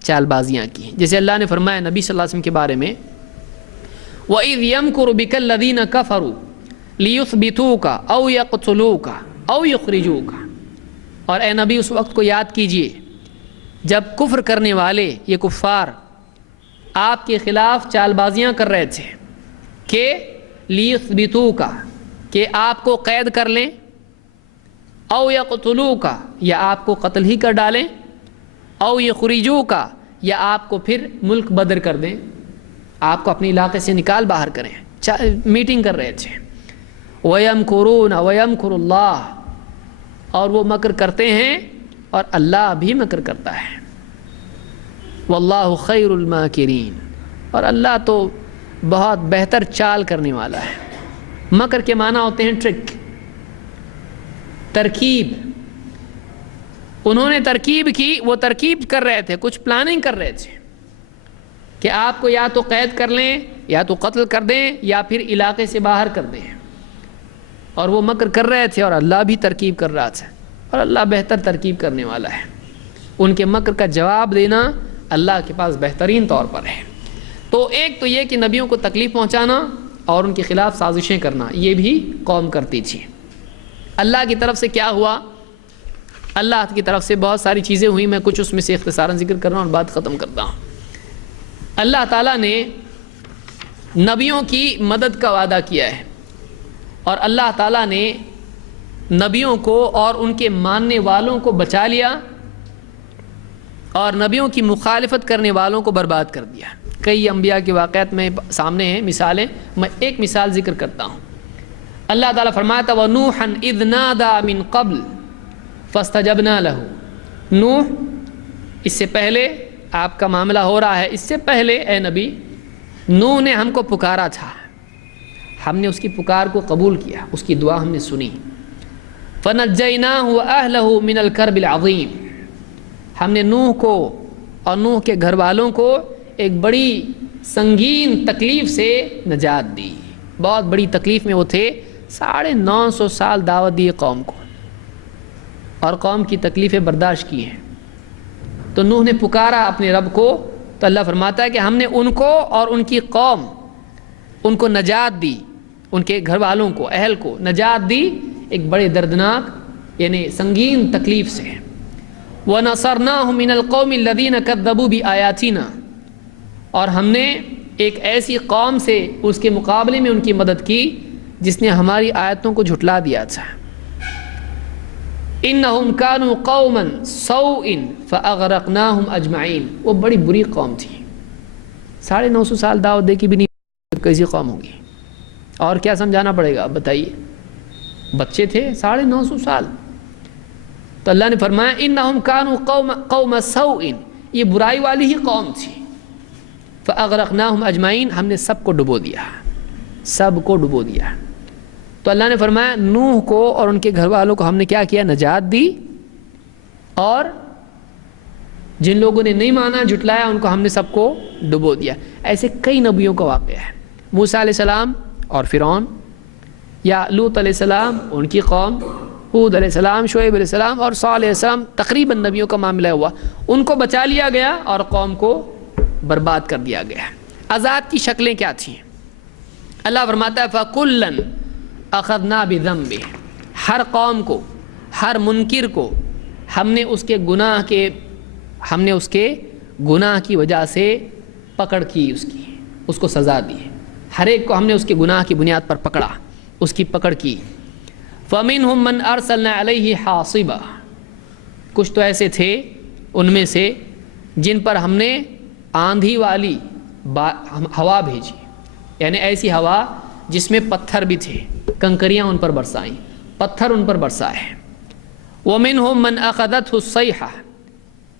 چال بازیاں کی، جیسے اللہ نے فرمایا نبی صلی اللہ علیہ وسلم کے بارے میں وَإِذْ يَمْكُرُ بِكَ الَّذِينَ كَفَرُوا لِيُثْبِتُوكَ أَوْ يَقْتُلُوكَ أَوْ يُخْرِجُوكَ، اور اے نبی اس وقت کو یاد کیجئے جب کفر کرنے والے، یہ کفار، آپ کے خلاف چال بازیاں کر رہے تھے کہ لِيُثْبِتُوكَ، کہ آپ کو قید کر لیں، او یقتلوک، یا آپ کو قتل ہی کر ڈالیں، او یخرجوک، یا آپ کو پھر ملک بدر کر دیں، آپ کو اپنے علاقے سے نکال باہر کریں۔ میٹنگ کر رہے تھے۔ وَيَمْكُرُونَ وَيَمْكُرُ اللَّهُ، اور وہ مکر کرتے ہیں اور اللہ بھی مکر کرتا ہے۔ وَاللَّهُ خَيْرُ الْمَاكِرِينَ، اور اللہ تو بہت بہتر چال کرنے والا ہے۔ مکر کے معنی ہوتے ہیں ٹرک، ترکیب۔ انہوں نے ترکیب کی، وہ ترکیب کر رہے تھے، کچھ پلاننگ کر رہے تھے کہ آپ کو یا تو قید کر لیں، یا تو قتل کر دیں، یا پھر علاقے سے باہر کر دیں، اور وہ مکر کر رہے تھے اور اللہ بھی ترکیب کر رہا تھا، اور اللہ بہتر ترکیب کرنے والا ہے۔ ان کے مکر کا جواب دینا اللہ کے پاس بہترین طور پر ہے۔ تو ایک تو یہ کہ نبیوں کو تکلیف پہنچانا اور ان کے خلاف سازشیں کرنا، یہ بھی قوم کرتی تھی۔ اللہ کی طرف سے کیا ہوا؟ اللہ کی طرف سے بہت ساری چیزیں ہوئی، میں کچھ اس میں سے اختصاراً ذکر کر رہا ہوں اور بات ختم کرتا ہوں۔ اللہ تعالیٰ نے نبیوں کی مدد کا وعدہ کیا ہے، اور اللہ تعالیٰ نے نبیوں کو اور ان کے ماننے والوں کو بچا لیا، اور نبیوں کی مخالفت کرنے والوں کو برباد کر دیا۔ کئی انبیاء کے واقعات میں سامنے ہیں مثالیں، میں ایک مثال ذکر کرتا ہوں۔ اللہ تعالیٰ فرماتا وَنُوحًا إِذْ نَادَى مِن قَبْلِ فَاسْتَجَبْنَا لَهُ، نوح، اس سے پہلے آپ کا معاملہ ہو رہا ہے، اس سے پہلے اے نبی، نوح نے ہم کو پکارا تھا، ہم نے اس کی پکار کو قبول کیا، اس کی دعا ہم نے سنی۔ فَنَجَّيْنَاهُ وَأَهْلَهُ مِنَ الْكَرْبِ الْعَظِيمِ، ہم نے نوح کو اور نوح کے گھر والوں کو ایک بڑی سنگین تکلیف سے نجات دی۔ بہت بڑی تکلیف میں وہ تھے، 950 سال دعوت دی قوم کو، اور قوم کی تکلیفیں برداشت کی ہیں۔ تو نوح نے پکارا اپنے رب کو، تو اللہ فرماتا ہے کہ ہم نے ان کو اور ان کی قوم، ان کو نجات دی، ان کے گھر والوں کو، اہل کو نجات دی ایک بڑے دردناک یعنی سنگین تکلیف سے۔ وَنَصَرْنَاهُ مِنَ الْقَوْمِ الَّذِينَ كَذَّبُوا بِآيَاتِنَا، اور ہم نے ایک ایسی قوم سے اس کے مقابلے میں ان کی مدد کی جس نے ہماری آیتوں کو جھٹلا دیا تھا۔ إِنَّهُمْ كَانُوا قَوْمًا سَوْءٍ فَأَغْرَقْنَاهُمْ أَجْمَعِينَ، وہ بڑی بری قوم تھی، 950 سال دعوت دے کی بھی نہیں کیسی قوم ہوگی؟ اور کیا سمجھانا پڑے گا؟ اب بتائیے، بچے تھے 950 سال۔ تو اللہ نے فرمایا انہم کانوا قوم سوء، یہ برائی والی ہی قوم تھی۔ فاغرقناہم اجمعین، ہم نے سب کو ڈبو دیا، سب کو ڈبو دیا۔ تو اللہ نے فرمایا نوح کو اور ان کے گھر والوں کو ہم نے کیا کیا؟ نجات دی، اور جن لوگوں نے نہیں مانا، جھٹلایا، ان کو ہم نے سب کو ڈبو دیا۔ ایسے کئی نبیوں کا واقعہ ہے، موسیٰ علیہ السلام اور فرعون، یا لوط علیہ السلام ان کی قوم، ہود علیہ السلام، شعیب علیہ السلام اور صالح علیہ السلام، تقریباً نبیوں کا معاملہ ہوا، ان کو بچا لیا گیا اور قوم کو برباد کر دیا گیا۔ عذاب کی شکلیں کیا تھیں؟ اللہ فرماتا ہے فَكُلًّا أَخَذْنَا بِذَنبِهِ، ہر قوم کو، ہر منکر کو ہم نے اس کے گناہ کی وجہ سے پکڑ کی، اس کو سزا دی. ہر ایک کو ہم نے اس کے گناہ کی بنیاد پر پکڑا، اس کی پکڑ کی. فَمِنْهُمْ مَنْ أَرْسَلْنَا عَلَيْهِ حَاصِبًا، کچھ تو ایسے تھے ان میں سے جن پر ہم نے آندھی والی ہوا بھیجی، یعنی ایسی ہوا جس میں پتھر بھی تھے، کنکریاں ان پر برسائیں، پتھر ان پر برسائے. وَمِنْهُمْ مَنْ أَخَذَتْهُ الصَّيْحَةُ،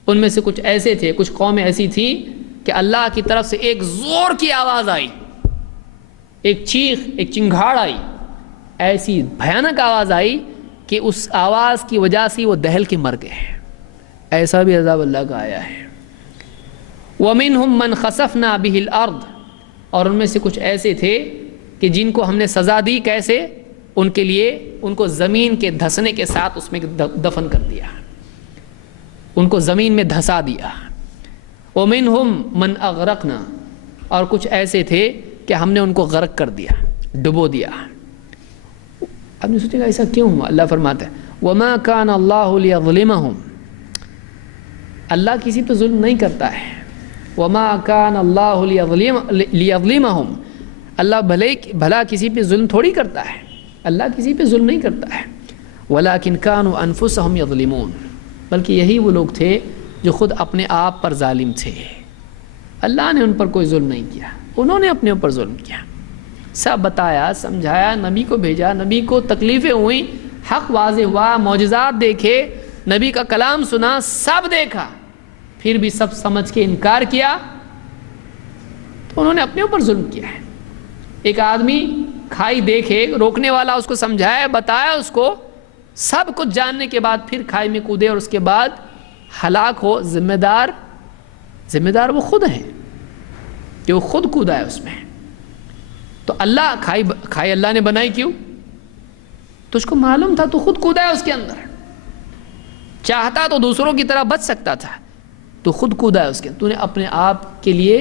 ان میں سے کچھ ایسے تھے، کچھ قومیں ایسی تھیں کہ اللہ کی طرف سے ایک زور کی آواز آئی، ایک چیخ، ایک چنگھاڑ آئی، ایسی بھیانک آواز آئی کہ اس آواز کی وجہ سے وہ دہل کے مر گئے. ایسا بھی عذاب اللہ کا آیا ہے. وَمِنْهُمْ مَنْ خَسَفْنَا بِهِ الْأَرْضِ، اور ان میں سے کچھ ایسے تھے کہ جن کو ہم نے سزا دی، کیسے؟ ان کے لیے ان کو زمین کے دھسنے کے ساتھ اس میں دفن کر دیا، ان کو زمین میں دھسا دیا. وَمِنْهُمْ مَنْ أَغْرَقْنَا، اور کچھ ایسے تھے کہ ہم نے ان کو غرق کر دیا، ڈبو دیا. اب نے سوچے گا ایسا کیوں ہوا؟ اللہ فرماتا ہے وَمَا كَانَ اللَّهُ لِيَظْلِمَهُمْ، اللہ کسی پہ ظلم نہیں کرتا ہے. وَمَا كَانَ اللَّهُ لِيَظْلِمَهُمْ، اللہ بھلا کسی پہ ظلم تھوڑی کرتا ہے، اللہ کسی پہ ظلم نہیں کرتا ہے. وَلَكِنْ كَانُوا أَنفُسَهُمْ يَظْلِمُونَ، بلکہ یہی وہ لوگ تھے جو خود اپنے آپ پر ظالم تھے. اللہ نے ان پر کوئی ظلم نہیں کیا، انہوں نے اپنے اوپر ظلم کیا. سب بتایا، سمجھایا، نبی کو بھیجا، نبی کو تکلیفیں ہوئیں، حق واضح ہوا، معجزات دیکھے، نبی کا کلام سنا، سب دیکھا، پھر بھی سب سمجھ کے انکار کیا، تو انہوں نے اپنے اوپر ظلم کیا ہے. ایک آدمی کھائی دیکھے، روکنے والا اس کو سمجھایا، بتایا اس کو، سب کچھ جاننے کے بعد پھر کھائی میں کودے اور اس کے بعد ہلاک ہو، ذمہ دار وہ خود ہیں کہ وہ خود کودا ہے اس میں. تو اللہ کھائی اللہ نے بنائی کیوں؟ تو اس کو معلوم تھا تو خود کودا ہے اس کے اندر. چاہتا تو دوسروں کی طرح بچ سکتا تھا، تو خود کودا ہے اس کے اندر. تو نے اپنے آپ کے لیے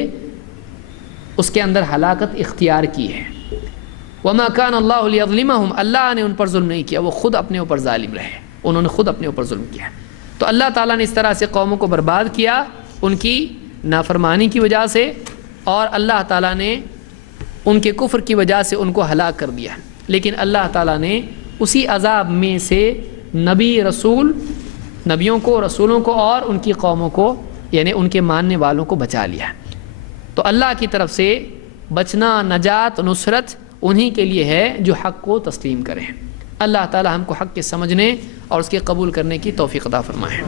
اس کے اندر ہلاکت اختیار کی ہے. وَمَا كَانَ اللَّهُ لِيَظْلِمَهُمْ، اللہ نے ان پر ظلم نہیں کیا، وہ خود اپنے اوپر ظالم رہے، انہوں نے خود اپنے اوپر ظلم کیا. تو اللہ تعالیٰ نے اس طرح سے قوموں کو برباد کیا ان کی نافرمانی کی وجہ سے، اور اللہ تعالیٰ نے ان کے کفر کی وجہ سے ان کو ہلاک کر دیا. لیکن اللہ تعالیٰ نے اسی عذاب میں سے نبیوں کو، رسولوں کو اور ان کی قوموں کو، یعنی ان کے ماننے والوں کو بچا لیا. تو اللہ کی طرف سے بچنا، نجات، نصرت انہی کے لیے ہے جو حق کو تسلیم کریں. اللہ تعالی ہم کو حق کے سمجھنے اور اس کے قبول کرنے کی توفیق عطا فرمائے.